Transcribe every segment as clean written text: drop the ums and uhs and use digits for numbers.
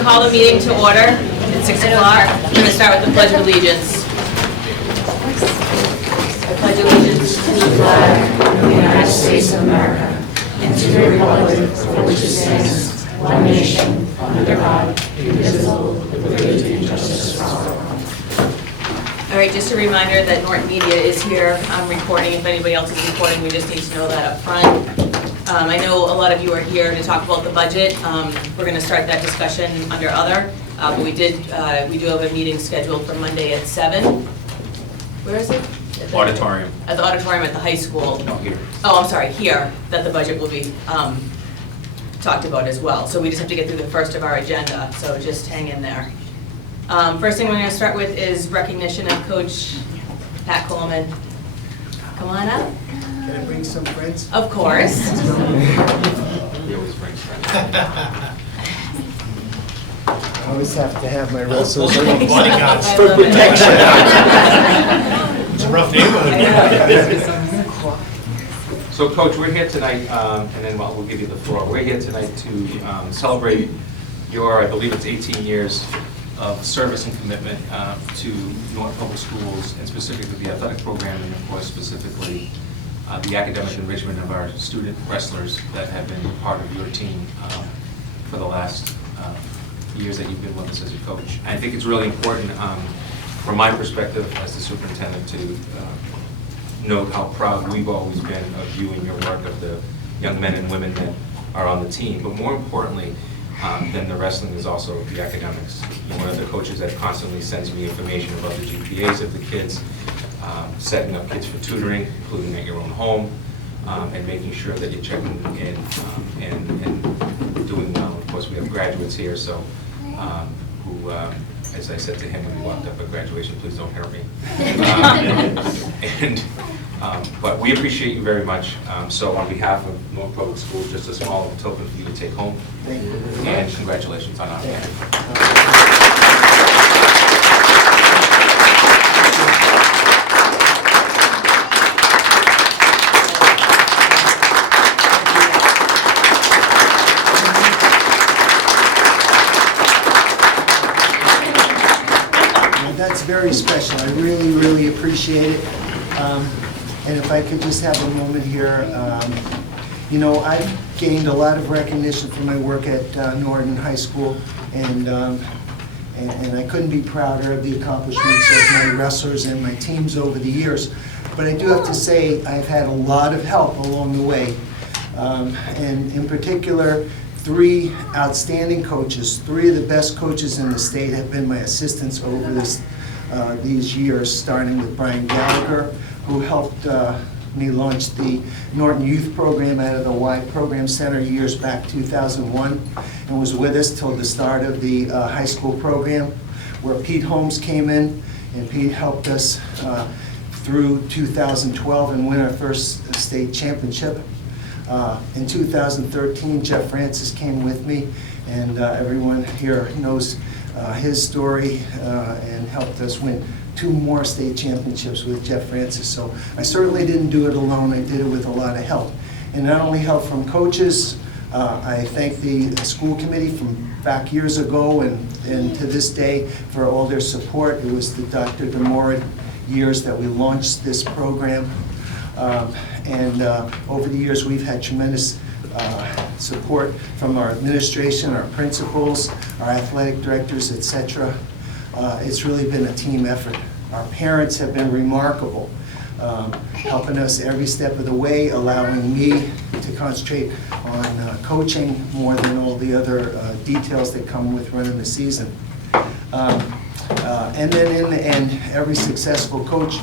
to call the meeting to order at 6 o'clock. We're going to start with the Pledge of Allegiance. I pledge allegiance to the flag of the United States of America and to the republic for which it stands, one nation, under God, indivisible, with liberty and justice for all. All right, just a reminder that Norton Media is here recording. If anybody else is recording, we just need to know that up front. I know a lot of you are here to talk about the budget. We're going to start that discussion under other, but we do have a meeting scheduled for Monday at 7. Where is it? Auditorium. At the auditorium at the high school. No, here. Oh, I'm sorry, here, that the budget will be talked about as well. So we just have to get through the first of our agenda, so just hang in there. First thing we're going to start with is recognition of Coach Pat Coleman. Come on up. Can I bring some friends? Of course. He always brings friends. I always have to have my wrestlers Bodyguards. for protection. It's a rough neighborhood. So, Coach, we're here tonight, and then we'll give you the floor. We're here tonight to celebrate your, I believe it's 18 years of service and commitment to Norton Public Schools, and specifically the athletic program, and of course specifically the academic enrichment of our student wrestlers that have been part of your team for the last years that you've been with us as a coach. And I think it's really important from my perspective as the superintendent to note how proud we've always been of you and your work, of the young men and women that are on the team. But more importantly than the wrestling is also the academics. You're one of the coaches that constantly sends me information about the GPAs of the kids, setting up kids for tutoring, including at your own home, and making sure that you're checking in and doing well. Of course, we have graduates here, so who, as I said to him when he walked up at graduation, please don't hurt me. But we appreciate you very much. So on behalf of Norton Public Schools, just a small token for you to take home. Thank you. And congratulations on our game. That's very special. I really, really appreciate it. And if I could just have a moment here, you know, I've gained a lot of recognition for my work at Norton High School, and I couldn't be prouder of the accomplishments of my wrestlers and my teams over the years. But I do have to say I've had a lot of help along the way, and in particular, 3 outstanding coaches, 3 of the best coaches in the state have been my assistants over these years, starting with Brian Gallagher, who helped me launch the Norton Youth Program out of the Y Program Center years back, 2001, and was with us till the start of the high school program, where Pete Holmes came in, and Pete helped us through 2012 and win our first state championship. In 2013, Jeff Francis came with me, and everyone here knows his story, and helped us win 2 more state championships with Jeff Francis. So I certainly didn't do it alone. I did it with a lot of help. And not only help from coaches, I thank the school committee from back years ago and to this day for all their support. It was the Dr. DeMora years that we launched this program. And over the years, we've had tremendous support from our administration, our principals, our athletic directors, etc. It's really been a team effort. Our parents have been remarkable, helping us every step of the way, allowing me to concentrate on coaching more than all the other details that come with running the season. And then in the end, every successful coach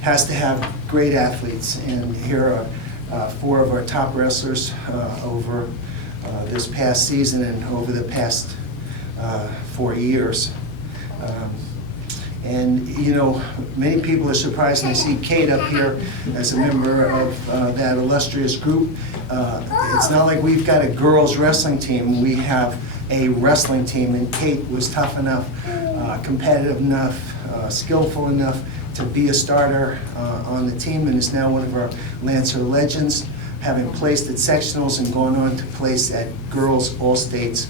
has to have great athletes, and here are 4 of our top wrestlers over this past season and over the past 4 years. And you know, many people are surprised when they see Kate up here as a member of that illustrious group. It's not like we've got a girls wrestling team, we have a wrestling team, and Kate was tough enough, competitive enough, skillful enough to be a starter on the team, and is now one of our Lancer legends, having placed at sectionals and gone on to place at girls all states.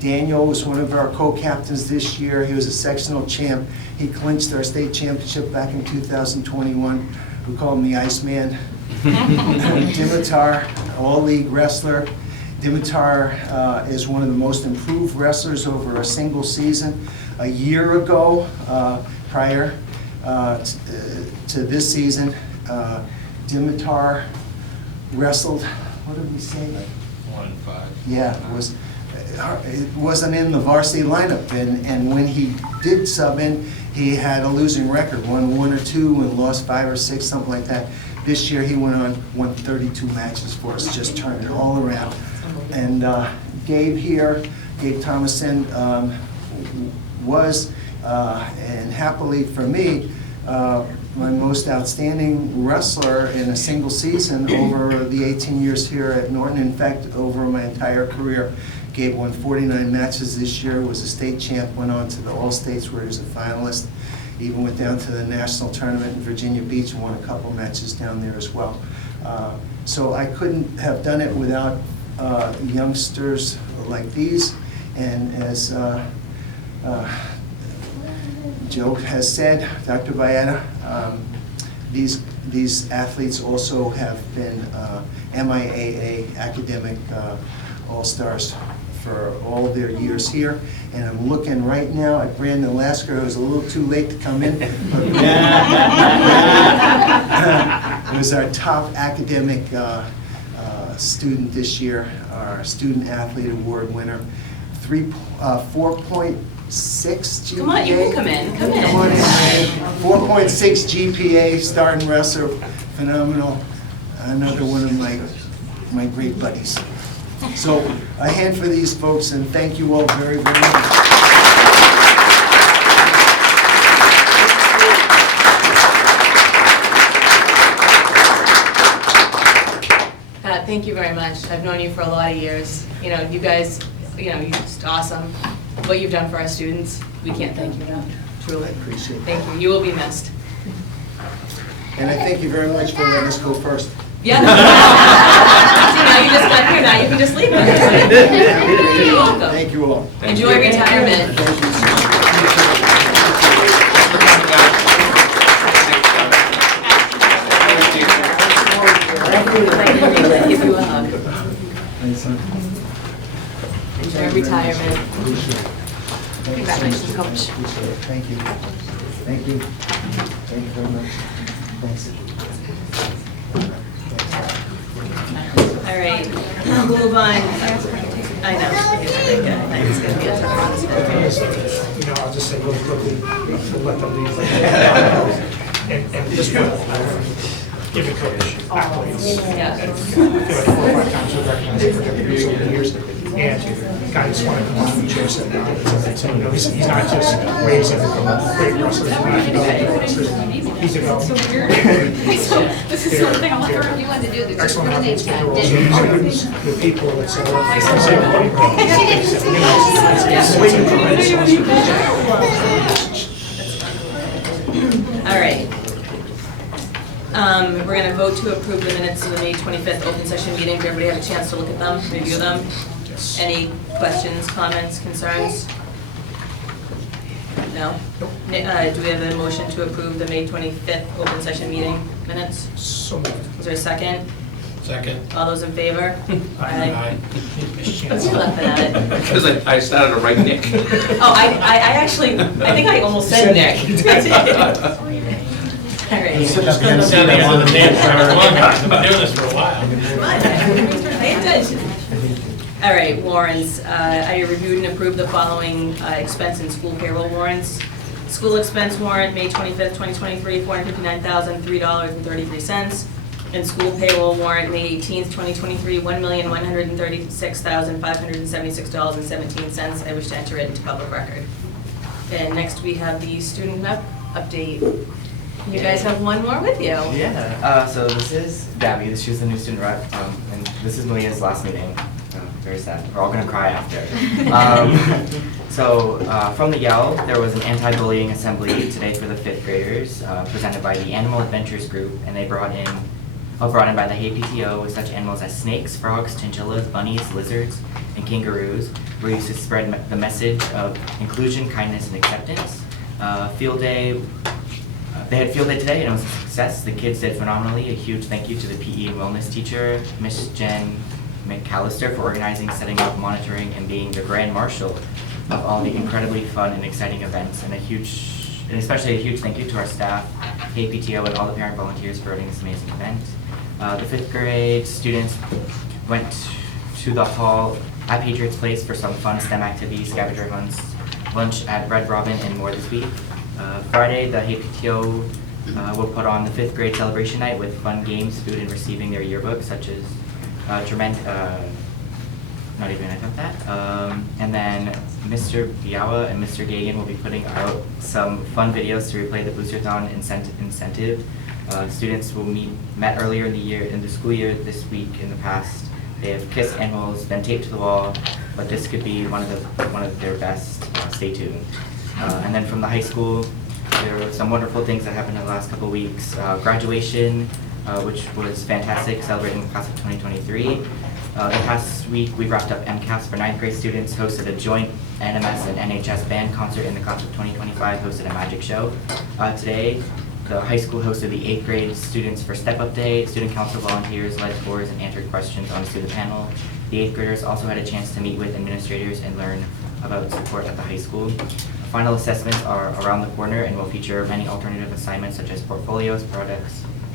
Daniel was one of our co-captains this year. He was a sectional champ. He clinched our state championship back in 2021. We call him the Iceman. Dimitar, all-league wrestler. Dimitar is one of the most improved wrestlers over a single season. A year ago, prior to this season, Dimitar wrestled, what did we say? 1-5. Yeah, it wasn't in the varsity lineup, and when he did sub in, he had a losing record, won 1 or 2 and lost 5 or 6, something like that. This year he won 32 matches for us, just turned it all around. And Gabe here, Gabe Thomason, was, and happily for me, my most outstanding wrestler in a single season over the 18 years here at Norton. In fact, over my entire career, Gabe won 49 matches this year, was a state champ, went on to the All-States where he was a finalist, even went down to the national tournament in Virginia Beach and won a couple matches down there as well. So I couldn't have done it without youngsters like these, and as Joe has said, Dr. Valletta, these athletes also have been MIAA academic all-stars for all of their years here. And I'm looking right now at Brandon Lasker, who's a little too late to come in. But he was our top academic student this year, our Student Athlete Award winner. 4.6 GPA. Come on, you can come in. Come in. Come on in, man. 4.6 GPA, starting wrestler, phenomenal. Another one of my great buddies. So a hand for these folks, and thank you all very, very much. Pat, thank you very much. I've known you for a lot of years. You know, you guys, you're just awesome. What you've done for our students, we can't thank you enough, truly. I appreciate that. Thank you. You will be missed. And I thank you very much for letting us go first. Yeah. See, now you just got here, now you can just leave. You're welcome. Thank you all. Enjoy retirement. Thank you so Give you a hug. Enjoy retirement. Congratulations, Coach. Thank you. Thank you. Thank you very much. Thanks. All right, we'll move on. I know. It's going to be a tough one. I'll just say really quickly, we'll let them leave. And just give a coach accolades. Yeah. I feel like 4 or 5 times we've recognized him for years over the years. And guy just wanted to come on and chair sit down. So, he's not just raising a great wrestler. He's a This is something I'll have you want to do. There's excellent really athletes, bad but dish. the people that say, All right. We're going to vote to approve the minutes of the May 25th open session meeting. Did everybody have a chance to look at them, review them? Any questions, comments, concerns? No? Do we have a motion to approve the May 25th open session meeting minutes? so moved. Is there a second? Second. All those in favor? Aye. What's you laughing at it? Because I started to write Nick. Oh, I think I almost said Nick. I did. All right. Sounding on the dance floor. I've been doing this for a while. Pay attention. All right, warrants. I reviewed and approved the following expense and school payroll warrants. School expense warrant, May 25th, 2023, $459,003.33. And school payroll warrant, May 18th, 2023, $1,136,576.17. I wish to enter it into public record. And next we have the student update. You guys have one more with you. Yeah, so this is Gabby, she's the new student rep, and this is Malia's last meeting. Very sad, we're all gonna cry after. From the Yell, there was an anti-bullying assembly today for the 5th graders, presented by the Animal Adventures group, and they brought in brought in by the Hay PTO with such animals as snakes, frogs, chinchillas, bunnies, lizards, and kangaroos were used to spread the message of inclusion, kindness, and acceptance. Field day, they had field day today and it was a success. The kids did phenomenally. A huge thank you to the PE and wellness teacher, Miss Jen McAllister, for organizing, setting up, monitoring, and being the grand marshal of all the incredibly fun and exciting events. And especially a huge thank you to our staff, Hay PTO, and all the parent volunteers for running this amazing event. The 5th grade students went to the hall at Patriots Place for some fun STEM activities, scavenger hunts, lunch at Red Robin, and more this week. Friday, the Hay PTO will put on the 5th grade celebration night with fun games, food, and receiving their yearbook, such as not even gonna attempt that. And then Mr. Biawa and Mr. Gagan will be putting out some fun videos to replay the Boosterthon incentive. Students will met earlier in the school year this week. In the past, they have kissed animals, been taped to the wall, but this could be one of their best. Stay tuned. And then from the high school, there were some wonderful things that happened in the last couple weeks. Graduation, which was fantastic, celebrating the class of 2023. The past week, we wrapped up MCAS for 9th grade students, hosted a joint NMS and NHS band concert in the class of 2025, hosted a magic show. Today, the high school hosted the 8th grade students for Step Up Day. Student council volunteers led tours and answered questions on the student panel. The 8th graders also had a chance to meet with administrators and learn about support at the high school. Final assessments are around the corner and will feature many alternative assignments such as portfolios,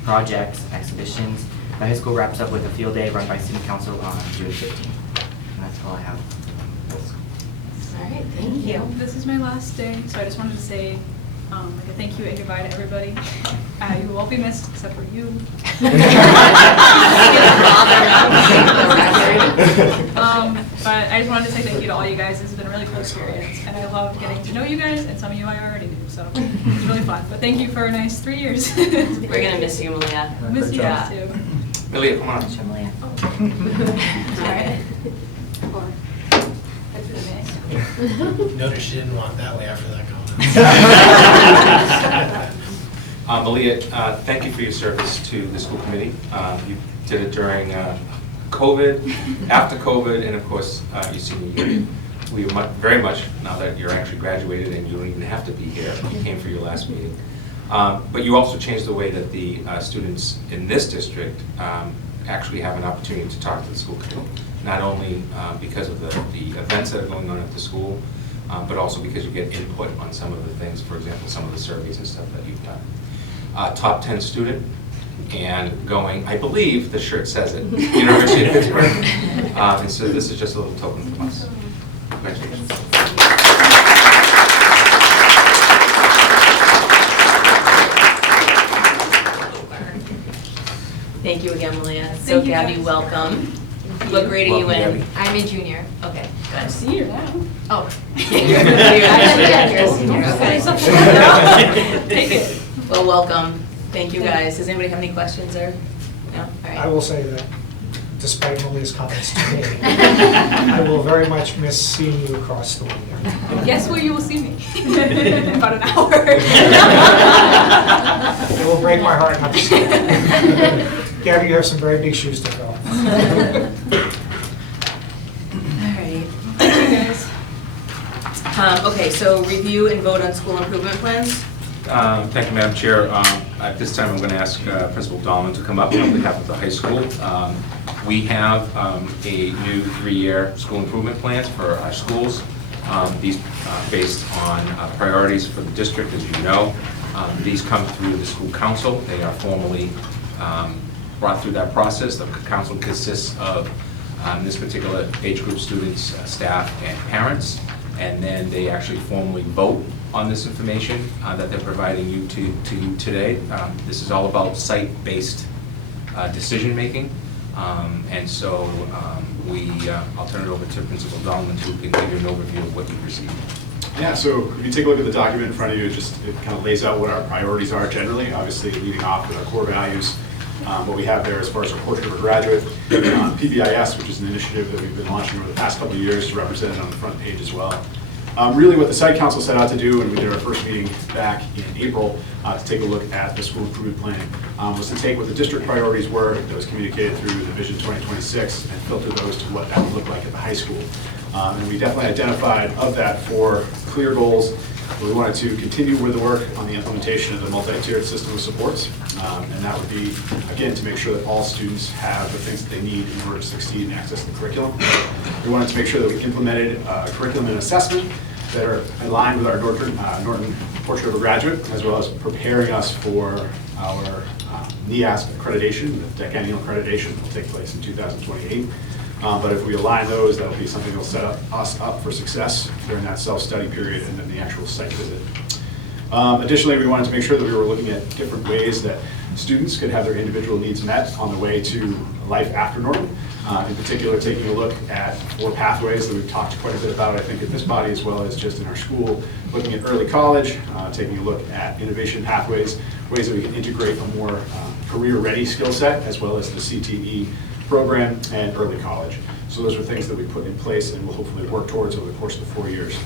projects, exhibitions. The high school wraps up with a field day run by student council on June 15th. And that's all I have. All right, thank you. This is my last day, so I just wanted to say like a thank you and goodbye to everybody. You will all be missed except for you. But I just wanted to say thank you to all you guys. This has been a really cool experience, and I love getting to know you guys, and some of you I already knew, so it's really fun. But thank you for a nice 3 years. We're gonna miss you, Malia. Miss you guys too. Malia, come on. Malia. All right. Notice she didn't walk that way after that comment. Malia, thank you for your service to the school committee. You did it during COVID, after COVID, and of course, your senior year. We are very much, now that you're actually graduated and you don't even have to be here, you came for your last meeting. But you also changed the way that the students in this district actually have an opportunity to talk to the school committee. Not only because of the events that are going on at the school, but also because you get input on some of the things, for example, some of the surveys and stuff that you've done. Top 10 student, and going, I believe the shirt says it, University of Pittsburgh. And so this is just a little token from us. Congratulations. Thank you again, Malia. So Thank you, Gabby, guys. welcome. What grade are you Welcome, in? Gabby. I'm a junior. Okay, I'm a good. senior now. Oh. You're You're a senior, okay. Take it. Well, welcome. Thank you, guys. Does anybody have any questions or? No? All right. I will say that despite Malia's comments to me, I will very much miss seeing you across the window. Guess where you will see me? In about an hour. It will break my heart not to see you. Gabby, you have some very big shoes to fill. All right. Thank you, guys. Okay, so review and vote on school improvement plans. Thank you, Madam Chair. At this time, I'm going to ask Principal Dahlman to come up on behalf of the high school. We have a new 3-year school improvement plans for our schools. These based on priorities for the district, as you know. These come through the school council. They are formally brought through that process. The council consists of this particular age group students, staff, and parents. And then they actually formally vote on this information that they're providing you to you today. This is all about site-based decision-making. And so I'll turn it over to Principal Dahlman who can give you an overview of what you've received. Yeah, so if you take a look at the document in front of you, it kind of lays out what our priorities are generally, obviously leading off with our core values. What we have there as far as our portrait of a graduate, PBIS, which is an initiative that we've been launching over the past couple of years, represented on the front page as well. Really what the site council set out to do, and we did our first meeting back in April, to take a look at the school improvement plan, was to take what the district priorities were that was communicated through the Vision 2026 and filter those to what that would look like at the high school. And we definitely identified of that 4 clear goals. We wanted to continue with the work on the implementation of the multi-tiered system of supports, and that would be, again, to make sure that all students have the things that they need in order to succeed and access the curriculum. We wanted to make sure that we implemented curriculum and assessment that are aligned with our Norton Portrait of a Graduate, as well as preparing us for our NEASC accreditation, the decennial accreditation that will take place in 2028. But if we align those, that will be something that will set us up for success during that self-study period and then the actual site visit. Additionally, we wanted to make sure that we were looking at different ways that students could have their individual needs met on the way to life after Norton. In particular, taking a look at 4 pathways that we've talked quite a bit about, I think, in this body as well as just in our school, looking at early college, taking a look at innovation pathways, ways that we can integrate a more career-ready skill set, as well as the CTE program and early college. So those are things that we put in place and will hopefully work towards over the course of the 4 years.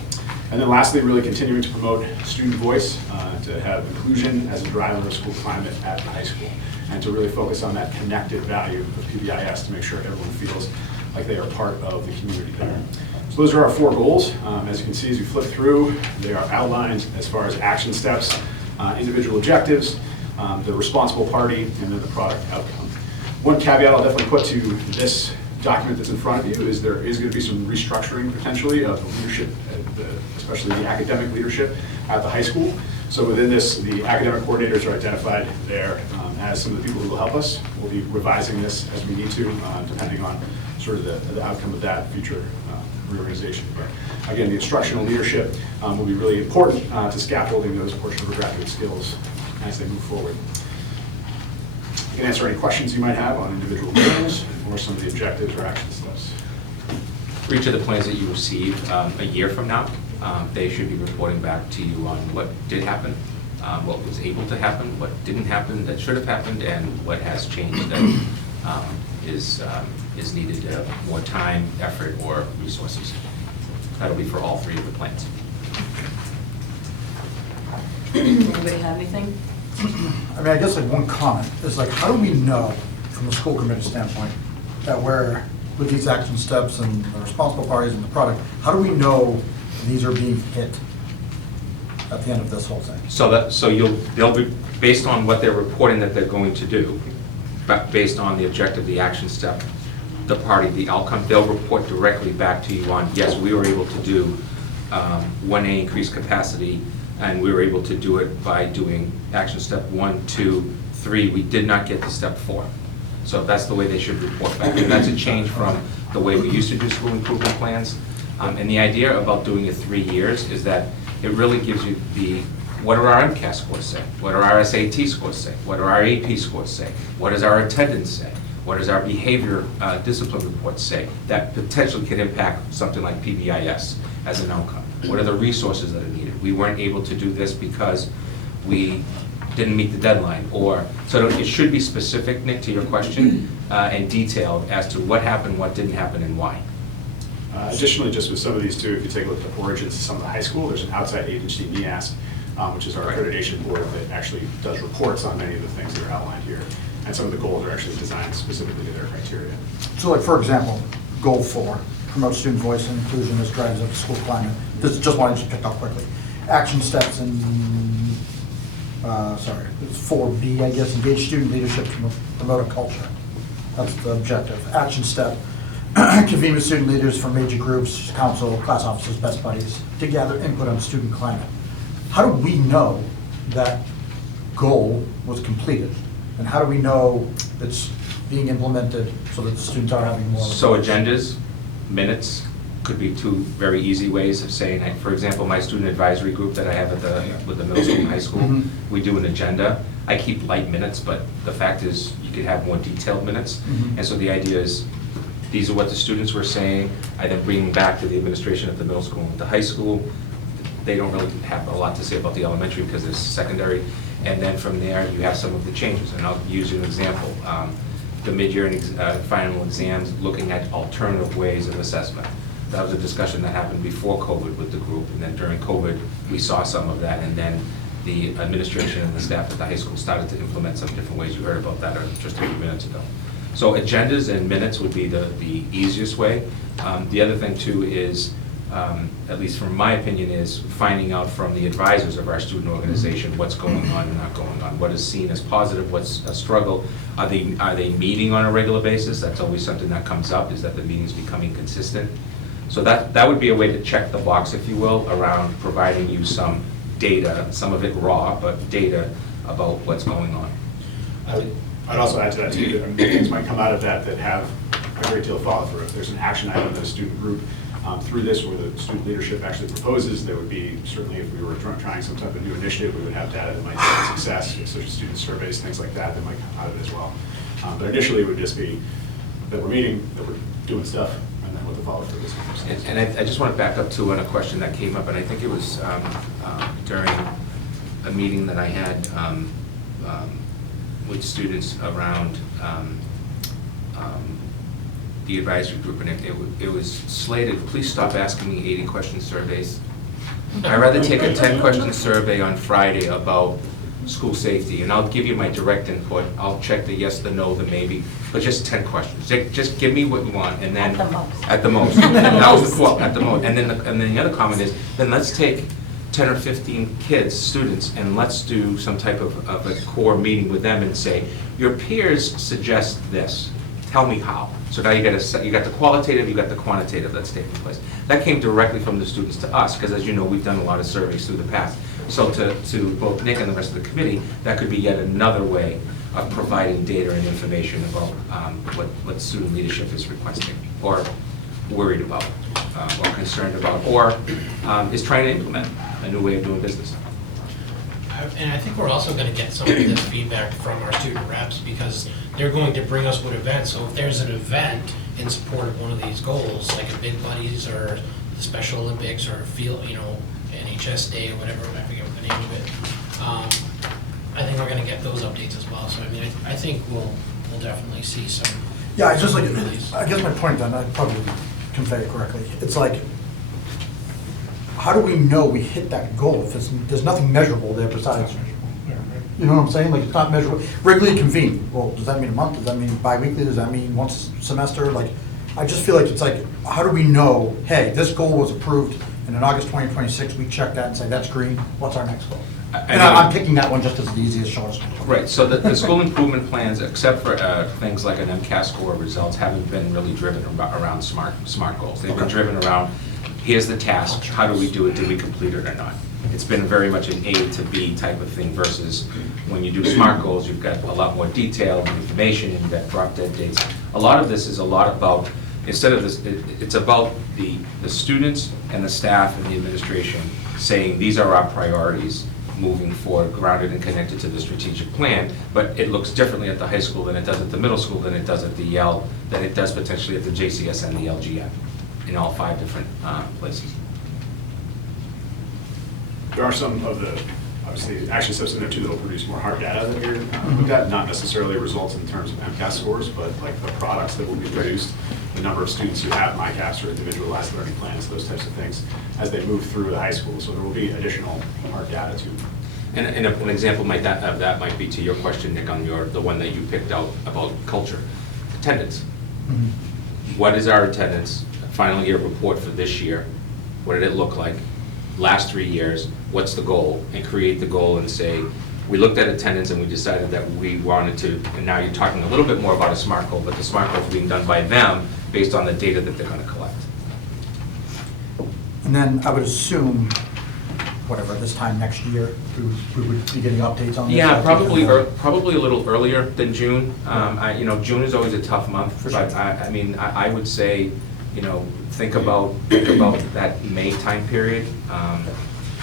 And then lastly, really continuing to promote student voice, to have inclusion as a driver of school climate at the high school, and to really focus on that connected value of PBIS to make sure everyone feels like they are part of the community there. So those are our 4 goals. As you can see, as you flip through, they are outlined as far as action steps, individual objectives, the responsible party, and then the product outcome. One caveat I'll definitely put to this document that's in front of you is there is going to be some restructuring potentially of the leadership, especially the academic leadership at the high school. So within this, the academic coordinators are identified there as some of the people who will help us. We'll be revising this as we need to, depending on sort of the outcome of that future reorganization. But again, the instructional leadership will be really important to scaffolding those portion of the graduate skills as they move forward. I can answer any questions you might have on individual goals or some of the objectives or action steps. For each of the plans that you receive a year from now, they should be reporting back to you on what did happen, what was able to happen, what didn't happen that should have happened, and what has changed that is needed more time, effort, or resources. That'll be for all 3 of the plans. Anybody have anything? I mean, I guess like one comment is like, how do we know from a school committee standpoint that we're, with these action steps and the responsible parties and the product, how do we know these are being hit at the end of this whole thing? They'll be, based on what they're reporting that they're going to do, but based on the objective, the action step, the party, the outcome, they'll report directly back to you on, yes, we were able to do 1A increased capacity, and we were able to do it by doing action step 1, 2, 3. We did not get to step 4. So that's the way they should report back. And that's a change from the way we used to do school improvement plans. And the idea about doing it 3 years is that it really gives you what do our MCAS scores say? What do our SAT scores say? What do our AP scores say? What does our attendance say? What does our behavior discipline reports say that potentially could impact something like PBIS as an outcome? What are the resources that are needed? We weren't able to do this because we didn't meet the deadline, so it should be specific, Nick, to your question, and detailed as to what happened, what didn't happen, and why. Additionally, just with some of these too, if you take a look at the origins of some of the high school, there's an outside agency, NEASC, which is our accreditation board that actually does reports on many of the things that are outlined here. And some of the goals are actually designed specifically to their criteria. So like, for example, goal 4, promote student voice and inclusion as drivers of the school climate. This is just one I just picked up quickly. Action steps and, it's 4B, I guess, engage student leadership to promote a culture. That's the objective. Action step, convene with student leaders from major groups, council, class officers, best buddies, to gather input on student climate. How do we know that goal was completed? And how do we know it's being implemented so that the students are having more? So agendas, minutes, could be 2 very easy ways of saying, for example, my student advisory group that I have with the middle school and high school, we do an agenda. I keep light minutes, but the fact is you could have more detailed minutes. And so the idea is, these are what the students were saying. I then bring them back to the administration at the middle school and the high school. They don't really have a lot to say about the elementary because it's secondary. And then from there, you have some of the changes. And I'll use you an example. The mid-year and final exams, looking at alternative ways of assessment. that was a discussion that happened before COVID with the group, and then during COVID, we saw some of that, and then the administration and the staff at the high school started to implement some different ways. You heard about that just a few minutes ago. So agendas and minutes would be the easiest way. The other thing too is, at least from my opinion, is finding out from the advisors of our student organization what's going on and not going on, what is seen as positive, what's a struggle. Are they meeting on a regular basis? That's always something that comes up, is that the meeting's becoming consistent. So that would be a way to check the box, if you will, around providing you some data, some of it raw, but data about what's going on. I'd also add to that too, that things might come out of that that have a great deal of follow through. If there's an action item that a student group through this, where the student leadership actually proposes, there would be, certainly if we were trying some type of new initiative, we would have data that might have success, such as student surveys, things like that might come out of it as well. But initially, it would just be that we're meeting, that we're doing stuff, and then what the follow through is. And I just want to back up to a question that came up, and I think it was during a meeting that I had with students around the advisory group, and it was slated, please stop asking me 80-question surveys. I'd rather take a 10-question survey on Friday about school safety, and I'll give you my direct input. I'll check the yes, the no, the maybe, but just 10 questions. Just give me what you want, and then at the most. And that was the quote, at the most. And then the other comment is, then let's take 10 or 15 kids, students, and let's do some type of a core meeting with them and say, your peers suggest this. Tell me how. So now you got the qualitative, you got the quantitative that's taking place. That came directly from the students to us, because as you know, we've done a lot of surveys through the past. So to both Nick and the rest of the committee, that could be yet another way of providing data and information about what student leadership is requesting, or worried about, or concerned about, or is trying to implement a new way of doing business. And I think we're also going to get some of this feedback from our student reps, because they're going to bring us with events. So if there's an event in support of one of these goals, like a Big Buddies or the Special Olympics or field, NHS Day or whatever, I forget what the name of it. I think we're going to get those updates as well. So I mean, I think we'll definitely see some. Yeah, I guess my point then, I'd probably convey it correctly. It's like, how do we know we hit that goal if there's nothing measurable there besides, you know what I'm saying? Like, it's not measurable. Regularly convened, well, does that mean a month? Does that mean bi-weekly? Does that mean once a semester? Like, I just feel like it's like, how do we know, hey, this goal was approved, and in August 2026, we check that and say, that's green, what's our next goal? And I'm picking that one just as the easiest, shortest. Right, so the school improvement plans, except for things like an MCAS score results, haven't been really driven around SMART goals. They've been driven around, here's the task, how do we do it, did we complete it or not? It's been very much an A to B type of thing, versus when you do SMART goals, you've got a lot more detailed information, and you've got drop dead dates. A lot of this is a lot about, instead of this, it's about the students and the staff and the administration saying, these are our priorities moving forward, grounded and connected to the strategic plan, but it looks differently at the high school than it does at the middle school, than it does at the Yale, than it does potentially at the JCS and the LGN, in all 5 different places. There are some of the, obviously, action steps in there too that will produce more hard data that we're looked at, not necessarily results in terms of MCAS scores, but like the products that will be produced, the number of students who have MyCAPs or individualized learning plans, those types of things, as they move through the high school. So there will be additional hard data too. And an example of that might be to your question, Nick, on the one that you picked out about culture. Attendance. Mm-hmm. What is our attendance? Final year report for this year. What did it look like? Last 3 years, what's the goal? And create the goal and say, we looked at attendance and we decided that we wanted to, and now you're talking a little bit more about a SMART goal, but the SMART goal is being done by them based on the data that they're going to collect. And then I would assume, whatever, this time next year, we would be getting updates on this? Yeah, probably a little earlier than June. June is always a tough month, For but sure. I would say, think about that May time period.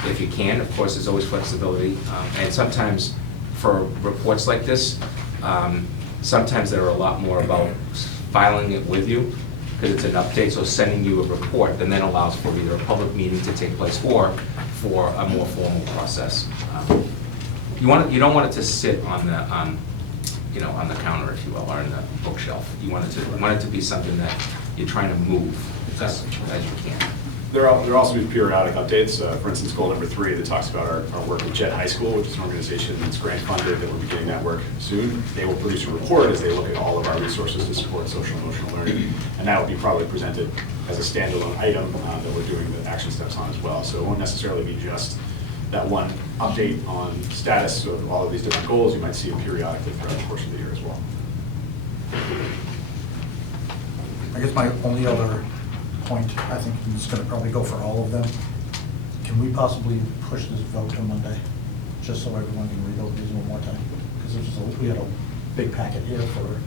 If you can, of course, there's always flexibility. And sometimes for reports like this, sometimes they're a lot more about filing it with you, because it's an update, so sending you a report that then allows for either a public meeting to take place or for a more formal process. You don't want it to sit on the on the counter, if you will, or in the bookshelf. You want it to be something that you're trying to move. That's, as you can. There'll also be periodic updates. For instance, goal number 3 that talks about our work with JET High School, which is an organization that's grant funded that will be getting that work soon. They will produce a report as they look at all of our resources to support social and emotional learning. And that will be probably presented as a standalone item that we're doing the action steps on as well. So it won't necessarily be just that one update on status of all of these different goals. You might see it periodically throughout the course of the year as well. I guess my only other point, I think it's going to probably go for all of them. Can we possibly push this vote to Monday, just so everyone can read over these one more time? Because we had a big packet here for.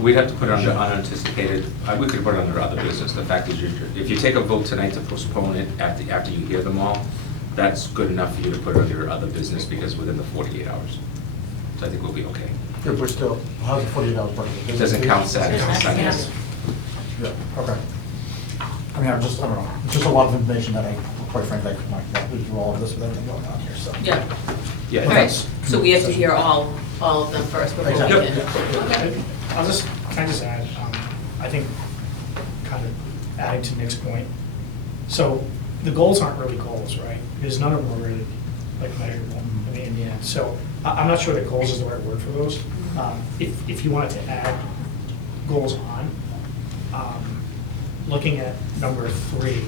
We'd have to put it under unanticipated, we could put it under other business. The fact is, if you take a vote tonight to postpone it after you hear them all, that's good enough for you to put it under your other business because within the 48 hours. So I think we'll be okay. If we're still, how's the 48 hours working? It doesn't count Saturdays. Yeah, okay. I mean, I don't know, it's just a lot of information that I, quite frankly, I could not get through all of this with everything going on here, so. Yeah. Yeah. All right, so we have to hear all of them first before we Exactly. can. Okay. Can I just add, I think, kind of adding to Nick's point, so the goals aren't really goals, right? Because none of them are really like measurable in the end. So I'm not sure that goals is the right word for those. If you wanted to add goals on, looking at number 3,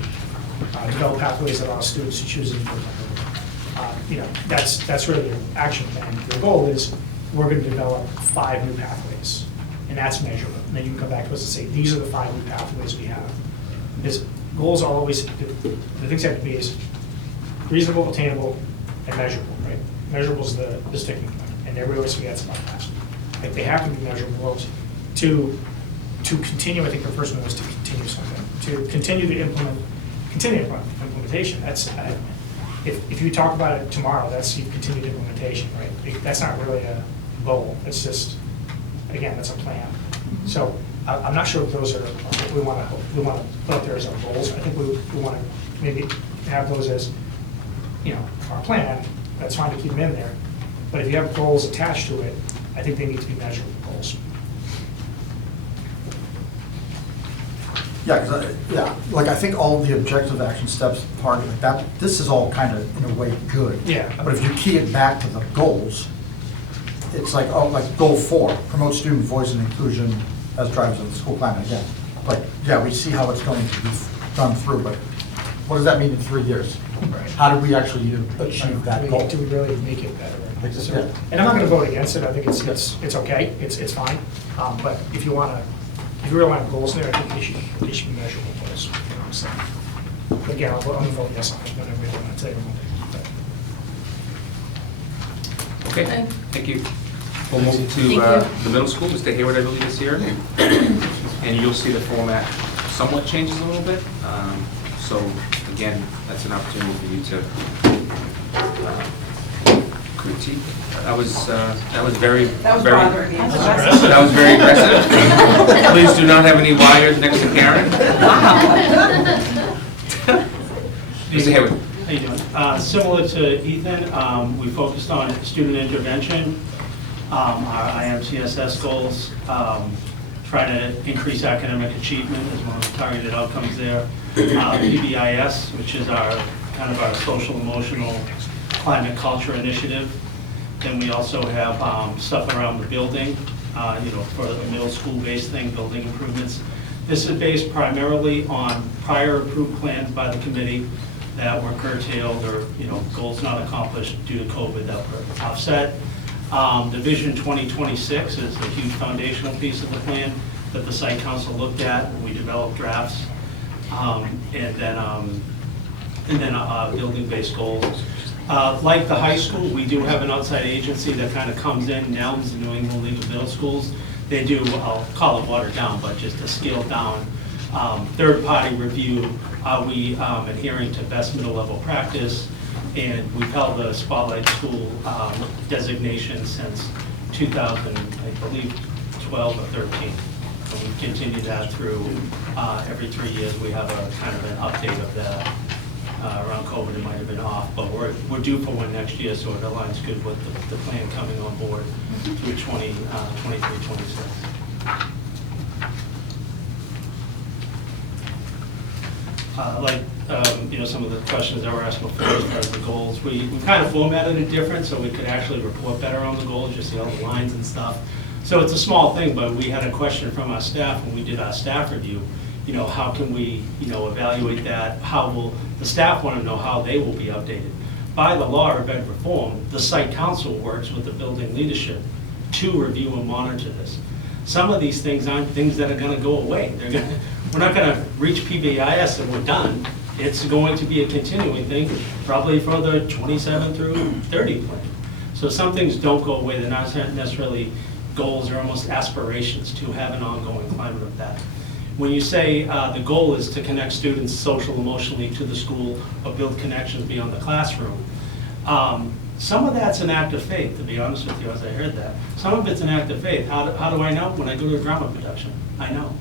develop pathways that allow students to choose independent. That's really the action plan. The goal is we're going to develop 5 new pathways, and that's measurable. And then you can come back to us and say, these are the 5 new pathways we have. Because goals are always, the things have to be is reasonable, attainable, and measurable, right? Measurable is the sticking point, and everybody always forgets about that. Like, they have to be measurable to continue. I think the first one was to continue something, to continue the implementation. That's if you talk about it tomorrow, that's you continued implementation, right? That's not really a goal. It's just, again, that's a plan. So I'm not sure if those are what we want to put up there as our goals. I think we want to maybe have those as our plan. That's fine to keep them in there. But if you have goals attached to it, I think they need to be measurable goals. Yeah, like I think all of the objective action steps part of it, that, this is all kind of in a way good. Yeah. But if you key it back to the goals, it's like, oh, like goal 4, promote student voice and inclusion as drivers of the school climate again. Like, yeah, we see how it's going to be done through, but what does that mean in 3 years? Right. How did we actually achieve that goal? Do we really make it better? Exactly. Yeah. And I'm not going to vote against it. I think it's okay. It's fine. But if you really want goals in there, I think they should be measurable goals. You know what I'm saying? But again, I'm going to vote yes on it. Whatever we want to say. Okay, thank you. We'll move to Thank you. the middle school. Mr. Hayward, I believe, is here. And you'll see the format somewhat changes a little bit. So again, that's an opportunity for you to critique. That was very, That was very, bothering me. that was very aggressive. Please do not have any wires next to Karen. Mr. Hayward. How you doing? Similar to Ethan, we focused on student intervention, our IMCSS goals, try to increase academic achievement as well as targeted outcomes there. PBIS, which is our kind of our social emotional climate culture initiative. Then we also have stuff around the building, for the middle school-based thing, building improvements. This is based primarily on prior approved plans by the committee that were curtailed or, goals not accomplished due to COVID that were offset. The Vision 2026 is a huge foundational piece of the plan that the site council looked at, and we developed drafts. And then building-based goals. Like the high school, we do have an outside agency that kind of comes in, NELMS, the New England League of Middle Schools. They do, I'll call it watered down, but just a scaled down third-party review. Are we adhering to best middle level practice? And we've held the Spotlight School designation since 2000, I believe, 12 or 13. And we continue that through every 3 years. We have a kind of an update of that. Around COVID, it might have been off, but we're due for one next year, so it aligns good with the plan coming on board through 23, 26. some of the questions that were asked before as far as the goals, we kind of formatted it different so we could actually report better on the goals, you see all the lines and stuff. So it's a small thing, but we had a question from our staff when we did our staff review, how can we, evaluate that? How will, the staff want to know how they will be updated. By the law of ed reform, the site council works with the building leadership to review and monitor this. Some of these things aren't things that are going to go away. We're not going to reach PBIS and we're done. It's going to be a continuing thing, probably for the 27 through 30 plan. So some things don't go away. They're not necessarily goals, they're almost aspirations to have an ongoing climate of that. When you say the goal is to connect students social, emotionally to the school or build connections beyond the classroom, some of that's an act of faith, to be honest with you, as I heard that. Some of it's an act of faith. How do I know? When I go to a drama production, I know.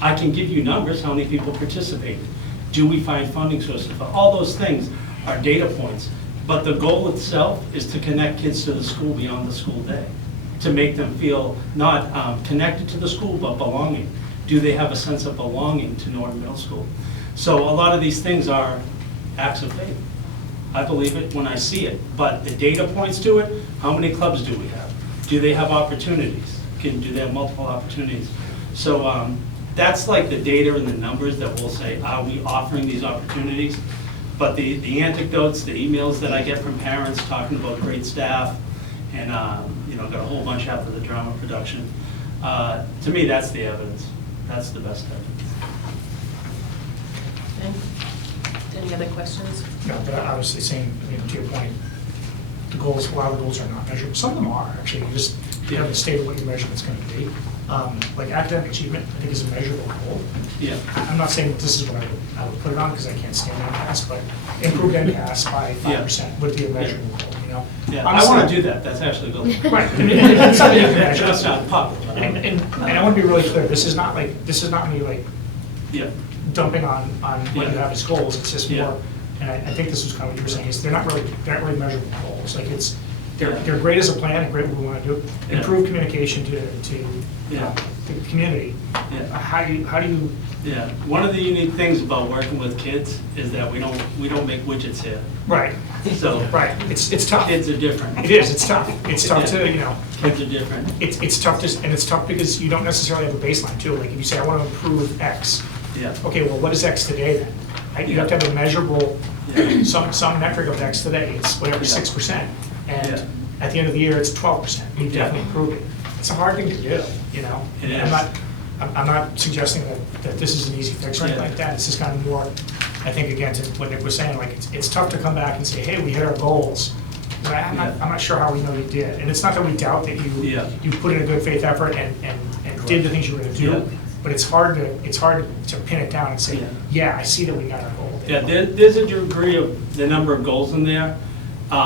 I can give you numbers, how many people participated. Do we find funding sources? For all those things are data points. But the goal itself is to connect kids to the school beyond the school day, to make them feel not connected to the school, but belonging. Do they have a sense of belonging to Norton Middle School? So a lot of these things are acts of faith. I believe it when I see it, but the data points to it, how many clubs do we have? Do they have opportunities? Do they have multiple opportunities? So that's like the data and the numbers that will say, are we offering these opportunities? But the anecdotes, the emails that I get from parents talking about great staff, and got a whole bunch after the drama production, to me, that's the evidence. That's the best evidence. Any other questions? No, but obviously saying, to your point, the goals, a lot of the goals are not measurable. Some of them are, actually. You haven't stated what your measurement's going to be. Like academic achievement, I think is a measurable goal. Yeah. I'm not saying this is what I would put it on because I can't stand MCAS, but improved MCAS by 5% would be a measurable goal, Yeah, Honestly, I want to do that. That's actually good. Right. It's something you can measure. That's not popular. And I want to be really clear, this is not me Yeah. dumping on what you have as goals, it's just Yeah. more, and I think this was kind of what you were saying, is they're not really measurable goals. Like they're great as a plan and great what we want to do. Yeah. Improve communication to Yeah. the community. Yeah. How do you? Yeah, one of the unique things about working with kids is that we don't make widgets here. Right. So Right. It's tough. kids are different. It is. It's tough. It's tough to Kids are different. It's tough and it's tough because you don't necessarily have a baseline too. Like if you say I want to improve X. Yeah. Okay, well, what is X today then? You have to have a measurable, Yeah. some metric of X today. It's whatever, Yeah. 6%. And Yeah. at the end of the year, it's 12%. You've Yeah. definitely improved it. It's a hard thing to do, It I'm is. I'm not suggesting that this is an easy fix or anything Yeah. like that. It's just kind of more, I think, again, to what Nick was saying, like, it's tough to come back and say, hey, we hit our goals. But I'm not sure how we know you did. And it's not that we doubt that Yeah. you put in a good faith effort and did the things you were gonna do. Yeah. But it's hard to pin it down and say, yeah, I see that we got our goal. Yeah, there's a degree of the number of goals in there. A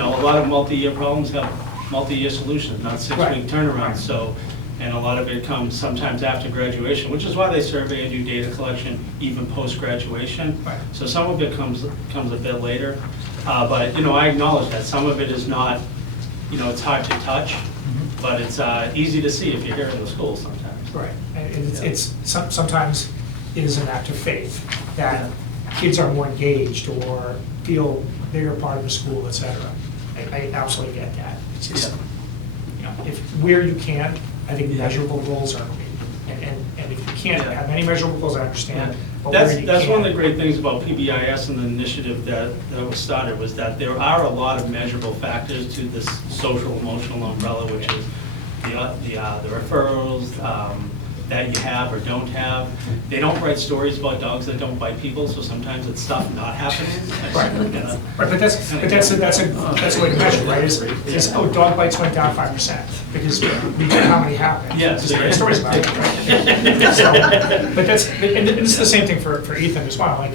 lot of multi-year problems have multi-year solutions, not six-week Right. turnarounds. So, and a lot of it comes sometimes after graduation, which is why they survey and do data collection even post-graduation. Right. So some of it comes a bit later. But, I acknowledge that some of it is not, it's hard to touch, but it's easy to see if you're here in the school sometimes. Right, and sometimes it is an act of faith that kids are more engaged or feel they're part of the school, et cetera. I absolutely get that. It's just, if where you can, I think measurable goals are great. And if you can't have any measurable goals, I understand. But where you That's one of the can- great things about PBIS and the initiative that was started, was that there are a lot of measurable factors to this social emotional umbrella, which is the referrals that you have or don't have. They don't write stories about dogs that don't bite people, so sometimes it's stuff not happening. Right, but that's a way to measure, right? Is dog bites went down 5% because we know how many happen. Yes. Because there are stories about it, right? So, but and it's the same thing for Ethan as well. Like,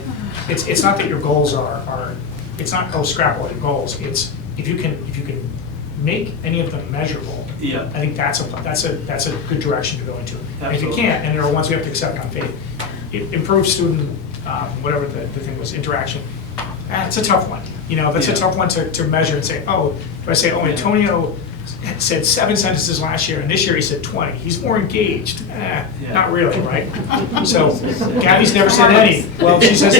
it's not that your goals are it's not scrap all your goals. It's if you can make any of them measurable. Yeah. I think that's a good direction to go into. And if you Absolutely. can't, and there are ones we have to accept on faith, improve student, whatever the thing was, interaction. It's a tough one. That's a Yeah. tough one to measure and say, if I say, Antonio said 7 sentences last year, and this year he said 20. He's more engaged. Not really, right? So Gabby's never said any. Well, she says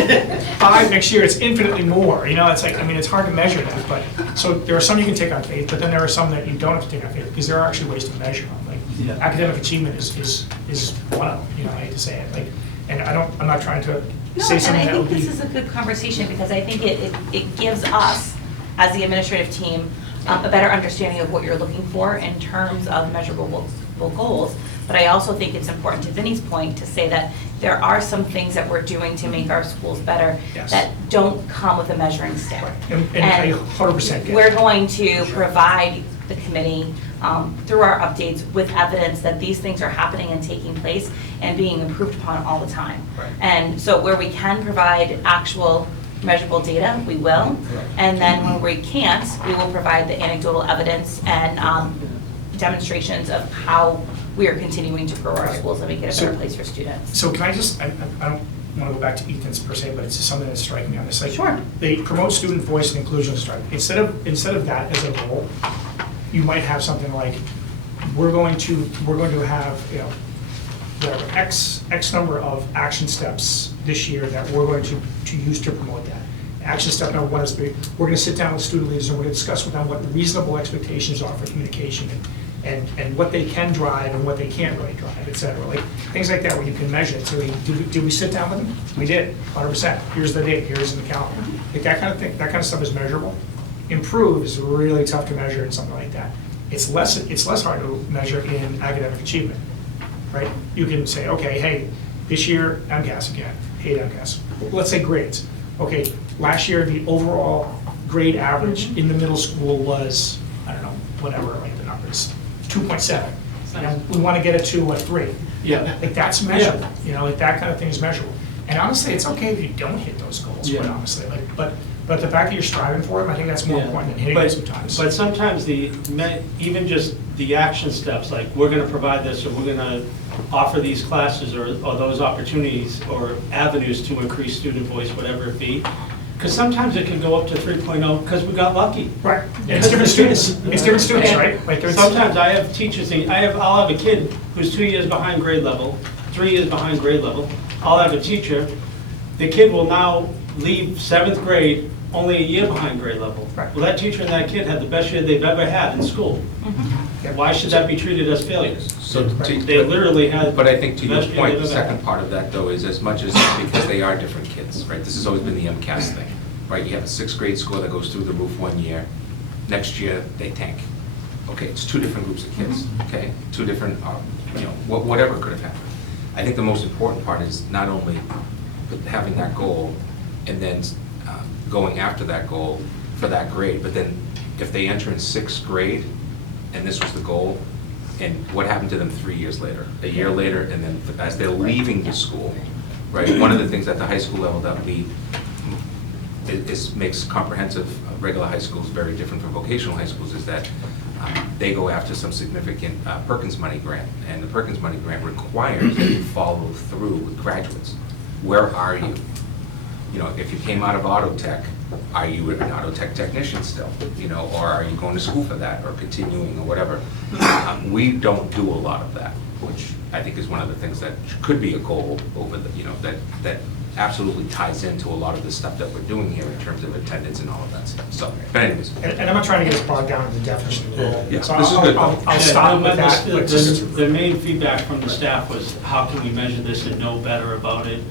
5 next year, it's infinitely more. You know, it's like, I mean, it's hard to measure that, but, so there are some you can take on faith, but then there are some that you don't have to take on faith, because there are actually ways to measure them. Like, academic achievement is one of them, you know, I hate to say it. Like, and I'm not trying to say something And that I would think be. this is a good conversation, because I think it gives us, as the administrative team, a better understanding of what you're looking for in terms of measurable goals. But I also think it's important, to Vinnie's point, to say that there are some things that we're doing to make our schools better Yes. that don't come with a measuring stick. And I 100% get we're it. going to provide the committee, through our updates, with evidence that these things are happening and taking place and being improved upon all the time. Right. And so where we can provide actual measurable data, we will. And then when we can't, we will provide the anecdotal evidence and demonstrations of how we are continuing to grow our schools and make it a better place for students. So can I just, I don't want to go back to Ethan's per se, but it's just something that's striking me on this. Like, Sure. They promote student voice and inclusion strike. Instead of that as a goal, you might have something like, we're going to have, you know, whatever, X number of action steps this year that we're going to use to promote that. Action step number 1 is we're going to sit down with student leaders and we're going to discuss with them what the reasonable expectations are for communication and what they can drive and what they can't really drive, et cetera. Like, things like that where you can measure it. So did we sit down with them? We did, 100%. Here's the date, here's in the calendar. Like, that kind of thing, that kind of stuff is measurable. Improve is really tough to measure in something like that. It's less hard to measure in academic achievement, right? You can say, okay, hey, this year, MCAS again, hate MCAS. Let's say grades. Okay, last year, the overall grade average in the middle school was, I don't know, whatever, like the numbers, 2.7. You know, we want to get it to a 3. Yeah. Like, that's measurable, you know, like that kind of thing is measurable. And honestly, it's okay if you don't hit those goals, quite honestly. Like, but the fact that you're striving for them, I think that's more important than hitting them sometimes. But sometimes even just the action steps, like, we're gonna provide this, or we're gonna offer these classes, or those opportunities, or avenues to increase student voice, whatever it be. Because sometimes it can go up to 3.0, because we got lucky. Right, and it's different students, right? Like, there's- Sometimes I have teachers, I'll have a kid who's 2 years behind grade level, 3 years behind grade level. I'll have a teacher, the kid will now leave 7th grade only a year behind grade level. Right. Well, that teacher and that kid had the best year they've ever had in school. Why should that be treated as failures? So They literally had. But I think to your best year point, they've the ever second had. part of that, though, is as much as because they are different kids, right? This has always been the MCAS thing, right? You have a 6th grade score that goes through the roof 1 year. Next year, they tank. Okay, it's 2 different groups of kids, okay? 2 different, whatever could have happened. I think the most important part is not only having that goal and then going after that goal for that grade, but then if they enter in 6th grade and this was the goal, and what happened to them 3 years later, a year later, and then as they're leaving the school, right? One of the things at the high school level that makes comprehensive regular high schools very different from vocational high schools is that they go after some significant Perkins money grant, and the Perkins money grant requires that you follow through with graduates. Where are you? You know, if you came out of auto tech, are you an auto tech technician still? You know, or are you going to school for that or continuing or whatever? We don't do a lot of that, which I think is one of the things that could be a goal over the, you know, that absolutely ties into a lot of the stuff that we're doing here in terms of attendance and all of that stuff. So, but anyways. And I'm not trying to get us bogged down in the definition of the goal. Yeah, So this is good. I'll stop with that. but just- The main feedback from the staff was, how can we measure this and know better about it?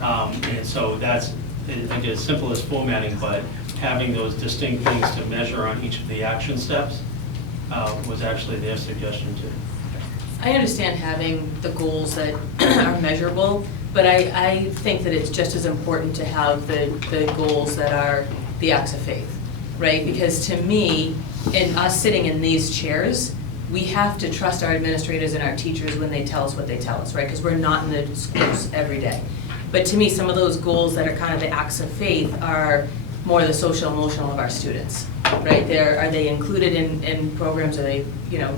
And so that's, I think, as simple as formatting, but having those distinct things to measure on each of the action steps was actually their suggestion too. I understand having the goals that are measurable, but I think that it's just as important to have the goals that are the acts of faith, right? Because to me, in us sitting in these chairs, we have to trust our administrators and our teachers when they tell us what they tell us, right? Because we're not in the schools every day. But to me, some of those goals that are kind of the acts of faith are more the social emotional of our students, right? Are they included in programs? Are they,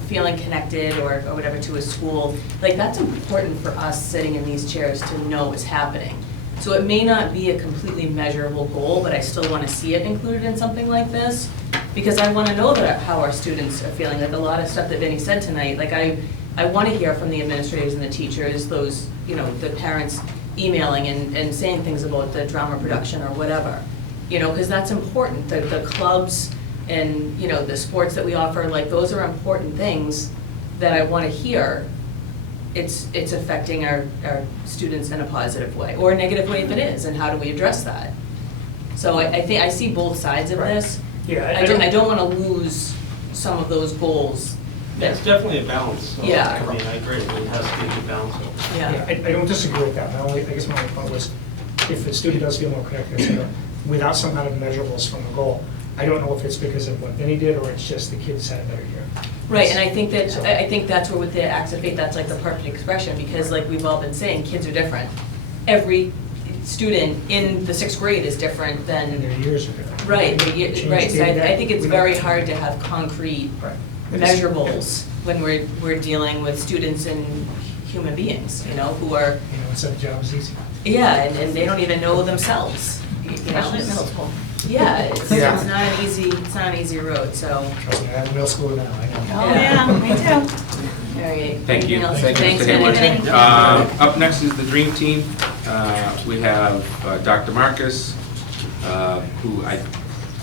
feeling connected or whatever to a school? Like, that's important for us sitting in these chairs to know is happening. So it may not be a completely measurable goal, but I still want to see it included in something like this. because I want to know how our students are feeling. Like a lot of stuff that Vinny said tonight, like I want to hear from the administrators and the teachers, those, the parents emailing and saying things about the drama production or whatever, because that's important. The clubs and, the sports that we offer, like those are important things that I want to hear. It's affecting our students in a positive way, or a negative way if it is, and how do we address that? So I think I see both sides of this. Yeah, I don't want to lose some of those goals. Yeah, it's definitely a balance. So, Yeah. I mean, I agree, it has to be a good balance. Yeah. I don't disagree with that. I guess my point was, if the student does feel more connected, etc., without some kind of measurables from the goal, I don't know if it's because of what Vinny did or it's just the kids had a better year. Right, and I think that's where with the acts of faith, that's like the perfect expression, because like we've all been saying, kids are different. Every student in the 6th grade is different And than, their years are different. right, Change right. So day to day. I think it's We don't- very hard to have concrete Right. measurables when we're dealing with students and human beings, who are, Instead of jobs easy. yeah, and they don't even know themselves. Especially at middle school. Yeah, it's Yeah. not an easy road, so. Trust me, I'm in middle school now, I know. Oh, yeah, me too. All right. Thank you. Anything else? Thank you, Thanks, Mr. Hayward. Vinny. Up next is the Dream Team. We have Dr. Marcus, who I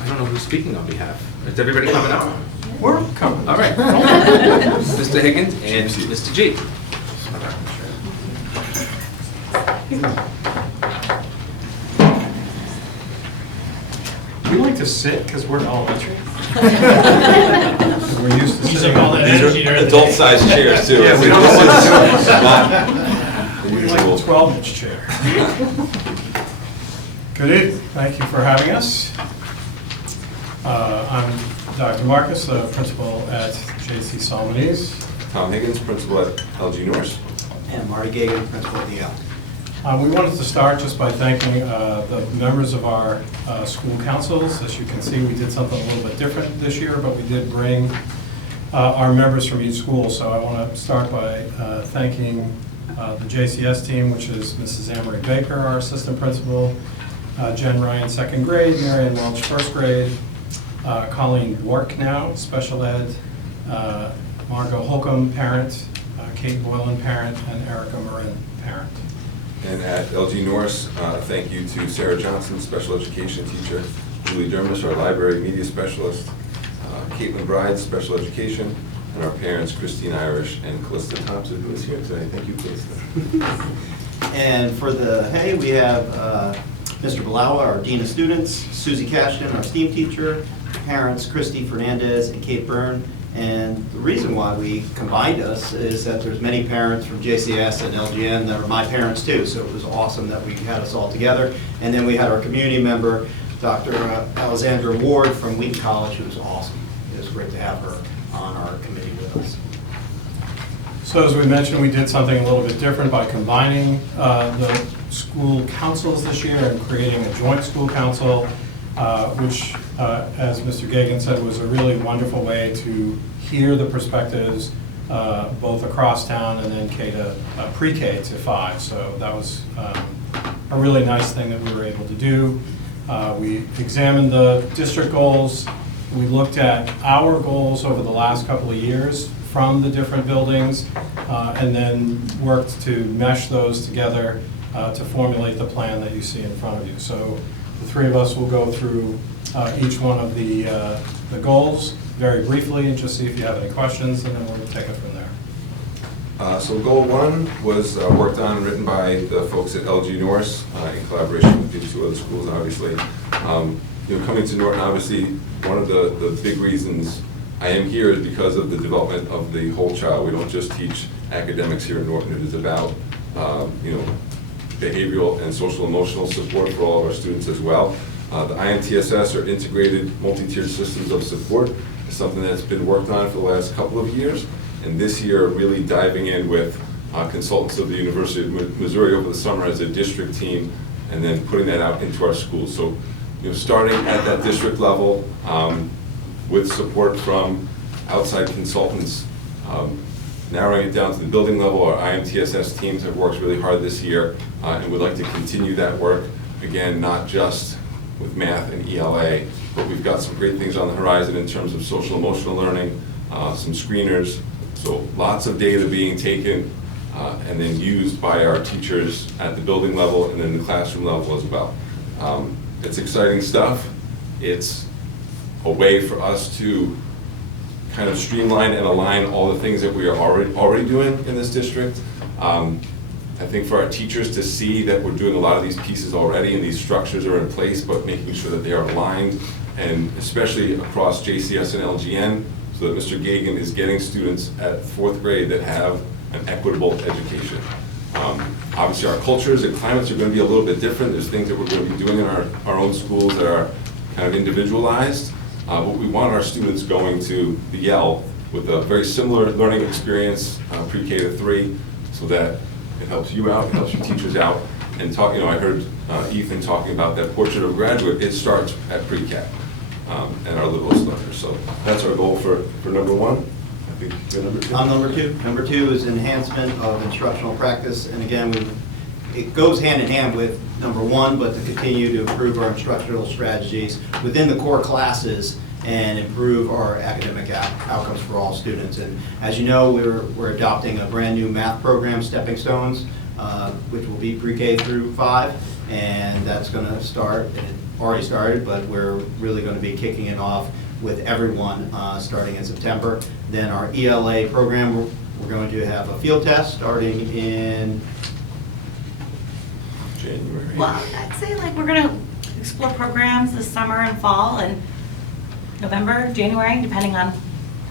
don't know who's speaking on behalf. Is everybody coming up? We're coming. All right. Mr. Higgins and Mr. G. We like to sit because we're elementary. We're used to Use sitting. up all that energy during the day. Adult-sized chairs, too. Yeah, we don't know what to do. Not We like a 12-inch chair. Good evening. Thank you for having us. I'm Dr. Marcus, the principal at J.C. Solomons. Tom Higgins, principal at LG Norris. And Marty Gagan, principal at DL. We wanted to start just by thanking the members of our school councils. As you can see, we did something a little bit different this year, but we did bring our members from each school. So I want to start by thanking the JCS team, which is Mrs. Amory Baker, our assistant principal, Jen Ryan, 2nd grade, Marianne Welch, 1st grade, Colleen Dwork now, special ed, Margot Holcomb, parent, Kate Boylan, parent, and Erica Marin, parent. And at LG Norris, thank you to Sarah Johnson, special education teacher, Julie Dermis, our library media specialist, Caitlin Bride, special education, and our parents, Christine Irish and Callista Thompson, who is here today. Thank you, Callista. And for the hay, we have Mr. Balawa, our Dean of Students, Susie Cashton, our STEAM teacher, parents Christy Fernandez and Kate Byrne. And the reason why we combined us is that there's many parents from JCS and LGN that are my parents too, so it was awesome that we had us all together. And then we had our community member, Dr. Alexandra Ward from Wheaton College, who was awesome. It was great to have her on our committee with us. So as we mentioned, we did something a little bit different by combining the school councils this year and creating a joint school council, which, as Mr. Gagan said, was a really wonderful way to hear the perspectives both across town and then pre-K to 5. So that was a really nice thing that we were able to do. We examined the district goals. We looked at our goals over the last couple of years from the different buildings, and then worked to mesh those together to formulate the plan that you see in front of you. So the three of us will go through each one of the goals very briefly and just see if you have any questions, and then we'll take it from there. So goal 1 was worked on and written by the folks at LG Norris in collaboration with the 2 other schools, obviously. Coming to Norton, obviously, one of the big reasons I am here is because of the development of the whole child. We don't just teach academics here in Norton. It is about, behavioral and social emotional support for all of our students as well. The IMTSS, or Integrated Multi-Tiered Systems of Support, is something that's been worked on for the last couple of years. And this year, really diving in with consultants of the University of Missouri over the summer as a district team, and then putting that out into our schools. So, starting at that district level with support from outside consultants, narrowing it down to the building level. Our IMTSS teams have worked really hard this year, and would like to continue that work. Again, not just with math and ELA, but we've got some great things on the horizon in terms of social emotional learning, some screeners, so lots of data being taken and then used by our teachers at the building level and then the classroom level as well. It's exciting stuff. It's a way for us to kind of streamline and align all the things that we are already doing in this district. I think for our teachers to see that we're doing a lot of these pieces already and these structures are in place, but making sure that they are aligned, and especially across JCS and LGN, so that Mr. Gagan is getting students at 4th grade that have an equitable education. Obviously our cultures and climates are going to be a little bit different. There's things that we're going to be doing in our own schools that are kind of individualized, but we want our students going to the Yale with a very similar learning experience, pre-K to 3, so that it helps you out, it helps your teachers out. And talk, I heard Ethan talking about that portrait of graduate. It starts at pre-K and our littlest learners. So that's our goal for number 1. I think you're number 2. I'm number 2. Number 2 is enhancement of instructional practice. And again, it goes hand in hand with number 1, but to continue to improve our instructional strategies within the core classes and improve our academic outcomes for all students. And as you know, we're adopting a brand new math program, Stepping Stones, which will be pre-K through 5, and that's going to start, and it already started, but we're really going to be kicking it off with everyone starting in September. Then our ELA program, we're going to have a field test starting in January. Well, I'd say like we're gonna explore programs this summer and fall and November, January, depending on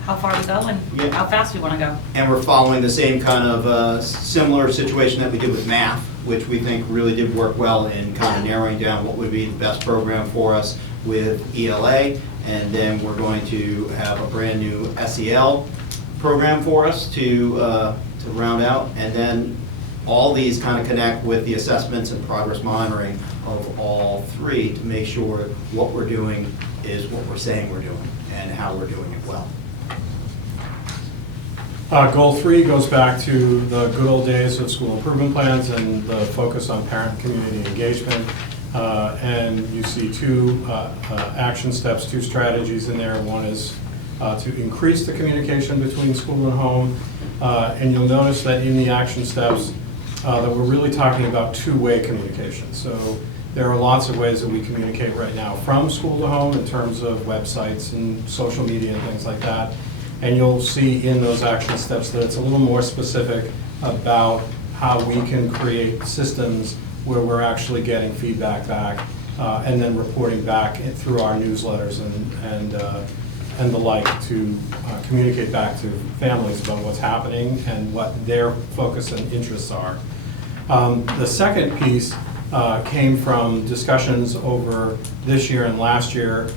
how far we go and Yeah. how fast we wanna go. And we're following the same kind of similar situation that we did with math, which we think really did work well in kind of narrowing down what would be the best program for us with ELA. And then we're going to have a brand new SEL program for us to round out. And then all these kind of connect with the assessments and progress monitoring of all 3 to make sure what we're doing is what we're saying we're doing and how we're doing it well. Goal 3 goes back to the good old days of school improvement plans and the focus on parent and community engagement. And you see 2 action steps, 2 strategies in there. One is to increase the communication between school and home. And you'll notice that in the action steps that we're really talking about 2-way communication. So there are lots of ways that we communicate right now from school to home in terms of websites and social media and things like that. And you'll see in those action steps that it's a little more specific about how we can create systems where we're actually getting feedback back and then reporting back through our newsletters and the like to communicate back to families about what's happening and what their focus and interests are. The second piece came from discussions over this year and last year,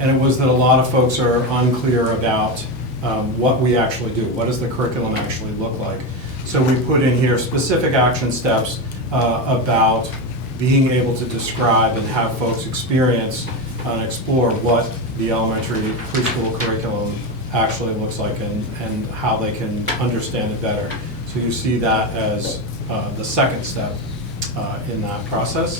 and it was that a lot of folks are unclear about what we actually do. What does the curriculum actually look like? So we put in here specific action steps about being able to describe and have folks experience and explore what the elementary preschool curriculum actually looks like and how they can understand it better. So you see that as the second step in that process.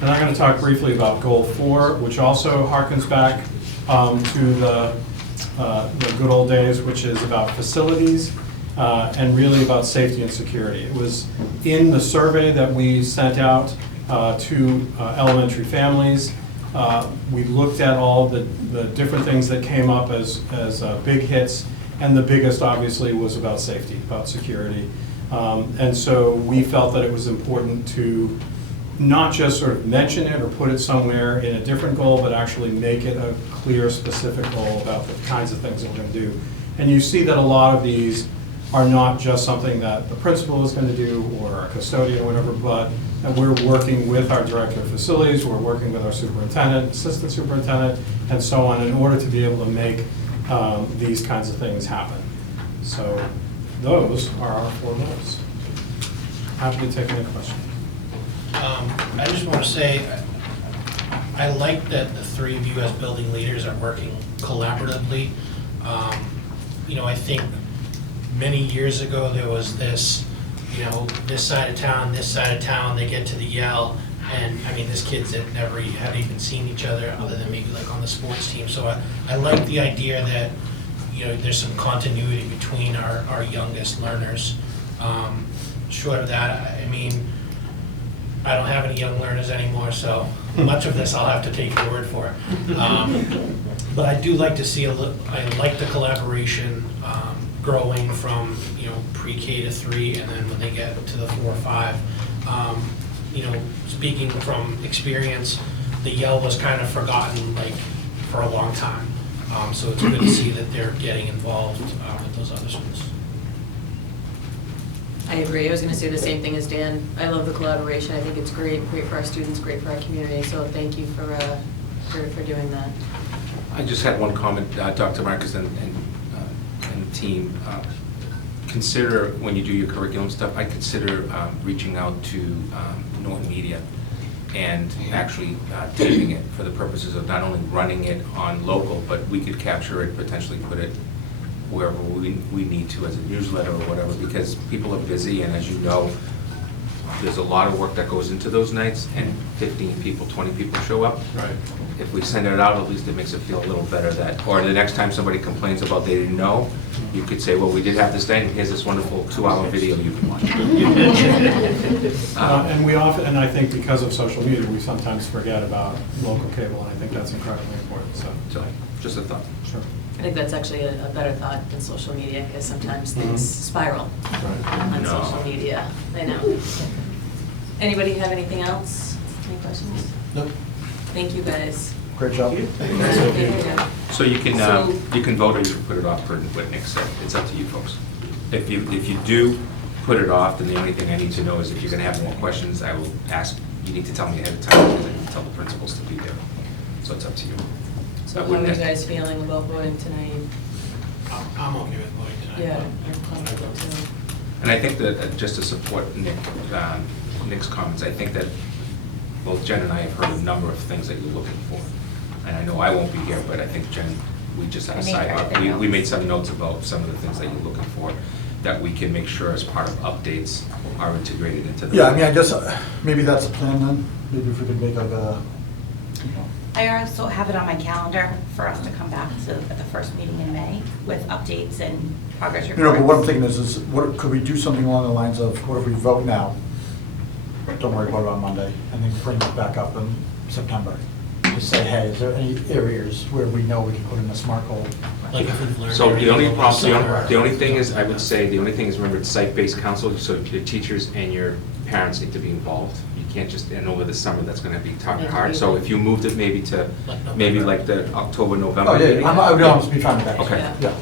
And I'm going to talk briefly about goal 4, which also harkens back to the good old days, which is about facilities and really about safety and security. It was in the survey that we sent out to elementary families. We looked at all the different things that came up as big hits, and the biggest obviously was about safety, about security. And so we felt that it was important to not just sort of mention it or put it somewhere in a different goal, but actually make it a clear, specific goal about the kinds of things that we're going to do. And you see that a lot of these are not just something that the principal is going to do or a custodian or whatever, but that we're working with our director of facilities, we're working with our superintendent, assistant superintendent, and so on in order to be able to make these kinds of things happen. So those are our 4 goals. Happy to take any questions. I just want to say, I like that the 3 of you as building leaders are working collaboratively. I think many years ago there was this, this side of town, they get to the Yale, And, I mean, there's kids that never have even seen each other other than maybe like on the sports team. So I like the idea that, you know, there's some continuity between our youngest learners. Short of that, I mean, I don't have any young learners anymore, so much of this I'll have to take your word for. But I do like to see I like the collaboration growing from, you know, pre-K to 3, and then when they get to the 4 or 5. You know, speaking from experience, the yell was kind of forgotten like for a long time. So it's good to see that they're getting involved with those other schools. I agree. I was going to say the same thing as Dan. I love the collaboration. I think it's great for our students, great for our community. So thank you for doing that. I just had one comment, Dr. Marcus and the team. Consider, when you do your curriculum stuff, I consider reaching out to Norton Media and actually taping it for the purposes of not only running it on local, but we could capture it, potentially put it wherever we need to as a newsletter or whatever, because people are busy, and as you know, there's a lot of work that goes into those nights, and 15 people, 20 people show up. Right. If we send it out, at least it makes it feel a little better that, or the next time somebody complains about they didn't know, you could say, well, we did have this thing, here's this wonderful 2-hour video you can watch. And we often, and I think because of social media, we sometimes forget about local cable, and I think that's incredibly important, so. So, just a thought. Sure. I think that's actually a better thought than social media, because sometimes things spiral on No. social media. I know. Anybody have anything else? Any questions? Nope. Thank you, guys. Great job. So you can vote or you can put it off for what Nick said. It's up to you folks. If you do put it off, then the only thing I need to know is if you're gonna have more questions, I will ask, you need to tell me ahead of time, because I need to tell the principals to be there. So it's up to you. So how are you guys feeling about voting tonight? I'm okay with voting tonight. Yeah, I'm comfortable too. And I think that, just to support Nick's comments, I think that both Jen and I have heard a number of things that you're looking for. And I know I won't be here, but I think Jen, we just had a sidebar. We made some notes about some of the things that you're looking for, that we can make sure as part of updates are integrated into the. Yeah, I mean, I guess maybe that's a plan then. Maybe if we could make like a, you know. I also have it on my calendar for us to come back to at the first meeting in May with updates and progress reports. You know, but what I'm thinking is what, could we do something along the lines of, what if we vote now? Don't worry about it on Monday, and then bring it back up in September. Just say, hey, is there any areas where we know we can put in a SMART goal? Like if we've learned. So the only everything problem, over the only thing is, I would say, the only thing is, remember, it's site-based counsel, so your teachers and your parents need to be involved. You can't just, and over the summer, that's gonna be hard. So if you moved it maybe to, maybe like the October, November Oh, yeah, meeting. I would almost be fine with that. Okay. Yeah,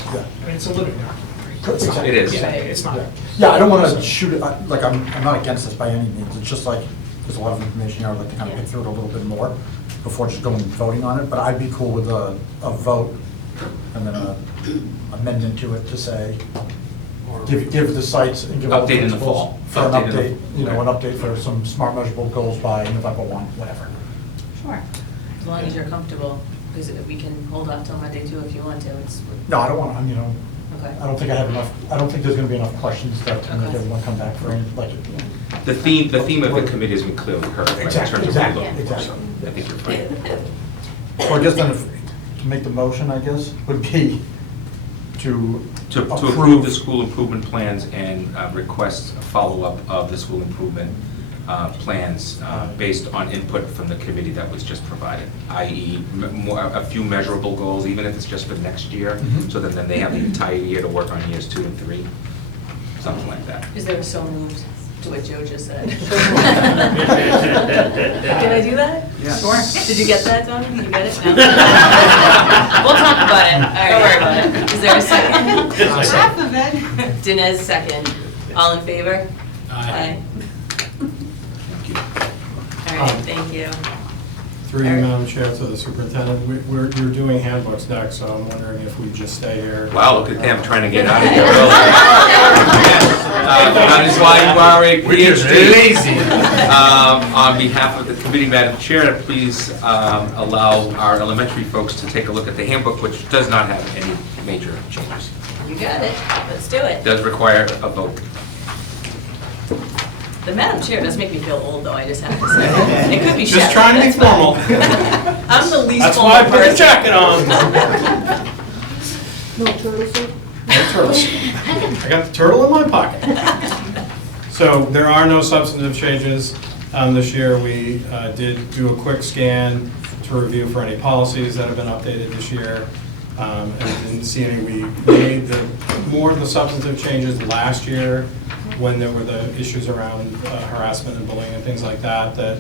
I mean, it's a living document. Exactly. It is. Yeah, it's not. Yeah, I don't want to shoot it, like, I'm not against this by any means. It's just like, there's a lot of information here. I'd like to kind of pick through it a little bit more before just going and voting on it. But I'd be cool with a vote and then an amendment to it to say, give the sites and give all the Update in the principals fall. for an Update in the- update, you know, an update for some SMART measurable goals by November 1, whatever. Sure. As long as you're comfortable, because we can hold off till Monday too if you want to. No, I don't want to, you know, Okay. I don't think I have enough, I don't think there's going to be enough questions to make Okay. everyone come back for any, like. The theme of the committee has been clearly heard, right, in terms of what Exactly, we're looking for, so exactly. I think you're fine. So I guess then, to make the motion, I guess, would be to To approve the school improvement plans and request a follow-up of the school improvement plans based on input from the committee that was just provided, i.e. a few measurable goals, even if it's just for next year, so that then they have the entire year to work on years 2 and 3, something like that. Is there so moved to what Joe just said? Can I do that? Yeah. Sure. Did you get that, Tony? Did you get it? No? We'll talk about it. All right, don't worry about it. Is there a second? Half of it. Dinesh, second. All in favor? Aye. Thank you. All right, thank you. Through you, Madam Chair, to the superintendent, you're doing handbooks next, so I'm wondering if we just stay here. Wow, look at them trying to get out of here early. That is why you are a PhD. Lazy. On behalf of the committee, Madam Chair, please allow our elementary folks to take a look at the handbook, which does not have any major changes. You got it. Let's do it. Does require a vote. The Madam Chair does make me feel old, though, I just have to say. It could be Just Sharon, trying to be that's fine. formal. I'm the least That's why I formal put the person. jacket on. No turtle soup? No turtle soup. I got the turtle in my pocket. So there are no substantive changes. This year, we did do a quick scan to review for any policies that have been updated this year. And didn't see any. We made more of the substantive changes last year when there were the issues around harassment and bullying and things like that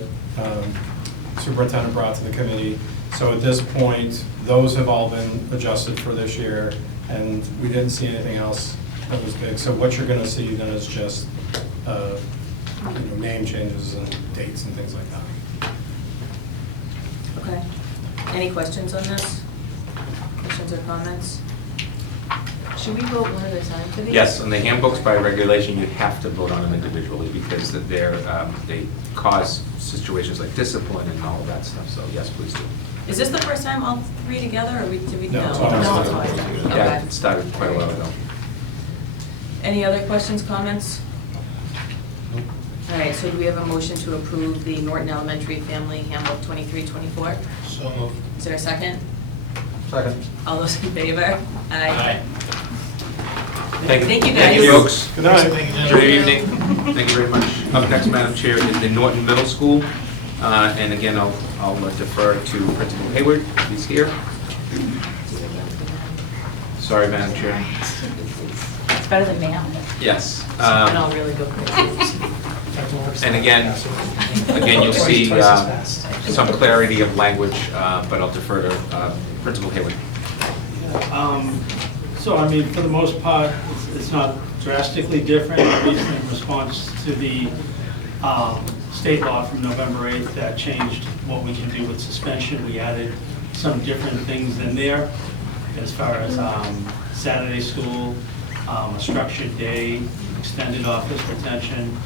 superintendent brought to the committee. So at this point, those have all been adjusted for this year, and we didn't see anything else that was big. So what you're going to see then is just name changes and dates and things like that. Okay. Any questions on this? Questions or comments? Should we vote one at a time for these? Yes, on the handbooks by regulation, you have to vote on them individually because they cause situations like discipline and all of that stuff. So yes, please do. Is this the first time all three together, or did we? No, it's No, always it's done. always done. Okay. Yeah, it started quite a while ago. Any other questions, comments? All right, so do we have a motion to approve the Norton Elementary Family Handbook 23-24? So moved. Is there a second? Second. All those in favor? Aye. Thank you. Thank you, Thank you, guys. folks. Good night. Thank you, Good gentlemen. evening. Thank you very much. Up next, Madam Chair, is the Norton Middle School. And again, I'll defer to Principal Hayward. He's here. Sorry, Madam Chair. It's better than mail. Yes. And I'll really go crazy. And again, you'll see some clarity of language, but I'll defer to Principal Hayward. So, I mean, for the most part, it's not drastically different, at least in response to the state law from November 8th that changed what we can do with suspension. We added some different things in there as far as Saturday school, a structured day, extended office detention,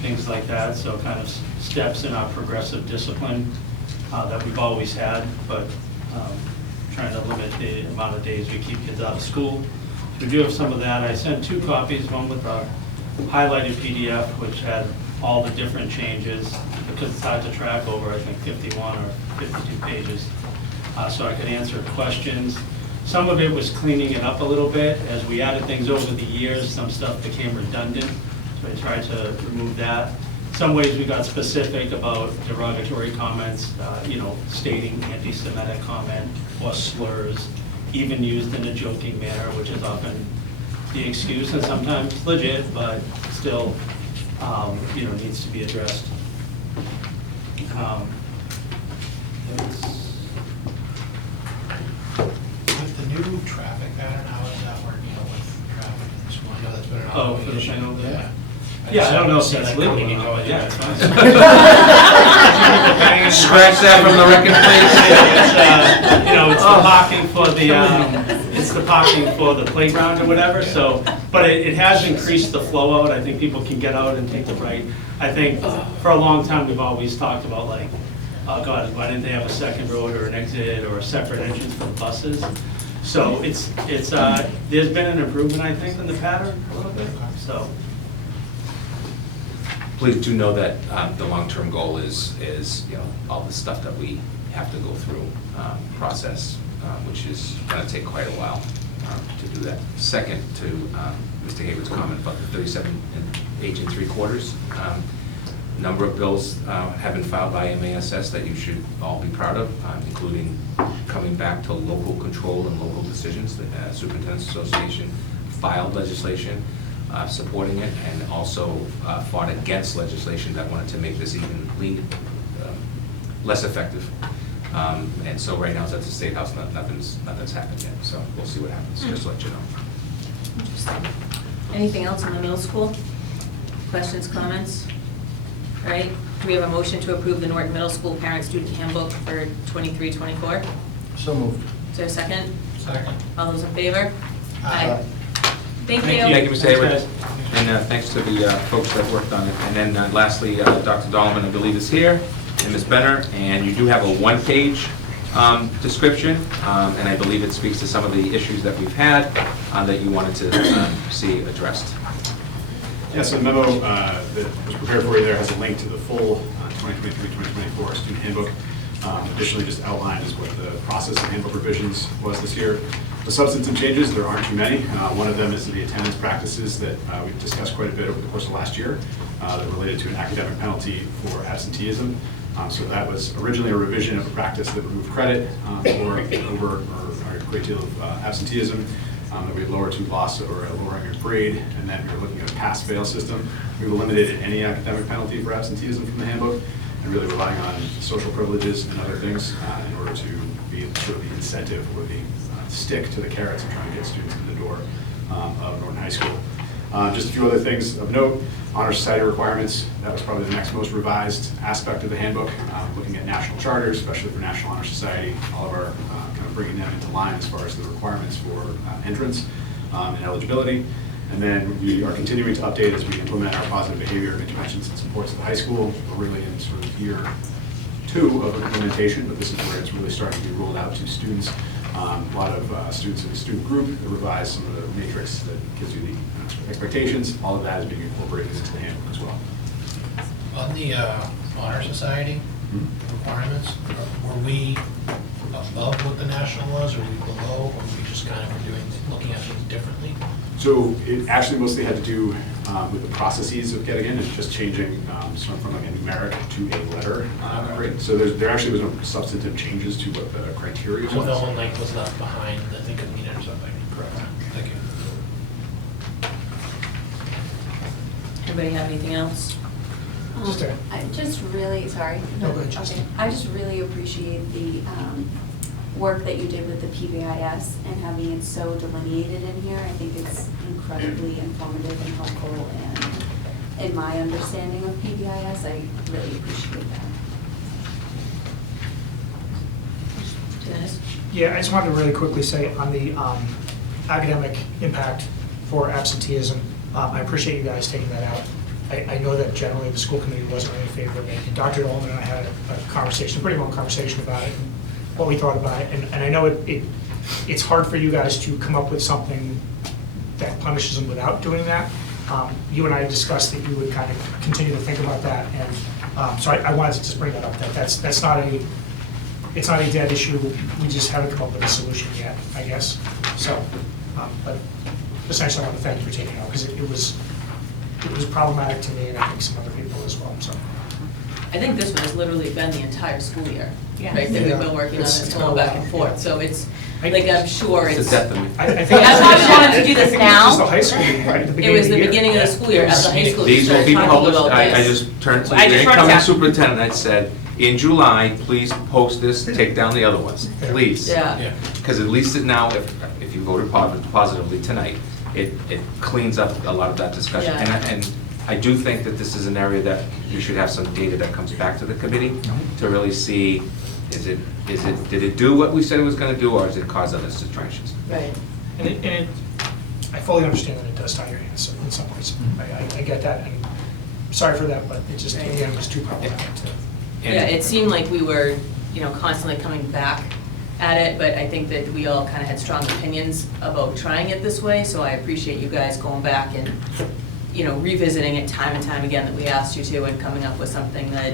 things like that. So kind of steps in our progressive discipline that we've always had, but trying to limit the amount of days we keep kids out of school. We do have some of that. I sent 2 copies, one with a highlighted PDF, which had all the different changes, because it's hard to track over, I think, 51 or 52 pages. So I could answer questions. Some of it was cleaning it up a little bit. As we added things over the years, some stuff became redundant, so I tried to remove that. Some ways we got specific about derogatory comments, stating anti-Semitic comment or slurs, even used in a joking manner, which is often the excuse and sometimes legit, but still, needs to be addressed. With the new traffic pattern, how is that working out with traffic in the school? I know that's been an Oh, ongoing for the issue. thing over there? Yeah. Yeah, I don't know if see that's that legal coming or and not, going, but yeah, yeah. it's fine. Scratch that from the record, please. It's the parking for the parking for the playground or whatever, so, but it has increased the flow out. I think people can get out and take the right. I think for a long time, we've always talked about like, oh God, why didn't they have a second road or an exit or a separate entrance for the buses? So it's there's been an improvement, I think, in the pattern a little bit, so. Please do know that the long-term goal is all the stuff that we have to go through, process, which is going to take quite a while to do that. Second, to Mr. Hayward's comment about the 37 8 3/4, number of bills have been filed by MASS that you should all be proud of, including coming back to local control and local decisions. The Superintendent's Association filed legislation supporting it, and also fought against legislation that wanted to make this even less effective. And so right now it's at the State House, nothing's happened yet, so we'll see what happens, just to let you know. Interesting. Anything else in the middle school? Questions, comments? All right, do we have a motion to approve the Norton Middle School Parent-Student Handbook for 23-24? So moved. Is there a second? Second. All those in favor? Aye. Thank you. Thank you, Mr. Thanks, Hayward. guys. And thanks to the folks that worked on it. And then lastly, Dr. Dahlman, I believe, is here, and Ms. Benner, and you do have a one-page description, and I believe it speaks to some of the issues that we've had that you wanted to see addressed. Yeah, so the memo that was prepared for you there has a link to the full 2023-2024 student handbook. Additionally, just outlined is what the process of handbook revisions was this year. The substantive changes, there aren't too many. One of them is the attendance practices that we've discussed quite a bit over the course of last year that related to an academic penalty for absenteeism. So that was originally a revision of a practice that removed credit for a great deal of absenteeism. That we had lowered to loss or a lowering of grade, and then we were looking at a pass-fail system. We've eliminated any academic penalty for absenteeism from the handbook, and really relying on social privileges and other things in order to be sort of the incentive or the stick to the carrots of trying to get students in the door of Norton High School. Just a few other things of note. Honor Society requirements, that was probably the next most revised aspect of the handbook, looking at national charters, especially for National Honor Society, all of our kind of bringing them into line as far as the requirements for entrance and eligibility. And then we are continuing to update as we implement our positive behavior interventions and supports at the high school. We're really in sort of year 2 of implementation, but this is where it's really starting to be rolled out to students. A lot of students in the student group that revise some of the matrix that gives you the expectations. All of that is being incorporated into the handbook as well. On the Honor Society requirements, were we above what the national was, or were we below, or were we just kind of looking at things differently? So it actually mostly had to do with the processes of getting in. It's just changing from like a numeric to a letter grade. So there actually was no substantive changes to what the criteria was. So no one like was left behind that they couldn't meet it or something? Correct. Thank you. Anybody have anything else? I just really, sorry. No, go ahead, Justin. Okay. I just really appreciate the work that you did with the PBIS and having it so delineated in here. I think it's incredibly informative and helpful, and in my understanding of PBIS, I really appreciate that. Dennis? Yeah, I just wanted to really quickly say on the academic impact for absenteeism, I appreciate you guys taking that out. I know that generally the school committee wasn't really in favor of it. And Dr. Dolman and I had a conversation, a pretty long conversation about it, and what we thought about it. And I know it's hard for you guys to come up with something that punishes them without doing that. You and I discussed that you would kind of continue to think about that. And so I wanted to just bring that up. That's not it's not a dead issue. We just haven't come up with a solution yet, I guess. So, but essentially I want to thank you for taking it out, because it was problematic to me, and I think some other people as well, so. I think this one has literally been the entire school year, Yeah. right, that we've Yeah. been working on It's this, been going a back while. and forth, so it's, like, I'm sure It's it's. a death of me. I think That's why we wanted to do this I think now. It's just the high school meeting, right, at the It beginning was of the the year. beginning of the school year, at the high school. we These will started be talking published, about I this. just turned to the I just wrote it incoming down. superintendent, I said, in July, please post this, take down the other ones, please. Yeah. Because at least now, if you voted positively tonight, it cleans up a lot of that discussion. Yeah. And I do think that this is an area that we should have some data that comes back to the committee to really see, did it do what we said it was going to do, or has it caused other situations? Right. And I fully understand that it does tie your hands in some ways. I get that, and sorry for that, but it just, again, was too problematic to. Yeah, it seemed like we were, constantly coming back at it, but I think that we all kind of had strong opinions about trying it this way, so I appreciate you guys going back and, revisiting it time and time again that we asked you to, and coming up with something that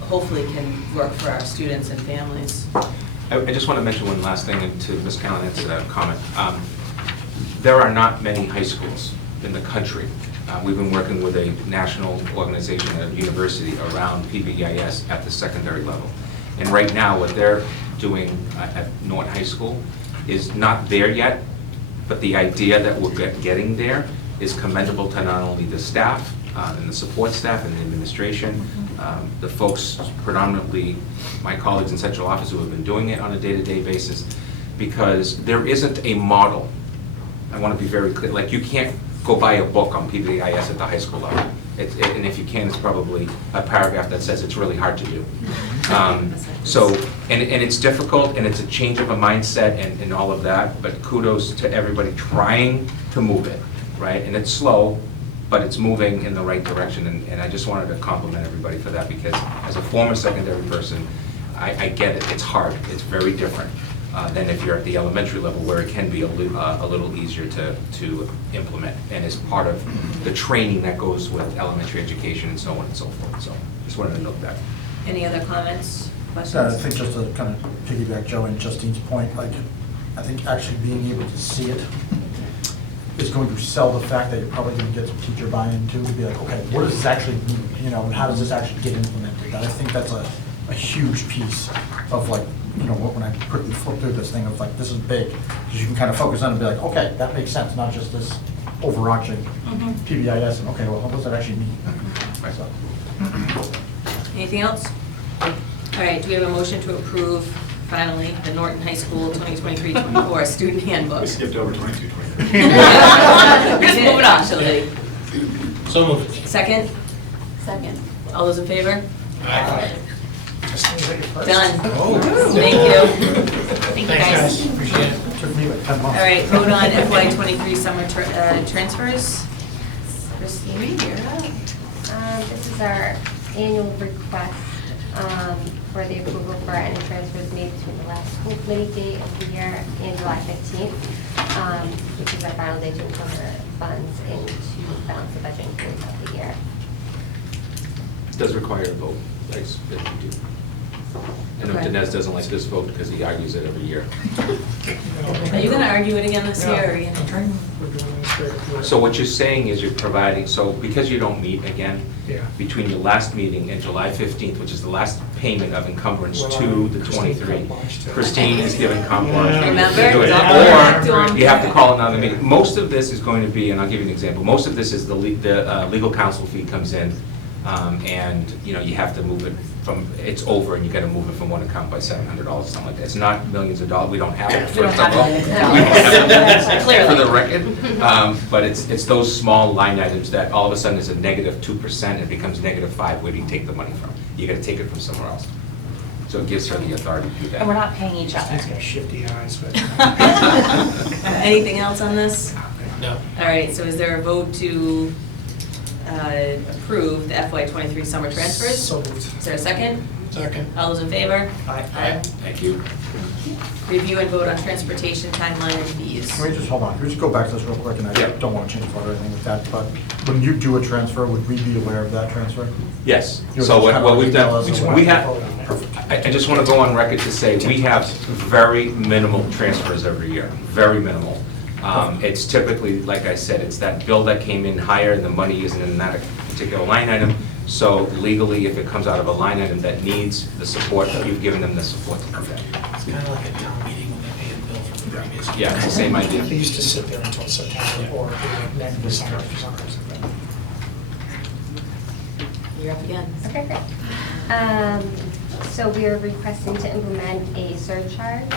hopefully can work for our students and families. I just want to mention one last thing to Ms. Callahan's comment. There are not many high schools in the country. We've been working with a national organization at a university around PBIS at the secondary level. And right now, what they're doing at Norton High School is not there yet, but the idea that we're getting there is commendable to not only the staff and the support staff and the administration, the folks, predominantly my colleagues in central office who have been doing it on a day-to-day basis, because there isn't a model. I want to be very clear, like you can't go buy a book on PBIS at the high school level. And if you can, it's probably a paragraph that says it's really hard to do. So, and it's difficult, and it's a change of a mindset and all of that, but kudos to everybody trying to move it, right? And it's slow, but it's moving in the right direction, and I just wanted to compliment everybody for that, because as a former secondary person, I get it, it's hard, it's very different. than if you're at the elementary level, where it can be a little easier to implement, and is part of the training that goes with elementary education and so on and so forth. So just wanted to note that. Any other comments, So I questions? think just to kind of piggyback Joe and Justine's point, like, I think actually being able to see it is going to sell the fact that you're probably going to get some teacher buy-in too, to be like, okay, what does this actually mean? You know, and how does this actually get implemented? And I think that's a huge piece of like, you know, when I quickly flip through this thing of like, this is big, because you can kind of focus on it and be like, okay, that makes sense, not just this overarching PBIS, and okay, well, what does that actually mean? So. Anything else? All right, do we have a motion to approve, finally, the Norton High School 2023-24 Student Handbook? We skipped over 22, 23. We're just moving on, Shelley. So moved. Second? Second. All those in favor? Aye. Done. Oh. Thank you. Thank you, Thanks, guys. guys. Appreciate it. Took me like 10 months. All right, vote on FY23 summer transfers. Christine, you're up. This is our annual request for the approval for any transfers made between the last school committee date of the year and July 15th, which is our final day to encumber funds into balance the budget and close out the year. It does require a vote, as you do. I know Okay. Dinesh doesn't like this vote because he argues it every year. Are you going to argue it again this year? Or are you gonna- So what you're saying is you're providing, so because you don't meet again, Yeah. between your last meeting and July 15th, which is the last payment of encumbrance to the 23, Christine is given carte blanche. Remember? to do it. It's all Or back to you have to call another meeting. Most of this is going to be, and I'll give you an example, most of this is the legal counsel fee comes in, and, you know, you have to move it from, it's over, and you gotta move it from one account by $700, something like that. It's not millions of dollars, we don't have it. We don't first of have all. millions of We dollars. don't have it, Clearly. For the record, but it's those small line items that all of a sudden is a negative 2%, it becomes negative 5%, where do you take the money from? You gotta take it from somewhere else. So it gives her the authority to do that. And we're not paying each other. It's got shifty eyes, but. Anything else on this? No. All right, so is there a vote to approve the FY23 summer transfers? So moved. Is there a second? Second. All those in favor? Aye. Thank you. Review and vote on transportation timeline and fees. Can we just, hold on, can we just go back to this real quick, and I Yep. don't want to change or anything with that, but when you do a transfer, would we be aware of that transfer? Yes, You would so just kind what of we've email done, us We just or want we to have, vote on that. I just want to go on record to say, we have very minimal transfers every year, very minimal. It's typically, like I said, it's that bill that came in higher and the money isn't in that particular line item. So legally, if it comes out of a line item that needs the support, you've given them the support to do that. It's kind of like a town meeting when they pay a bill for the previous year. Yeah, it's the same idea. They used to sit there until September or next December for some reason. You're up again. Okay, great. So we are requesting to implement a surcharge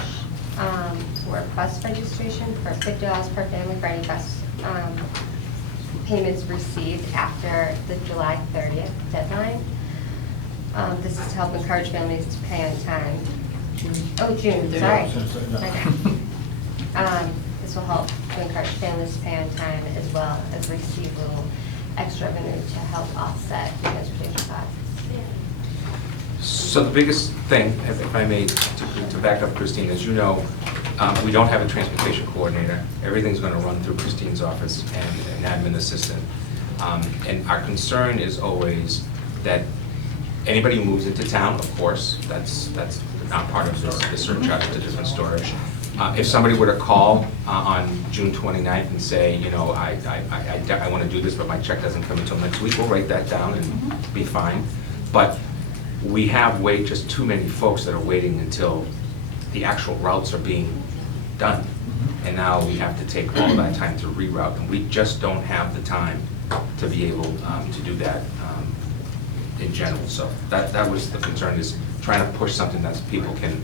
for bus registration for $50 per family for any bus payments received after the July 30th deadline. This is to help encourage families to pay on time. Oh, June, sorry. Okay. This will help to encourage families to pay on time as well as receive a little extra revenue to help offset transportation costs. So the biggest thing, if I may, to back up Christine, as you know, we don't have a transportation coordinator. Everything's going to run through Christine's office and an admin assistant. And our concern is always that anybody who moves into town, of course, that's not part of the surcharge, it's a different story. If somebody were to call on June 29th and say, you know, I want to do this, but my check doesn't come until next week, we'll write that down and be fine. But we have just too many folks that are waiting until the actual routes are being done. And now we have to take all that time to reroute, and we just don't have the time to be able to do that in general. So that was the concern, is trying to push something that people can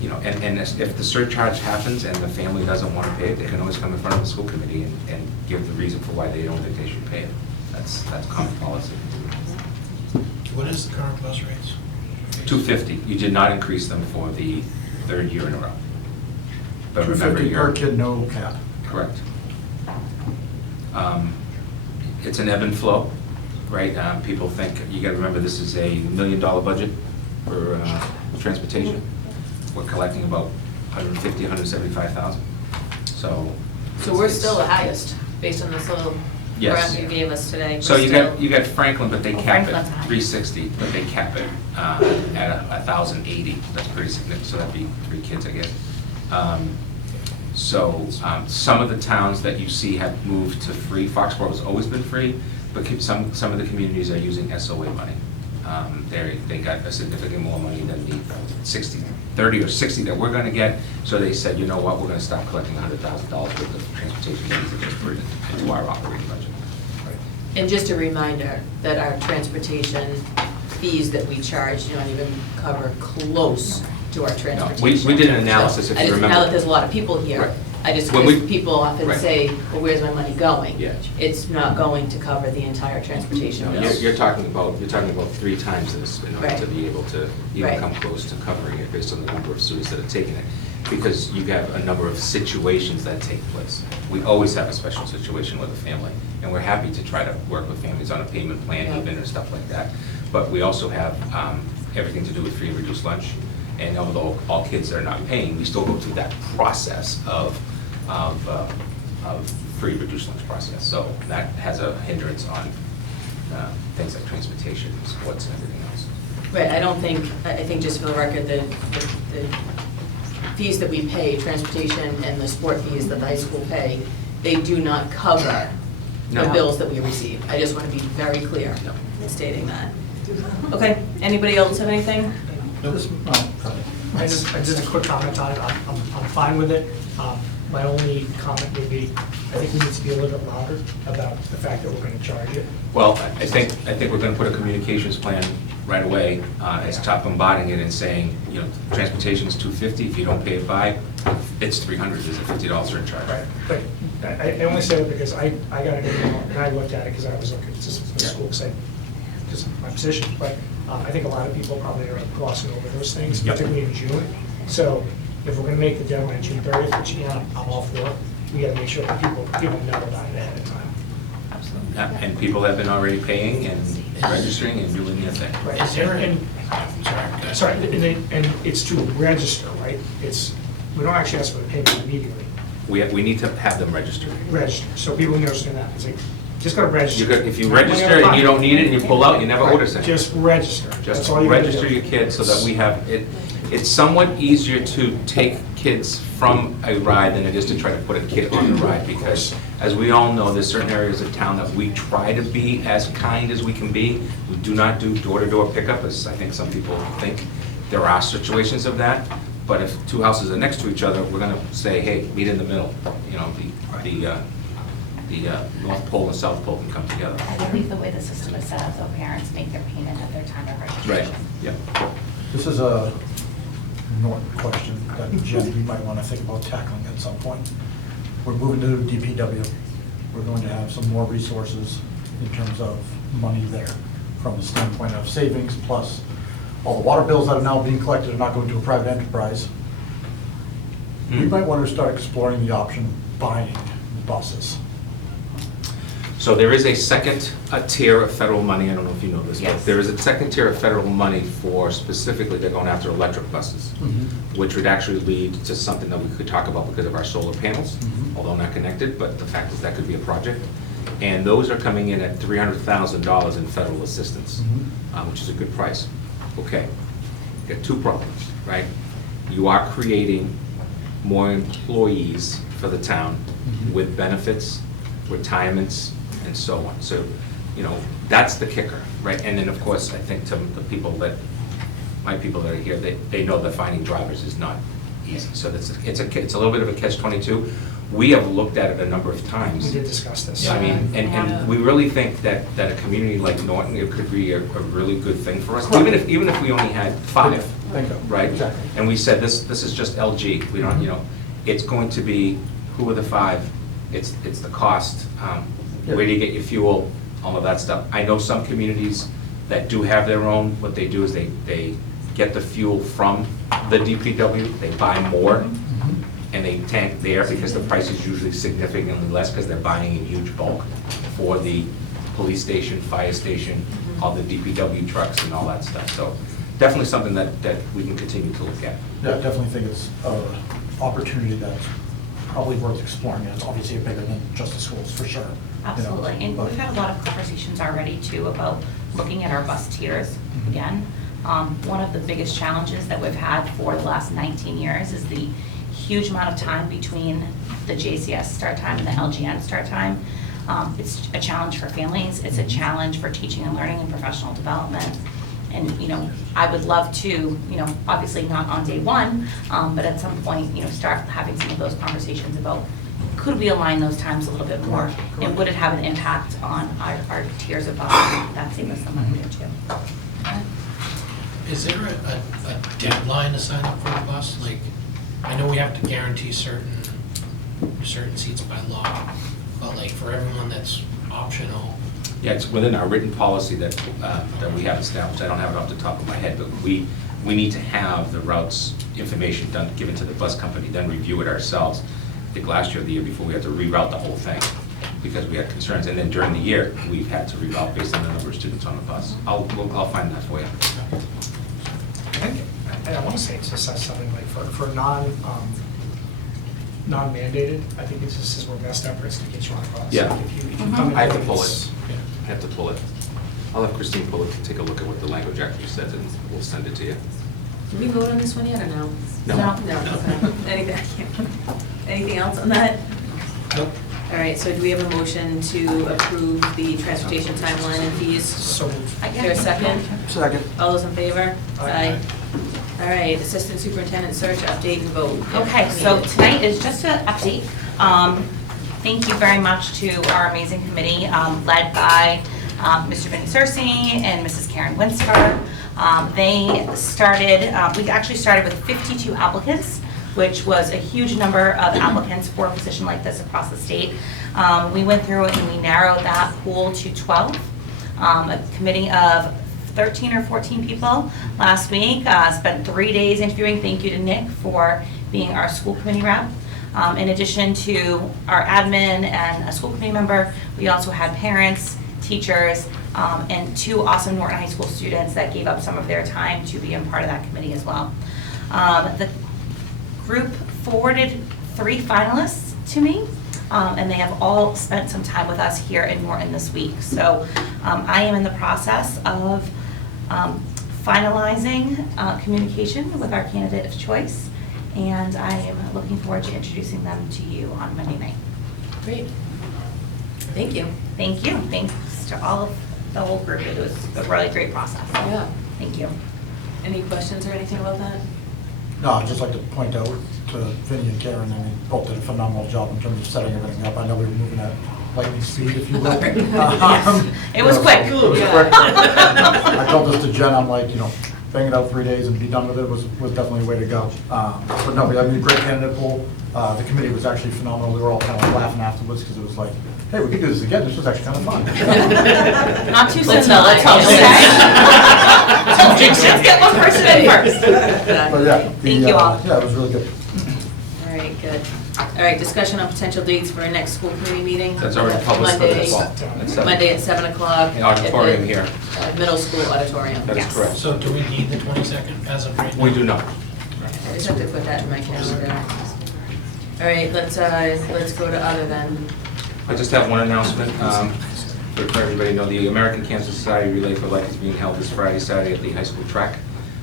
you know, and if the surcharge happens and the family doesn't want to pay it, they can always come in front of the school committee and give the reason for why they don't think they should pay it. That's common policy. What is the current bus rates? $250. You did not increase them for the third year in a row. But remember, $250 per kid, no cap. Correct. It's an ebb and flow, right? People think, you gotta remember, this is a $1 million budget for transportation. we're collecting about 150, 175,000. So we're still the highest, based on this little Yes. graph you gave us today. So We're you still- got Franklin, but they Oh, cap it, Franklin's high. 360, but they cap it at 1,080. That's pretty significant, so that'd be 3 kids, I guess. Some of the towns that you see have moved to free. Foxborough has always been free, but some of the communities are using SOA money. They got a significant more money than the 30 or 60 that we're gonna get, so they said, you know what, we're gonna stop collecting $100,000 worth of transportation fees and just put it into our operating budget. And just a reminder that our transportation fees that we charge don't even cover close to our transportation. we did an analysis, if you Now remember. that there's a lot of people here, Right. because When we- people often Right. say, well, where's my money going? Yeah. It's not going to cover the entire transportation No, bill. you're talking about 3 times this in order Right. to be able to even Right. come close to covering it based on the number of students that are taking it. Because you have a number of situations that take place. We always have a special situation with a family, and we're happy to try to work with families on a payment plan Yeah. even and stuff like that. But we also have everything to do with free and reduced lunch. And although all kids are not paying, we still go through that process of free reduced lunch process. So that has a hindrance on things like transportation, sports, and everything else. Right, I think just for the record, the fees that we pay, transportation and the sport fees that the high school pay, they do not cover the No. bills that we receive. I just want to be very clear No. in stating that. Okay, anybody else have anything? I just a quick comment on it. I'm fine with it. My only comment would be, I think we need to be a little bit louder about the fact that we're going to charge it. Well, I think we're going to put a communications plan right away, as top bombarding it and saying, you know, transportation is $250, if you don't pay it by, it's $300, there's a $50 surcharge. Right, but I only say that because I got an email and I looked at it because I was looking just for the Yeah. school, because of my position, but I think a lot of people probably are glossing over those things, Yep. particularly in June. So if we're gonna make the deadline June 30th, which, yeah, I'm all for, we gotta make sure that people know about it ahead of time. Yeah, and people have been already paying and registering and doing their thing. Right. Is there And- Sorry, and it's to register, right? We don't actually ask for the payment immediately, We need to have them registered. register, so people understand that. It's like, just gotta register. If you register and you don't need it and you pull out, you never owe us anything. Just register. Just That's all you gotta register do. your kids so that we have, it's somewhat easier to take kids from a ride than it is to try to put a kid on the ride, because as we all know, there's certain areas of town that we try to be as kind as we can be. We do not do door-to-door pickup, as I think some people think. There are situations of that, but if 2 houses are next to each other, we're gonna say, hey, meet in the middle. You know, the North Pole and South Pole can come together. I believe the way the system is set up, though, parents make their payment at their time of registration. Yeah. This is a Norton question that Jim, you might want to think about tackling at some point. We're moving to DPW. We're going to have some more resources in terms of money there from the standpoint of savings, plus all the water bills that are now being collected are not going to a private enterprise. We might want to start exploring the option of buying buses. So there is a second tier of federal money, I don't know if you know this, but Yes. there is a second tier of federal money for specifically, they're going after electric buses, which would actually lead to something that we could talk about because of our solar panels, although not connected, but the fact is that could be a project. And those are coming in at $300,000 in federal assistance, which is a good price. Okay, you got 2 problems, right? You are creating more employees for the town with benefits, retirements, and so on. So, you know, that's the kicker, right? And then, of course, I think to the people that, my people that are here, they know that finding drivers is not easy. So it's a little bit of a catch-22. We have looked at it a number of times. We did discuss this. I mean, and we really think that a community like Norton, it could be a really good thing for us, even if we only had 5, Bingo. right? Exactly. And we said, this is just LG, we don't, you know, it's going to be, who are the 5? It's the cost, where do you get your fuel, all of that stuff. I know some communities that do have their own, what they do is they get the fuel from the DPW, they buy more, and they tank there because the price is usually significantly less because they're buying in huge bulk for the police station, fire station, all the DPW trucks and all that stuff. So definitely something that we can continue to look at. Yeah, I definitely think it's an opportunity that's probably worth exploring. It's obviously bigger than just the schools, for sure. Absolutely, and But- we've had a lot of conversations already too about looking at our bus tiers again. One of the biggest challenges that we've had for the last 19 years is the huge amount of time between the JCS start time and the LGN start time. It's a challenge for families, it's a challenge for teaching and learning and professional development. And, I would love to, obviously not on day one, but at some point, start having some of those conversations about could we align those times a little bit more? And would it have an impact on our tiers of bus? That save us some money there too. Is there a deadline to sign up for a bus? Like, I know we have to guarantee certain seats by law, but like for everyone that's optional. Yeah, it's within our written policy that we have established. I don't have it off the top of my head, but we need to have the routes information given to the bus company, then review it ourselves. I think last year or the year before, we had to reroute the whole thing because we had concerns. And then during the year, we've had to reroute based on the number of students on the bus. I'll find that for you. I want to say it's just something like for non-mandated, I think this is where best efforts to get you on a bus. Yeah. If you come in I have to late, pull it's- it. I have to pull it. I'll have Christine pull it to take a look at what the language actually says, and we'll send it to you. Did we vote on this one yet, or no? No. No, okay. Anything else on that? Nope. All right, so do we have a motion to approve the transportation timeline and fees? So moved. Is there a second? Second. All those in favor? Aye. All right, assistant superintendent search, update and vote. Okay, so tonight is just an update. Thank you very much to our amazing committee, led by Mr. Vinnie Cersei and Mrs. Karen Winster. They started, we actually started with 52 applicants, which was a huge number of applicants for a position like this across the state. We went through and we narrowed that pool to 12. A committee of 13 or 14 people last week, spent 3 days interviewing. Thank you to Nick for being our school committee rep. In addition to our admin and a school committee member, we also had parents, teachers, and 2 awesome Norton High School students that gave up some of their time to be a part of that committee as well. The group forwarded 3 finalists to me, and they have all spent some time with us here in Norton this week. So I am in the process of finalizing communication with our candidate of choice, and I am looking forward to introducing them to you on Monday night. Great. Thank you. Thank you. Thanks to all of the whole group. It was a really great process. Yeah. Thank you. Any questions or anything about that? No, I'd just like to point out to Vinnie and Karen, I mean, both did a phenomenal job in terms of setting everything up. I know we were moving at lightning speed, if you will. It was quick. It was quick. I told this to Jen, I'm like, bang it out 3 days and be done with it was definitely a way to go. But no, we had a great candidate pool. The committee was actually phenomenal. We were all kind of laughing afterwards because it was like, hey, we could do this again. This was actually kind of fun. Not too soon Let's though, not let's hope, okay? Let's get one person in first. But yeah. Thank you all. Yeah, it was really good. All right, good. All right, discussion on potential dates for our next school committee meeting. That's already published for this fall. At 7. Monday at 7 o'clock. In auditorium at the, here. Middle school auditorium. That is Yes. correct. So do we need the 22nd as of right now? We do not. I just have to put that in my calendar. All right, let's go to other then. I just have one announcement. For everybody to know, the American Cancer Society Relay for Life is being held this Friday, Saturday at the high school track.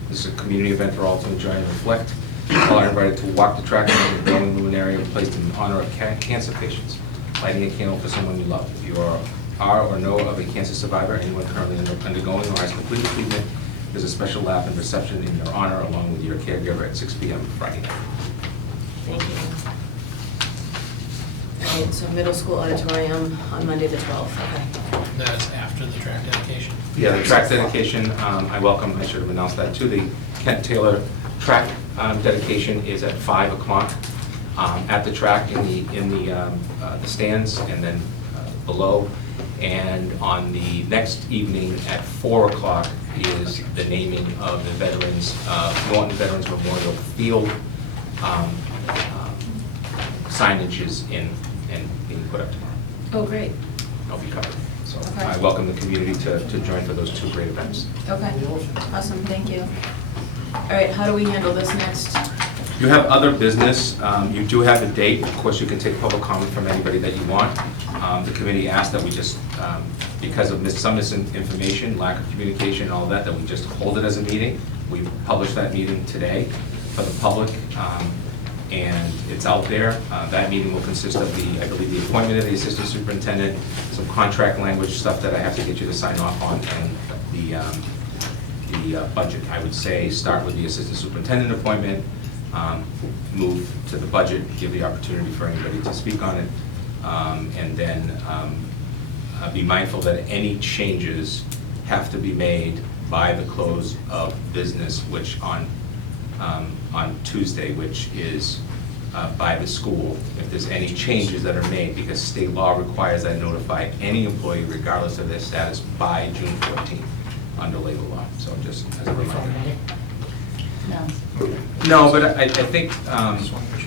This is a community event for all to enjoy and reflect. All are invited to walk the track in the glowing luminary placed in honor of cancer patients, lighting a candle for someone you love. If you are or know of a cancer survivor, anyone currently undergoing or has completed treatment, there's a special laugh and reception in your honor along with your caregiver at 6 p.m. Friday night. Thank you. All right, so middle school auditorium on Monday the 12th. Okay. That's after the track dedication? Yeah, the track dedication, I should have announced that too. The Kent Taylor track dedication is at 5 o'clock at the track in the stands and then below. And on the next evening at 4 o'clock is the naming of the Veterans, Norton Veterans Memorial Field. Signage is in and being put up tomorrow. Oh, great. I'll be covered. So Okay. I welcome the community to join for those two great events. Okay, awesome, thank you. All right, how do we handle this next? You have other business. You do have a date. Of course, you can take public comment from anybody that you want. The committee asked that we just, because of some misinformation, lack of communication, and all that we just hold it as a meeting. We published that meeting today for the public, and it's out there. That meeting will consist of I believe, the appointment of the assistant superintendent, some contract language stuff that I have to get you to sign off on, and the budget. I would say start with the assistant superintendent appointment, move to the budget, give the opportunity for anybody to speak on it, and then be mindful that any changes have to be made by the close of business, which on Tuesday, which is by the school, if there's any changes that are made, because state law requires I notify any employee regardless of their status by June 14th under labor law. So just as a reminder. No, but I think,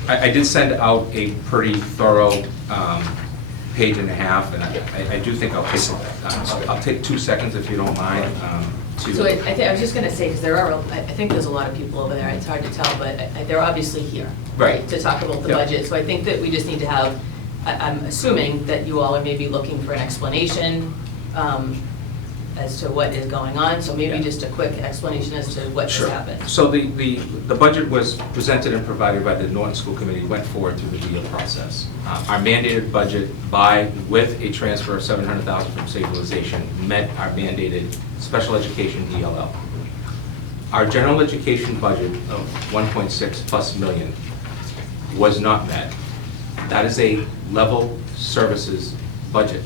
I did send out a pretty thorough page and a half, and I do think I'll take 2 seconds if you don't mind. So I was just gonna say, because I think there's a lot of people over there, it's hard to tell, but they're obviously here. Right. To talk about the Yep. budget, so I think that we just need to have, I'm assuming that you all are maybe looking for an explanation as to what is going on, so maybe Yeah. just a quick explanation as to what just happened. So the budget was presented and provided by the Norton School Committee, went forward through the deal process. Our mandated budget with a transfer of $700,000 from stabilization met our mandated special education DLL. Our general education budget of 1.6+ million was not met. That is a level services budget.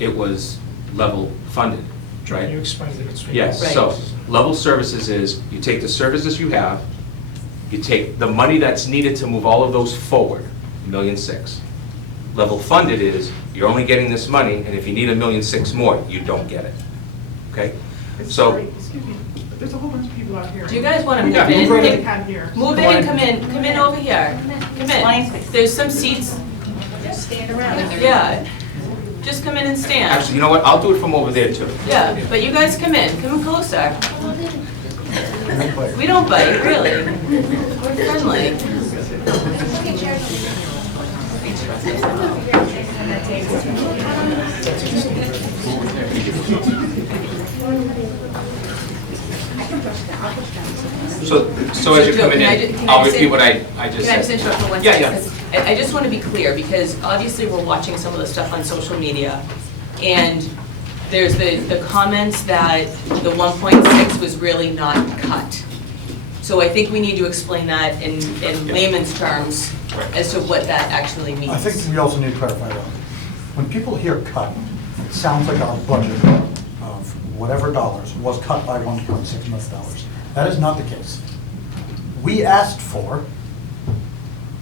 It was level funded, right? Can you explain the difference between Yes, those? so level services is, you take the services you have, you take the money that's needed to move all of those forward, $1.6 million. Level funded is, you're only getting this money, and if you need $1.6 million more, you don't get it, okay? So, Excuse me, but there's a whole bunch of people out here. Do you guys want to move Yeah, in? move right in. Come here. Move in and come in over here. Come in. There's some seats. Just stand around. Yeah. Just come in and stand. actually, you know what, I'll do it from over there too. Yeah, but you guys come in closer. We don't bite, really. We're friendly. So as you're coming in, I'll repeat what I just Can I just said. interrupt for one Yeah, second? yeah. 'Cause I just want to be clear, because obviously we're watching some of the stuff on social media, and there's the comments that the 1.6 was really not cut. So I think we need to explain that in layman's terms as to what that actually means. I think we also need to clarify that. When people hear cut, it sounds like our budget of whatever dollars was cut by $1.6 million. That is not the case. We asked for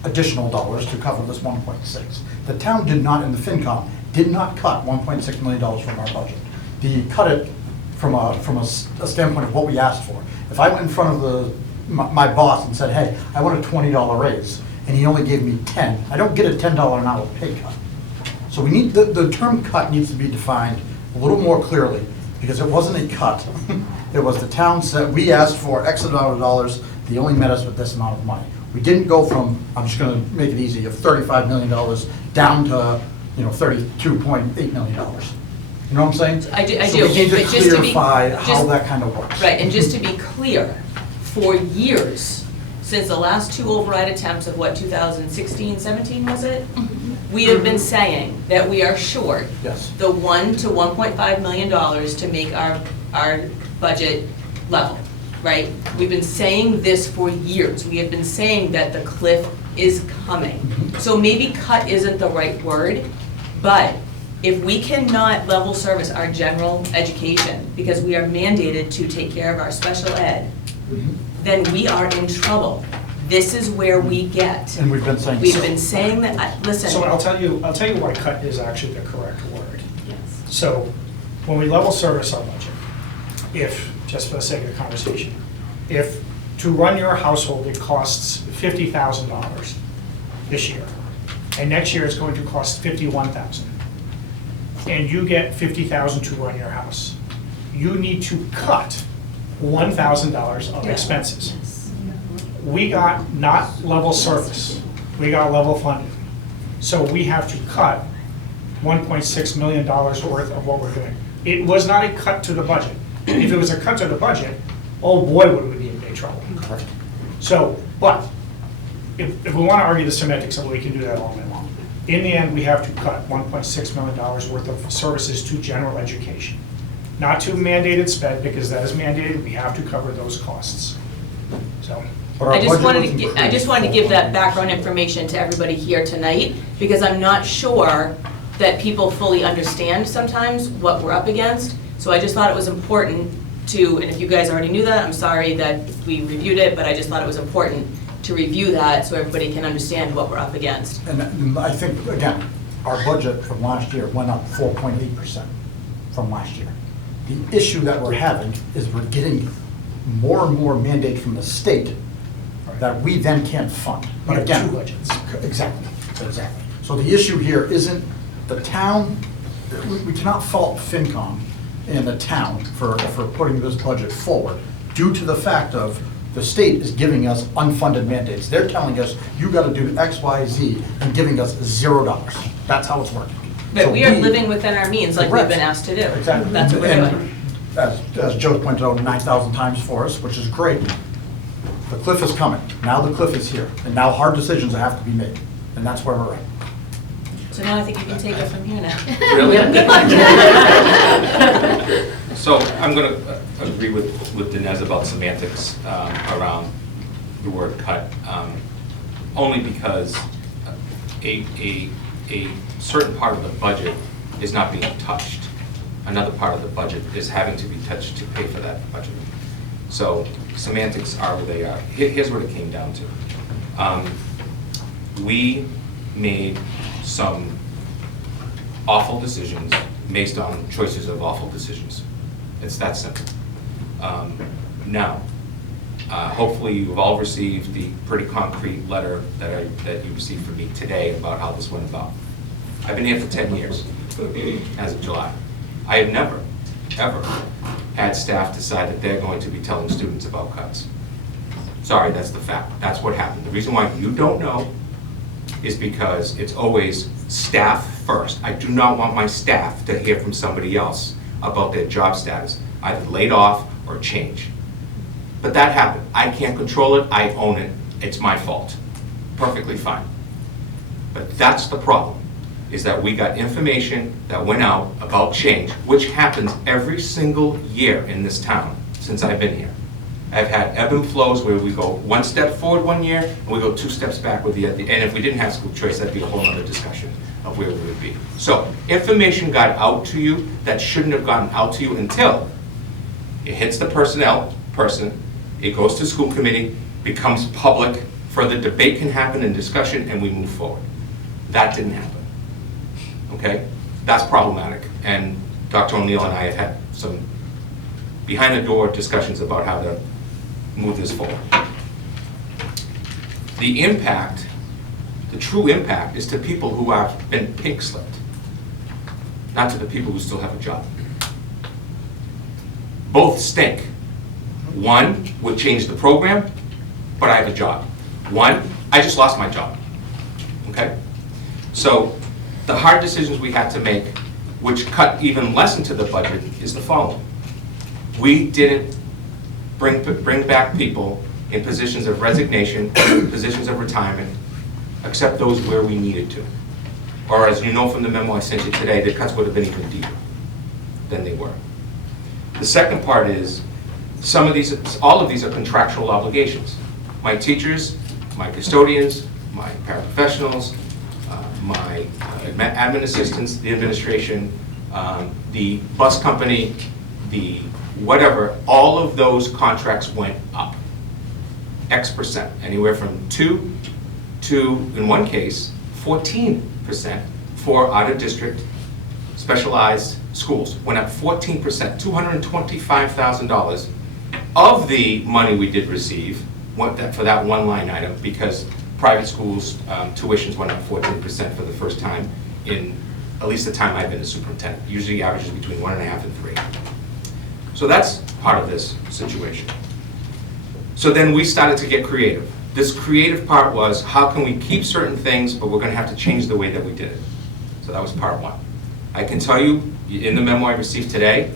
additional dollars to cover this 1.6. The town did not, and the FinCom, did not cut $1.6 million from our budget. They cut it from a standpoint of what we asked for. If I went in front of my boss and said, hey, I want a $20 raise, and he only gave me 10, I don't get a $10 an hour pay cut. So we need, the term cut needs to be defined a little more clearly, because it wasn't a cut. It was the town said, we asked for X amount of dollars, they only met us with this amount of money. We didn't go from, I'm just gonna make it easy, of $35 million down to, $32.8 million. You know what I'm saying? I do, So we need to but just to be- clarify how just- that kind of works. Right, and just to be clear, for years, since the last two override attempts of what, 2016, 17 was it? We have been saying that we are short Yes. the $1 to $1.5 million to make our budget level, right? We've been saying this for years. We have been saying that the cliff is coming. So maybe cut isn't the right word, but if we cannot level service our general education because we are mandated to take care of our special ed, then we are in trouble. This is where we get. And we've been saying. We've been saying that, listen. So I'll tell you why cut is actually the correct word. Yes. So when we level service our budget, if, just for the sake of the conversation, if to run your household it costs $50,000 this year, and next year it's going to cost $51,000, and you get 50,000 to run your house, you need to cut $1,000 of expenses. We got not level service, we got level funding. So we have to cut $1.6 million worth of what we're doing. It was not a cut to the budget. If it was a cut to the budget, oh boy, would we be in big trouble. Correct. So, but if we want to argue the semantics of it, we can do that all night long. In the end, we have to cut $1.6 million worth of services to general education. Not to mandated sped, because that is mandated, we have to cover those costs. So. But our I just budget wanted was to, increased I just wanted to give that 4.8%. background information to everybody here tonight, because I'm not sure that people fully understand sometimes what we're up against. So I just thought it was important to, and if you guys already knew that, I'm sorry that we reviewed it, but I just thought it was important to review that so everybody can understand what we're up against. And I think, again, our budget from last year went up 4.8% from last year. The issue that we're having is we're getting more and more mandate from the state that we then can't fund. We But have again, two budgets. Exactly. So the issue here isn't the town, we cannot fault FinCom and the town for putting this budget forward due to the fact of the state is giving us unfunded mandates. They're telling us, you gotta do X, Y, Z, and giving us $0. That's how it's working. But So we are living within our means like we've Correct. been asked to do. Exactly. That's what we're And doing. As Joe pointed out 9,000 times for us, which is great, the cliff is coming. Now the cliff is here, and now hard decisions have to be made, and that's where we're at. So now I think you can take it from here now. Really? Good luck. So I'm going to agree with Dinesh about semantics around the word cut, only because a certain part of the budget is not being touched. Another part of the budget is having to be touched to pay for that budget. So semantics are where they are. Here's what it came down to. We made some awful decisions based on choices of awful decisions. It's that simple. Now, hopefully you've all received the pretty concrete letter that you received from me today about how this went about. I've been here for 10 years, as of July. I have never, ever had staff decide that they're going to be telling students about cuts. Sorry, that's the fact. That's what happened. The reason why you don't know is because it's always staff first. I do not want my staff to hear from somebody else about their job status, either laid off or change. But that happened. I can't control it. I own it. It's my fault. Perfectly fine. But that's the problem, is that we got information that went out about change, which happens every single year in this town since I've been here. I've had ebb and flows where we go one step forward one year, and we go 2 steps back with the other. And if we didn't have school choice, that'd be a whole other discussion of where we would be. So information got out to you that shouldn't have gotten out to you until it hits the personnel person, it goes to school committee, becomes public, further debate can happen and discussion, and we move forward. That didn't happen. Okay? That's problematic. And Dr. O'Neill and I have had some behind-the-door discussions about how to move this forward. The impact, the true impact, is to people who have been pink-slipped, not to the people who still have a job. Both stink. One would change the program, but I have a job. One, I just lost my job. Okay? So the hard decisions we had to make, which cut even less into the budget, is the following. We didn't bring back people in positions of resignation, positions of retirement, except those where we needed to. Or as you know from the memo I sent you today, the cuts would have been even deeper than they were. The second part is, all of these are contractual obligations. My teachers, my custodians, my paraprofessionals, my admin assistants, the administration, the bus company, the whatever, all of those contracts went up X%, anywhere from 2 to, in one case, 14% for out-of-district specialized schools. Went up 14%, $225,000 of the money we did receive went for that one line item, because private schools tuitions went up 14% for the first time in at least the time I've been a superintendent. Usually averages between 1.5 and 3. So that's part of this situation. So then we started to get creative. This creative part was, how can we keep certain things, but we're going to have to change the way that we did it. So that was part one. I can tell you, in the memo I received today,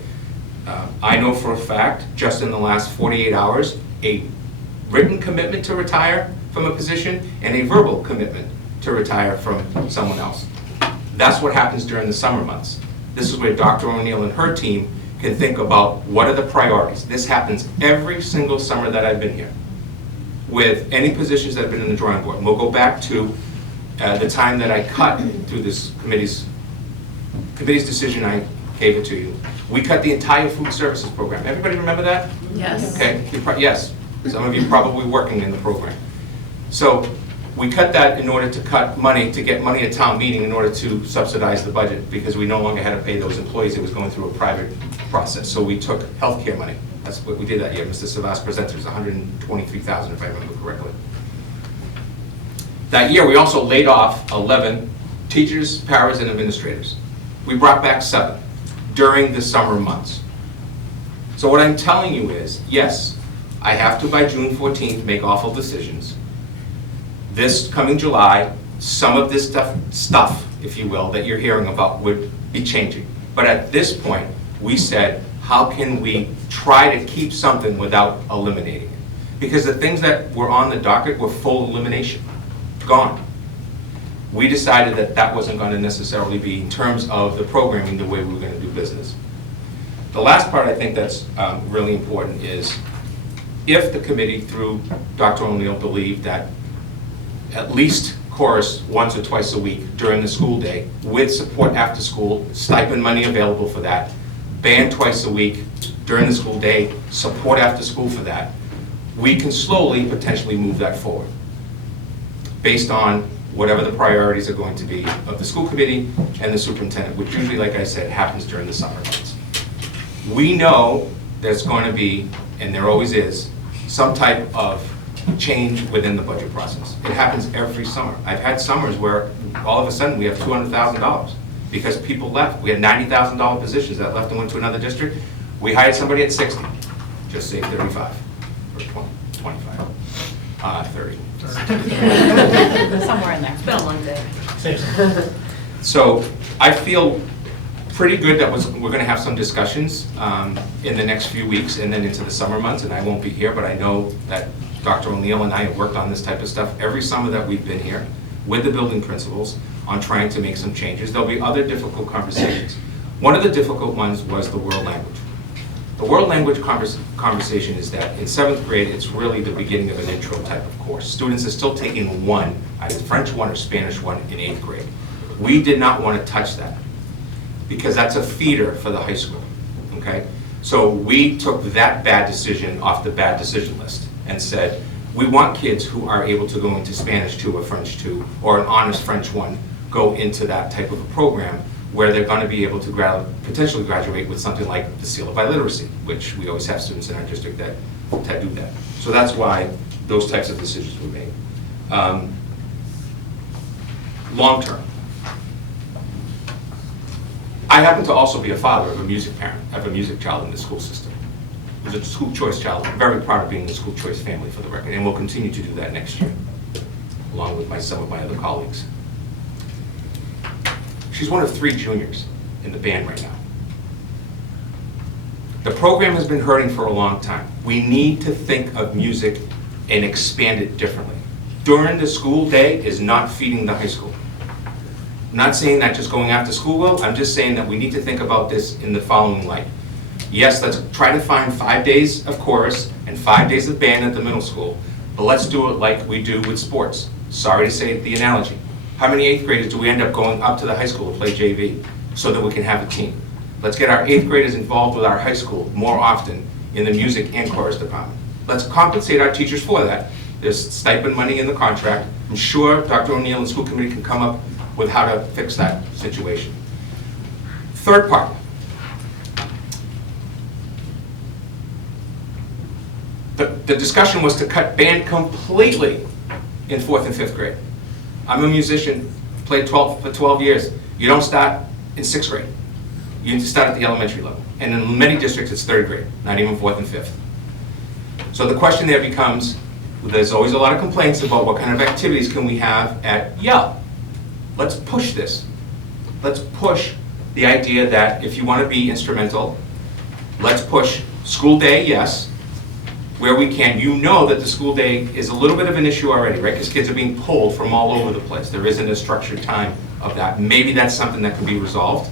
I know for a fact, just in the last 48 hours, a written commitment to retire from a position and a verbal commitment to retire from someone else. That's what happens during the summer months. This is where Dr. O'Neill and her team can think about what are the priorities. This happens every single summer that I've been here with any positions that have been in the drawing board. And we'll go back to the time that I cut through this committee's decision. I gave it to you. We cut the entire food services program. Everybody remember that? Yes. Okay, yes. Some of you probably working in the program. So we cut that in order to cut money, to get money at town meeting in order to subsidize the budget, because we no longer had to pay those employees. It was going through a private process. So we took healthcare money. That's what we did that year. Mr. Savas presented, it was $123,000 if I remember correctly. That year we also laid off 11 teachers, paras, and administrators. We brought back 7 during the summer months. So what I'm telling you is, yes, I have to by June 14th make awful decisions. This coming July, some of this stuff, if you will, that you're hearing about would be changing. But at this point, we said, how can we try to keep something without eliminating it? Because the things that were on the docket were full elimination, gone. We decided that that wasn't going to necessarily be, in terms of the programming, the way we were going to do business. The last part I think that's really important is, if the committee, through Dr. O'Neill, believed that at least chorus once or twice a week during the school day, with support after school, stipend money available for that, band twice a week during the school day, support after school for that, we can slowly potentially move that forward based on whatever the priorities are going to be of the school committee and the superintendent, which usually, like I said, happens during the summer months. We know there's going to be, and there always is, some type of change within the budget process. It happens every summer. I've had summers where all of a sudden we have $200,000 because people left. We had $90,000 positions that left and went to another district. We hired somebody at 60, just say 35 or 20, 25, 30. Somewhere in there. It's been a long day. So I feel pretty good that we're going to have some discussions in the next few weeks and then into the summer months, and I won't be here, but I know that Dr. O'Neill and I have worked on this type of stuff every summer that we've been here with the building principals on trying to make some changes. There'll be other difficult conversations. One of the difficult ones was the world language. The world language conversation is that in 7th grade, it's really the beginning of an intro type of course. Students are still taking one, either French 1 or Spanish 1 in 8th grade. We did not want to touch that because that's a feeder for the high school, okay? So we took that bad decision off the bad decision list and said, we want kids who are able to go into Spanish 2 or French 2 or an honors French 1, go into that type of a program where they're going to be able to potentially graduate with something like the seal of biliteracy, which we always have students in our district that do that. So that's why those types of decisions were made. Long term. I happen to also be a father of a music parent. I have a music child in the school system. He's a school choice child. I'm very proud of being in the school choice family, for the record, and we'll continue to do that next year, along with some of my other colleagues. She's one of 3 juniors in the band right now. The program has been hurting for a long time. We need to think of music and expand it differently. During the school day is not feeding the high school. I'm not saying that just going after school will. I'm just saying that we need to think about this in the following light. Yes, let's try to find 5 days of chorus and 5 days of band at the middle school, but let's do it like we do with sports. Sorry to say the analogy. How many 8th graders do we end up going up to the high school to play JV so that we can have a team? Let's get our 8th graders involved with our high school more often in the music and chorus department. Let's compensate our teachers for that. There's stipend money in the contract. I'm sure Dr. O'Neill and the school committee can come up with how to fix that situation. Third part. The discussion was to cut band completely in 4th and 5th grade. I'm a musician, played for 12 years. You don't start in 6th grade. You need to start at the elementary level. And in many districts, it's 3rd grade, not even 4th and 5th. So the question there becomes, there's always a lot of complaints about what kind of activities can we have at Yale. Let's push this. Let's push the idea that if you want to be instrumental, let's push school day, yes, where we can. You know that the school day is a little bit of an issue already, right? Because kids are being pulled from all over the place. There isn't a structured time of that. Maybe that's something that can be resolved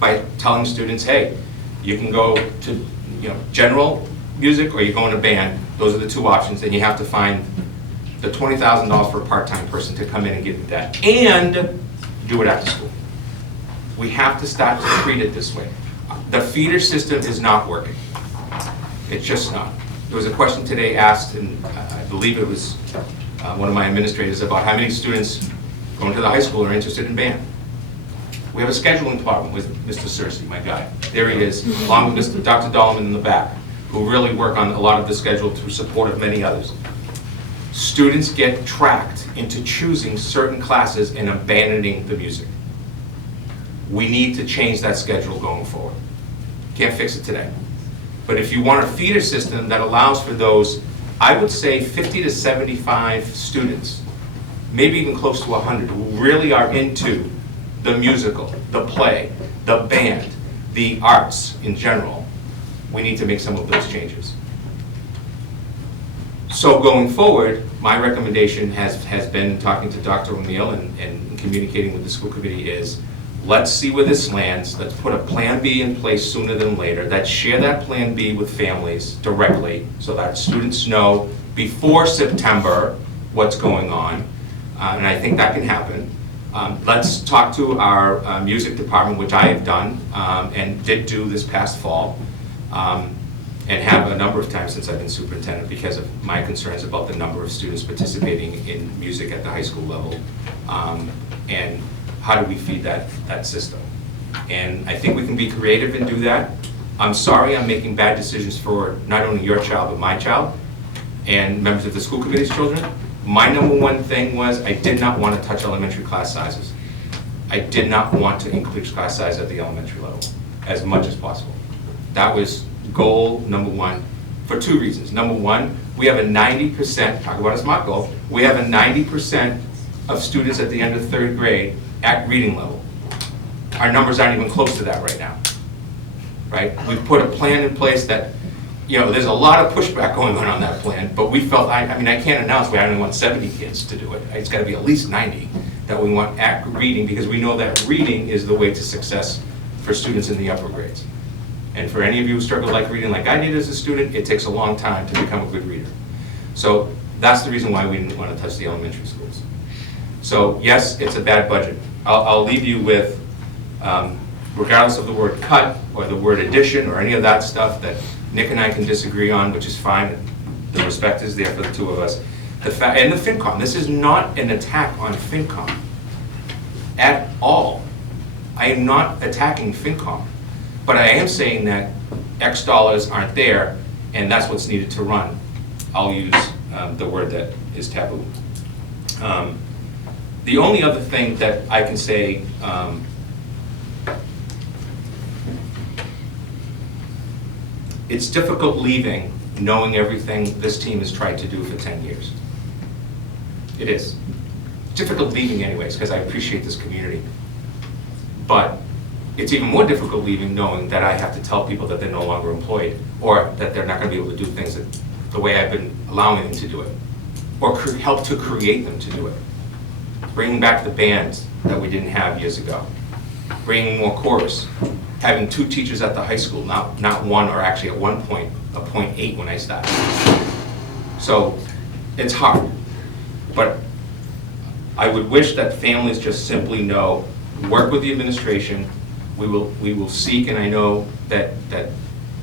by telling students, hey, you can go to general music or you go in a band. Those are the 2 options, and you have to find the $20,000 for a part-time person to come in and give you that, and do it after school. We have to start to treat it this way. The feeder system is not working. It's just not. There was a question today asked, and I believe it was one of my administrators, about how many students going to the high school are interested in band. We have a scheduling problem with Mr. Searcy, my guy. There he is, along with Dr. Dahlman in the back, who really work on a lot of the schedule through support of many others. Students get tracked into choosing certain classes and abandoning the music. We need to change that schedule going forward. Can't fix it today. But if you want a feeder system that allows for those, I would say 50 to 75 students, maybe even close to 100, who really are into the musical, the play, the band, the arts in general, we need to make some of those changes. So going forward, my recommendation has been, talking to Dr. O'Neill and communicating with the school committee, is let's see where this lands. Let's put a plan B in place sooner than later. Let's share that plan B with families directly so that students know before September what's going on. And I think that can happen. Let's talk to our music department, which I have done and did do this past fall, and have a number of times since I've been superintendent, because of my concerns about the number of students participating in music at the high school level, and how do we feed that system. And I think we can be creative and do that. I'm sorry I'm making bad decisions for not only your child, but my child and members of the school committee's children. My number one thing was I did not want to touch elementary class sizes. I did not want to increase class size at the elementary level as much as possible. That was goal number one for 2 reasons. Number one, we have a 90%, talk about a SMART goal, we have a 90% of students at the end of 3rd grade at reading level. Our numbers aren't even close to that right now, right? We've put a plan in place that, there's a lot of pushback going on that plan, but we felt, I can't announce we only want 70 kids to do it. It's got to be at least 90 that we want at reading, because we know that reading is the way to success for students in the upper grades. And for any of you who struggle like reading like I did as a student, it takes a long time to become a good reader. So that's the reason why we didn't want to touch the elementary schools. So yes, it's a bad budget. I'll leave you with, regardless of the word cut or the word addition or any of that stuff that Nick and I can disagree on, which is fine. The respect is there for the 2 of us. And the FinCom, this is not an attack on FinCom at all. I am not attacking FinCom, but I am saying that X dollars aren't there, and that's what's needed to run. I'll use the word that is taboo. The only other thing that I can say, it's difficult leaving knowing everything this team has tried to do for 10 years. It is. Difficult leaving anyways, because I appreciate this community. But it's even more difficult leaving knowing that I have to tell people that they're no longer employed, or that they're not going to be able to do things the way I've been allowing them to do it, or help to create them to do it. Bringing back the bands that we didn't have years ago. Bringing more chorus. Having 2 teachers at the high school, not 1, or actually at one point, a 0.8 when I started. So it's hard. But I would wish that families just simply know, work with the administration. We will seek, and I know that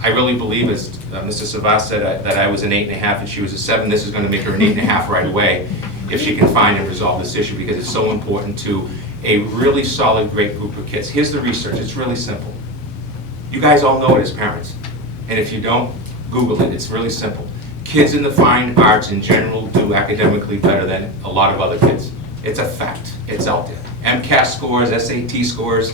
I really believe, as Mr. Savas said, that I was an 8.5 and she was a 7. This is going to make her an 8.5 right away if she can find and resolve this issue, because it's so important to a really solid, great group of kids. Here's the research. It's really simple. You guys all know it as parents. And if you don't, Google it. It's really simple. Kids in the fine arts in general do academically better than a lot of other kids. It's a fact. It's out there. MCAS scores, SAT scores,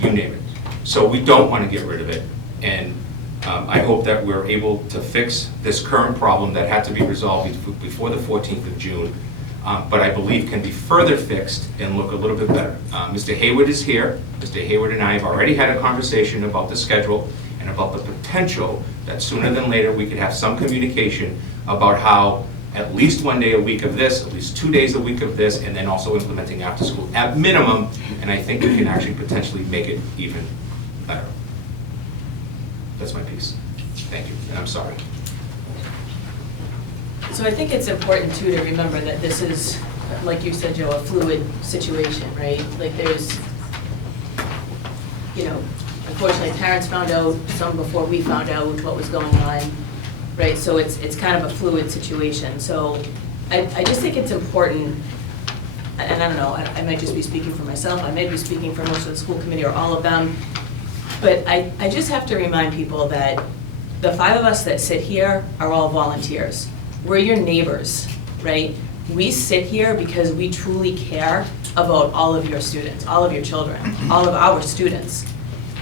you name it. So we don't want to get rid of it. And I hope that we're able to fix this current problem that had to be resolved before the 14th of June, but I believe can be further fixed and look a little bit better. Mr. Hayward is here. Mr. Hayward and I have already had a conversation about the schedule and about the potential that sooner than later we could have some communication about how at least 1 day a week of this, at least 2 days a week of this, and then also implementing after school at minimum, and I think we can actually potentially make it even better. That's my piece. Thank you, and I'm sorry. So I think it's important too to remember that this is, like you said, Joe, a fluid situation, right? Like there's, you know, unfortunately parents found out some before we found out what was going on, right? So it's kind of a fluid situation. So I just think it's important, and I don't know, I might just be speaking for myself, I may be speaking for most of the school committee or all of them, but I just have to remind people that the 5 of us that sit here are all volunteers. We're your neighbors, right? We sit here because we truly care about all of your students, all of your children, all of our students.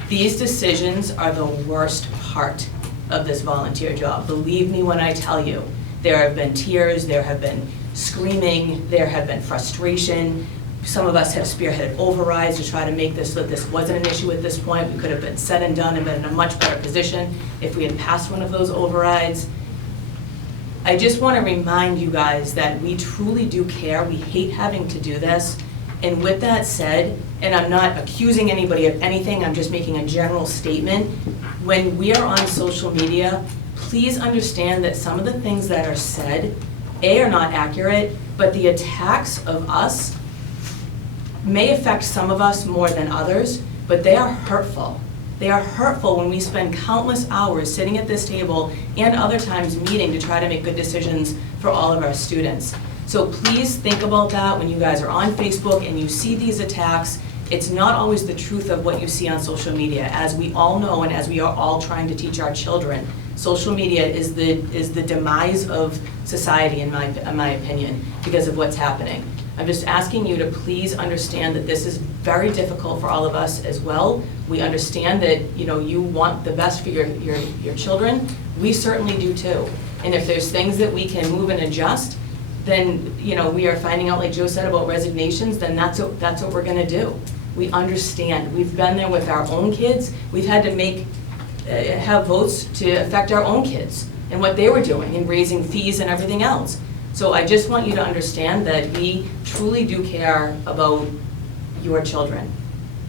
These decisions are the worst part of this volunteer job. Believe me when I tell you, there have been tears, there have been screaming, there have been frustration. Some of us have spearheaded overrides to try to make this so that this wasn't an issue at this point. We could have been said and done and been in a much better position if we had passed one of those overrides. I just want to remind you guys that we truly do care. We hate having to do this. And with that said, and I'm not accusing anybody of anything, I'm just making a general statement. When we are on social media, please understand that some of the things that are said, A, are not accurate, but the attacks of us may affect some of us more than others, but they are hurtful. They are hurtful when we spend countless hours sitting at this table and other times meeting to try to make good decisions for all of our students. So please think about that when you guys are on Facebook and you see these attacks. It's not always the truth of what you see on social media. As we all know and as we are all trying to teach our children, social media is the demise of society in my opinion because of what's happening. I'm just asking you to please understand that this is very difficult for all of us as well. We understand that you want the best for your children. We certainly do too. And if there's things that we can move and adjust, then we are finding out, like Joe said about resignations, then that's what we're going to do. We understand. We've been there with our own kids. We've had to have votes to affect our own kids and what they were doing and raising fees and everything else. So I just want you to understand that we truly do care about your children.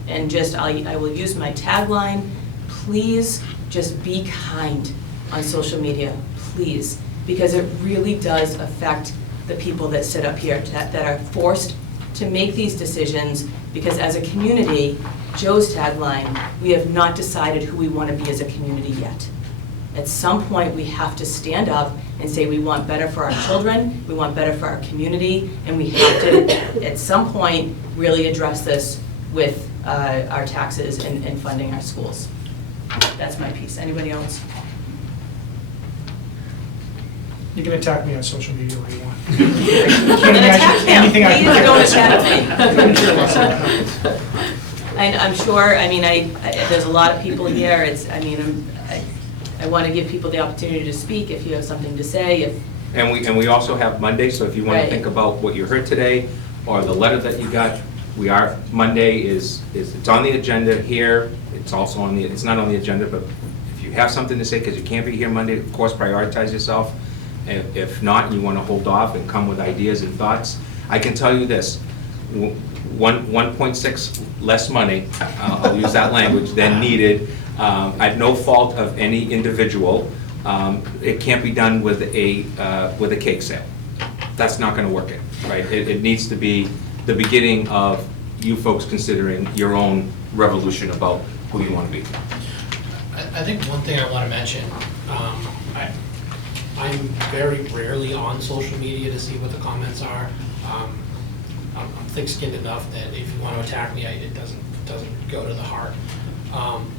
And I will use my tagline, please just be kind on social media, please, because it really does affect the people that sit up here that are forced to make these decisions, because as a community, Joe's tagline, we have not decided who we want to be as a community yet. At some point, we have to stand up and say we want better for our children, we want better for our community, and we have to, at some point, really address this with our taxes and funding our schools. That's my piece. Anybody else? You can attack me on social media where you want. Then attack him. Please don't attack me. And I'm sure, there's a lot of people here. I want to give people the opportunity to speak if you have something to say. And we also have Monday, so if you want to think about what you heard today or the letter that you got, Monday is it's on the agenda here. It's also it's not on the agenda, but if you have something to say because you can't be here Monday, of course, prioritize yourself. If not, you want to hold off and come with ideas and thoughts. I can tell you this, 1.6 less money, I'll use that language, than needed, at no fault of any individual. It can't be done with a cake sale. That's not going to work, right? It needs to be the beginning of you folks considering your own revolution about who you want to be. I think one thing I want to mention, I'm very rarely on social media to see what the comments are. I'm thick-skinned enough that if you want to attack me, it doesn't go to the heart.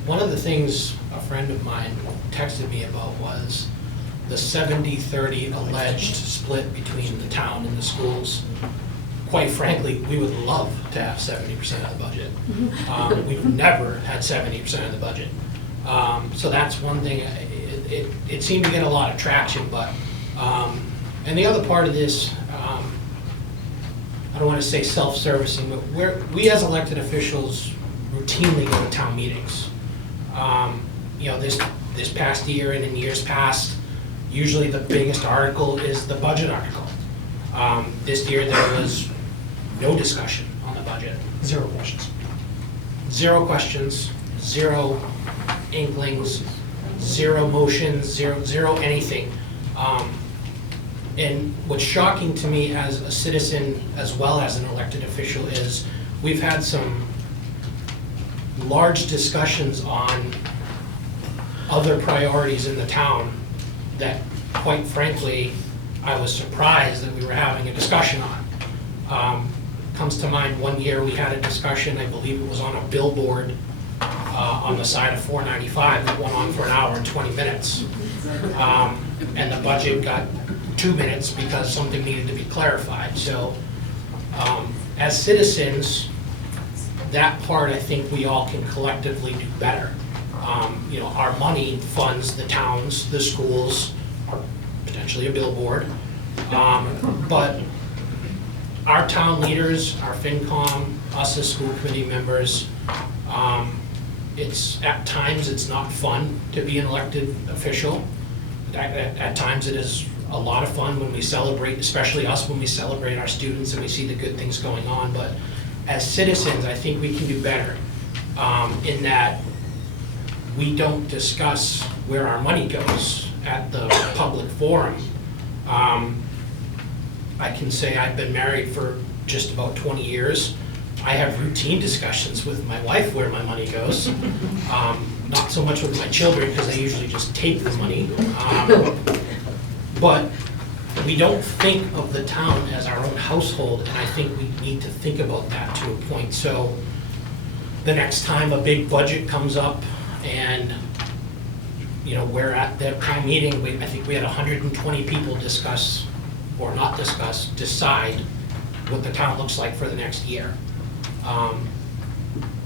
One of the things a friend of mine texted me about was the 70-30 alleged split between the town and the schools. quite frankly, we would love to have 70% of the budget. We've never had 70% of the budget. So that's one thing, it seemed to get a lot of traction, but, and the other part of this, I don't want to say self-servicing, but we as elected officials routinely go to town meetings. You know, this past year and in years past, usually the biggest article is the budget article. This year there was no discussion on the budget. 0 questions. 0 questions, 0 inklings, 0 motions, zero anything. And what's shocking to me as a citizen as well as an elected official is we've had some large discussions on other priorities in the town that, quite frankly, I was surprised that we were having a discussion on. Comes to mind one year we had a discussion, I believe it was on a billboard on the side of 495 that went on for an hour and 20 minutes. And the budget got 2 minutes because something needed to be clarified. So as citizens, that part I think we all can collectively do better. You know, our money funds the towns, the schools, potentially a billboard. But our town leaders, our FinCom, us as school committee members, at times it's not fun to be an elected official. At times it is a lot of fun when we celebrate, especially us, when we celebrate our students and we see the good things going on. But as citizens, I think we can do better in that we don't discuss where our money goes at the public forum. I can say I've been married for just about 20 years. I have routine discussions with my wife where my money goes. Not so much with my children because they usually just take the money. But we don't think of the town as our own household, and I think we need to think about that to a point. So the next time a big budget comes up and you know, we're at the town meeting, I think we had 120 people discuss, or not discuss, decide what the town looks like for the next year.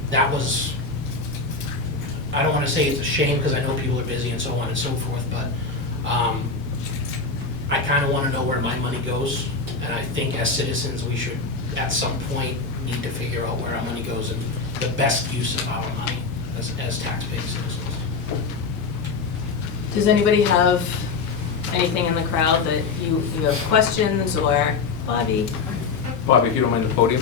That was, I don't want to say it's a shame because I know people are busy and so on and so forth, but I kind of want to know where my money goes, and I think as citizens we should at some point need to figure out where our money goes and the best use of our money as taxpaying citizens. Does anybody have anything in the crowd that you have questions, or Bobby? Bobby, if you don't mind the podium.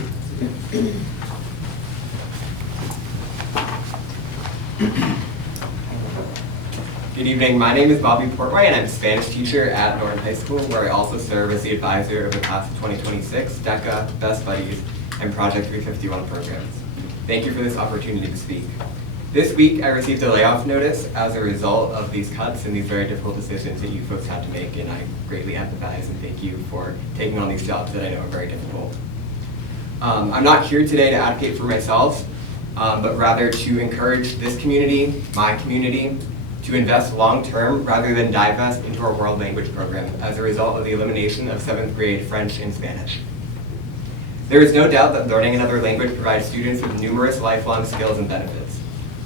Good evening, my name is Bobby Portway and I'm a Spanish teacher at Norton High School, where I also serve as the advisor of the class of 2026, DECA, Best Buddies, and Project 351 programs. Thank you for this opportunity to speak. This week I received a layoff notice as a result of these cuts and these very difficult decisions that you folks had to make, and I greatly empathize and thank you for taking on these jobs that I know are very difficult. I'm not here today to advocate for myself, but rather to encourage this community, my community, to invest long-term rather than divest into our world language program as a result of the elimination of 7th grade French and Spanish. There is no doubt that learning another language provides students with numerous lifelong skills and benefits.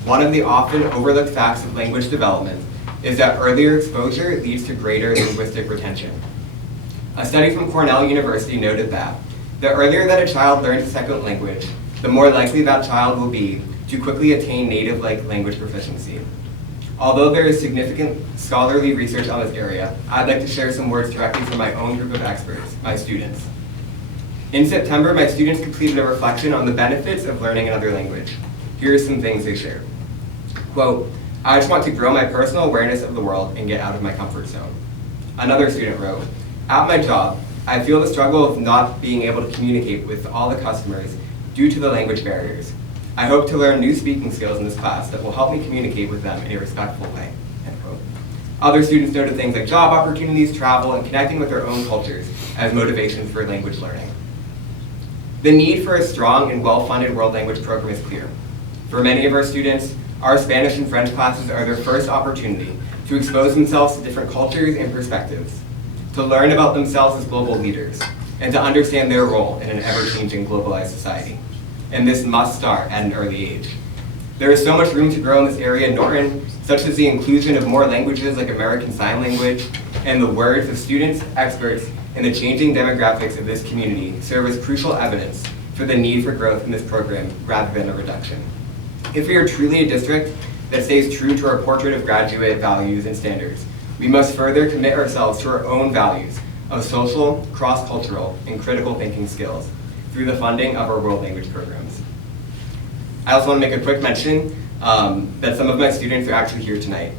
One of the often overlooked facts of language development is that earlier exposure leads to greater linguistic retention. A study from Cornell University noted that the earlier that a child learns a second language, the more likely that child will be to quickly attain native-like language proficiency. Although there is significant scholarly research on this area, I'd like to share some words directly from my own group of experts, my students. In September, my students completed a reflection on the benefits of learning another language. Here are some things they shared. Quote, I just want to grow my personal awareness of the world and get out of my comfort zone. Another student wrote, at my job, I feel the struggle of not being able to communicate with all the customers due to the language barriers. I hope to learn new speaking skills in this class that will help me communicate with them in a respectful way, end quote. Other students noted things like job opportunities, travel, and connecting with their own cultures as motivations for language learning. The need for a strong and well-funded world language program is clear. For many of our students, our Spanish and French classes are their first opportunity to expose themselves to different cultures and perspectives, to learn about themselves as global leaders, and to understand their role in an ever-changing globalized society. And this must start at an early age. There is so much room to grow in this area in Norton, such as the inclusion of more languages like American Sign Language, and the words of students, experts, and the changing demographics of this community serve as crucial evidence for the need for growth in this program rather than a reduction. If we are truly a district that stays true to our portrait of graduate values and standards, we must further commit ourselves to our own values of social, cross-cultural, and critical thinking skills through the funding of our world language programs. I also want to make a quick mention that some of my students are actually here tonight.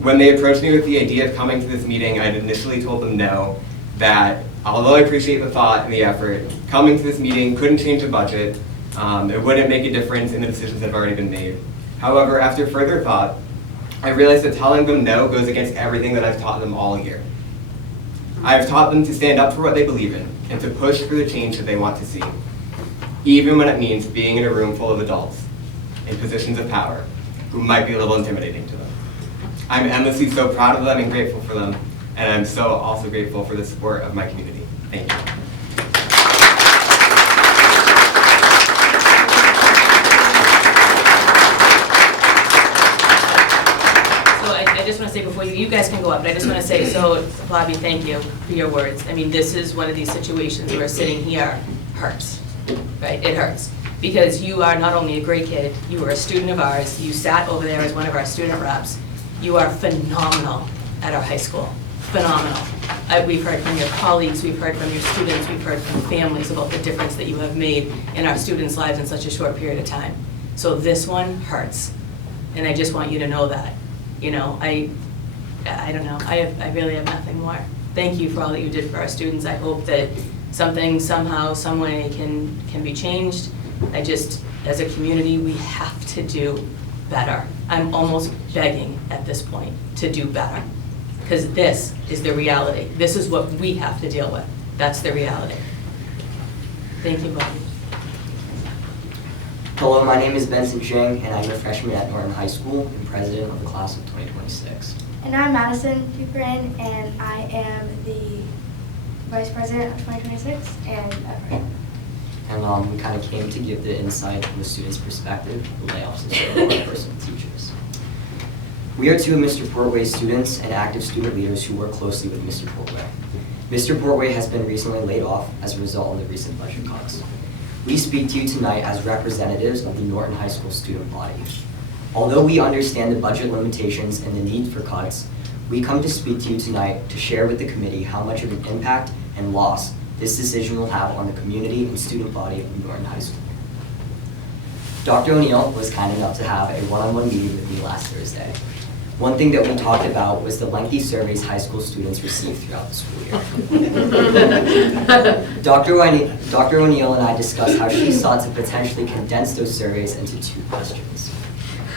When they approached me with the idea of coming to this meeting, I initially told them no, that although I appreciate the thought and the effort, coming to this meeting couldn't change the budget, it wouldn't make a difference in the decisions that have already been made. However, after further thought, I realized that telling them no goes against everything that I've taught them all year. I have taught them to stand up for what they believe in and to push for the change that they want to see, even when it means being in a room full of adults in positions of power who might be a little intimidating to them. I'm endlessly so proud of them and grateful for them, and I'm so also grateful for the support of my community. Thank you. I just want to say before you guys can go up, but I just want to say, so Bobby, thank you for your words. I mean, this is one of these situations where sitting here hurts, right? It hurts. Because you are not only a great kid, you are a student of ours, you sat over there as one of our student reps. You are phenomenal at our high school, phenomenal. We've heard from your colleagues, we've heard from your students, we've heard from families about the difference that you have made in our students' lives in such a short period of time. So this one hurts, and I just want you to know that. You know, I don't know, I really have nothing more. Thank you for all that you did for our students. I hope that something, somehow, some way can be changed. As a community, we have to do better. I'm almost begging at this point to do better, because this is the reality. This is what we have to deal with. That's the reality. Thank you, Bobby. Hello, my name is Benson Cheng, and I'm a freshman at Norton High School and president of the class of 2026. And I'm Madison Duperin, and I am the vice president of 2026 and a freshman. And we kind of came to give the insight from the students' perspective, the layoffs and so on our personal teachers. We are two of Mr. Portway's students and active student leaders who work closely with Mr. Portway. Mr. Portway has been recently laid off as a result of the recent budget cuts. We speak to you tonight as representatives of the Norton High School student body. Although we understand the budget limitations and the need for cuts, we come to speak to you tonight to share with the committee how much of an impact and loss this decision will have on the community and student body of Norton High School. Dr. O'Neill was kind enough to have a one-on-one meeting with me last Thursday. One thing that we talked about was the lengthy surveys high school students receive throughout the school year. Dr. O'Neill and I discussed how she sought to potentially condense those surveys into 2 questions.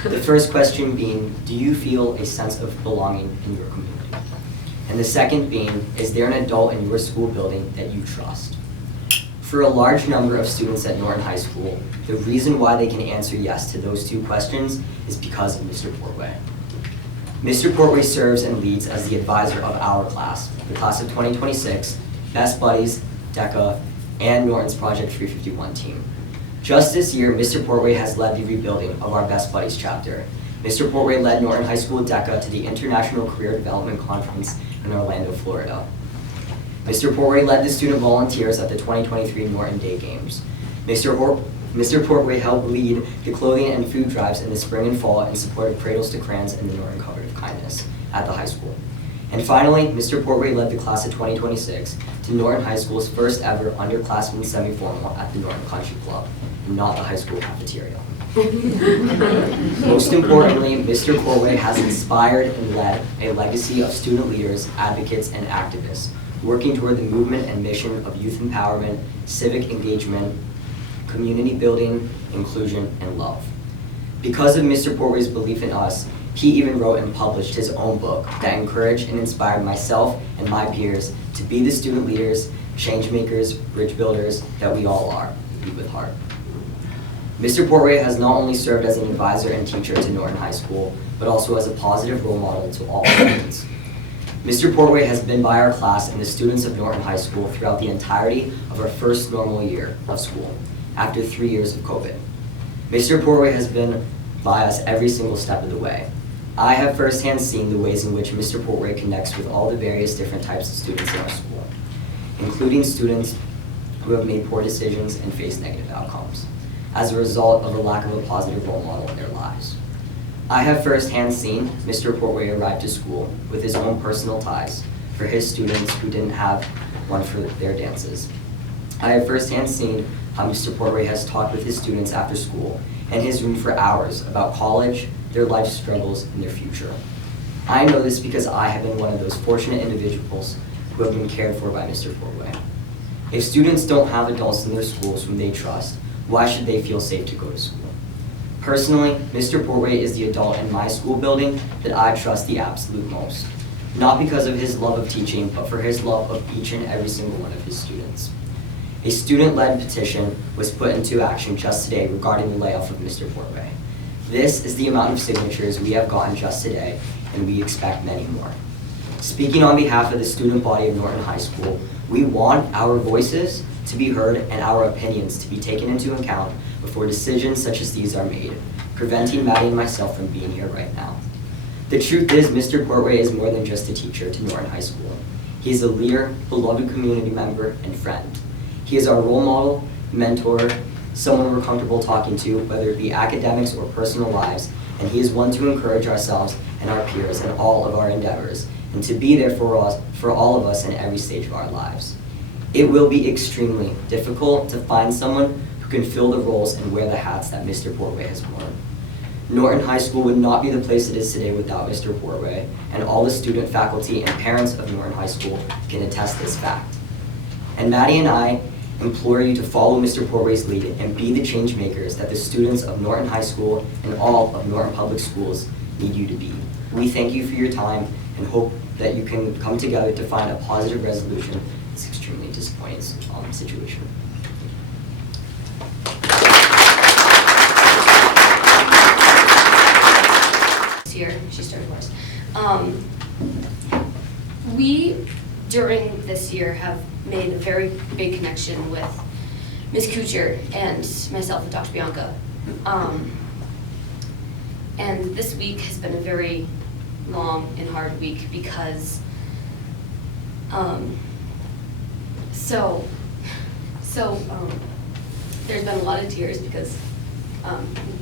The first question being, do you feel a sense of belonging in your community? And the second being, is there an adult in your school building that you trust? For a large number of students at Norton High School, the reason why they can answer yes to those 2 questions is because of Mr. Portway. Mr. Portway serves and leads as the advisor of our class, the class of 2026, Best Buddies, DECA, and Norton's Project 351 team. Just this year, Mr. Portway has led the rebuilding of our Best Buddies chapter. Mr. Portway led Norton High School DECA to the International Career Development Conference in Orlando, Florida. Mr. Portway led the student volunteers at the 2023 Norton Day Games. Mr. Portway helped lead the clothing and food drives in the spring and fall in support of Cradles to Crayons and the Norton Cupboard of Kindness at the high school. And finally, Mr. Portway led the class of 2026 to Norton High School's first ever underclassmen semi-formal at the Norton Country Club, not the high school cafeteria. Most importantly, Mr. Portway has inspired and led a legacy of student leaders, advocates, and activists, working toward the movement and mission of youth empowerment, civic engagement, community building, inclusion, and love. Because of Mr. Portway's belief in us, he even wrote and published his own book that encouraged and inspired myself and my peers to be the student leaders, change makers, bridge builders that we all are, Lead with Heart. Mr. Portway has not only served as an advisor and teacher to Norton High School, but also as a positive role model to all students. Mr. Portway has been by our class and the students of Norton High School throughout the entirety of our first normal year of school, after 3 years of COVID. Mr. Portway has been by us every single step of the way. I have firsthand seen the ways in which Mr. Portway connects with all the various different types of students in our school, including students who have made poor decisions and faced negative outcomes as a result of a lack of a positive role model in their lives. I have firsthand seen Mr. Portway arrive to school with his own personal ties for his students who didn't have one for their dances. I have firsthand seen how Mr. Portway has talked with his students after school in his room for hours about college, their life struggles, and their future. I know this because I have been one of those fortunate individuals who have been cared for by Mr. Portway. If students don't have adults in their schools whom they trust, why should they feel safe to go to school? Personally, Mr. Portway is the adult in my school building that I trust the absolute most. Not because of his love of teaching, but for his love of each and every single one of his students. A student-led petition was put into action just today regarding the layoff of Mr. Portway. This is the amount of signatures we have gotten just today, and we expect many more. Speaking on behalf of the student body of Norton High School, we want our voices to be heard and our opinions to be taken into account before decisions such as these are made, preventing Maddie and myself from being here right now. The truth is, Mr. Portway is more than just a teacher to Norton High School. He is a leader, beloved community member, and friend. He is our role model, mentor, someone we're comfortable talking to, whether it be academics or personal lives, and he is one to encourage ourselves and our peers in all of our endeavors, and to be there for all of us in every stage of our lives. It will be extremely difficult to find someone who can fill the roles and wear the hats that Mr. Portway has worn. Norton High School would not be the place it is today without Mr. Portway, and all the student, faculty, and parents of Norton High School can attest this fact. And Maddie and I implore you to follow Mr. Portway's lead and be the change makers that the students of Norton High School and all of Norton Public Schools need you to be. We thank you for your time and hope that you can come together to find a positive resolution to this extremely disappointing situation. Here, she started first. We, during this year, have made a very big connection with Ms. Kuchar and myself and Dr. Bianca. And this week has been a very long and hard week because there's been a lot of tears because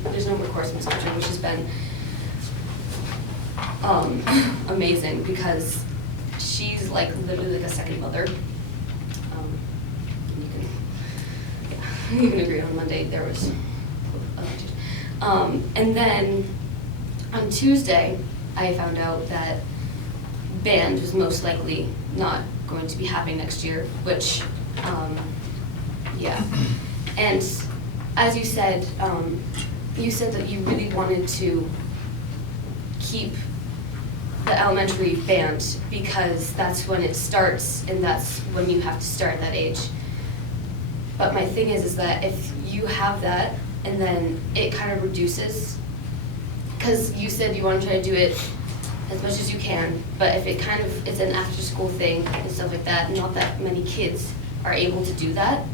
there's no more course misconception, which has been amazing because she's like literally like a second mother. You can agree on Monday there was and then on Tuesday I found out that band was most likely not going to be happening next year, which yeah. And as you said that you really wanted to keep the elementary band because that's when it starts and that's when you have to start at that age. But my thing is that if you have that and then it kind of reduces, because you said you want to try to do it as much as you can, but if it kind of is an after school thing and stuff like that, not that many kids are able to do that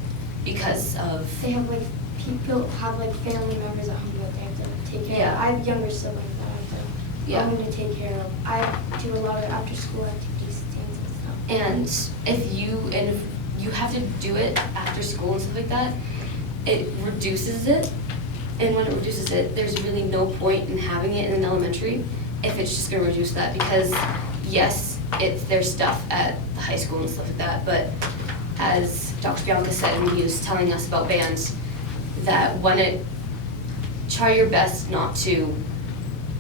because of... They have like, people have like family members at home that they have to take care of. I have younger siblings that I have to to take care of. I do a lot of after school activities, things and stuff. And if you have to do it after school and stuff like that, it reduces it. And when it reduces it, there's really no point in having it in an elementary if it's just gonna reduce that because yes, there's stuff at the high school and stuff like that, but as Dr. Bianca said when he was telling us about bands, that try your best not to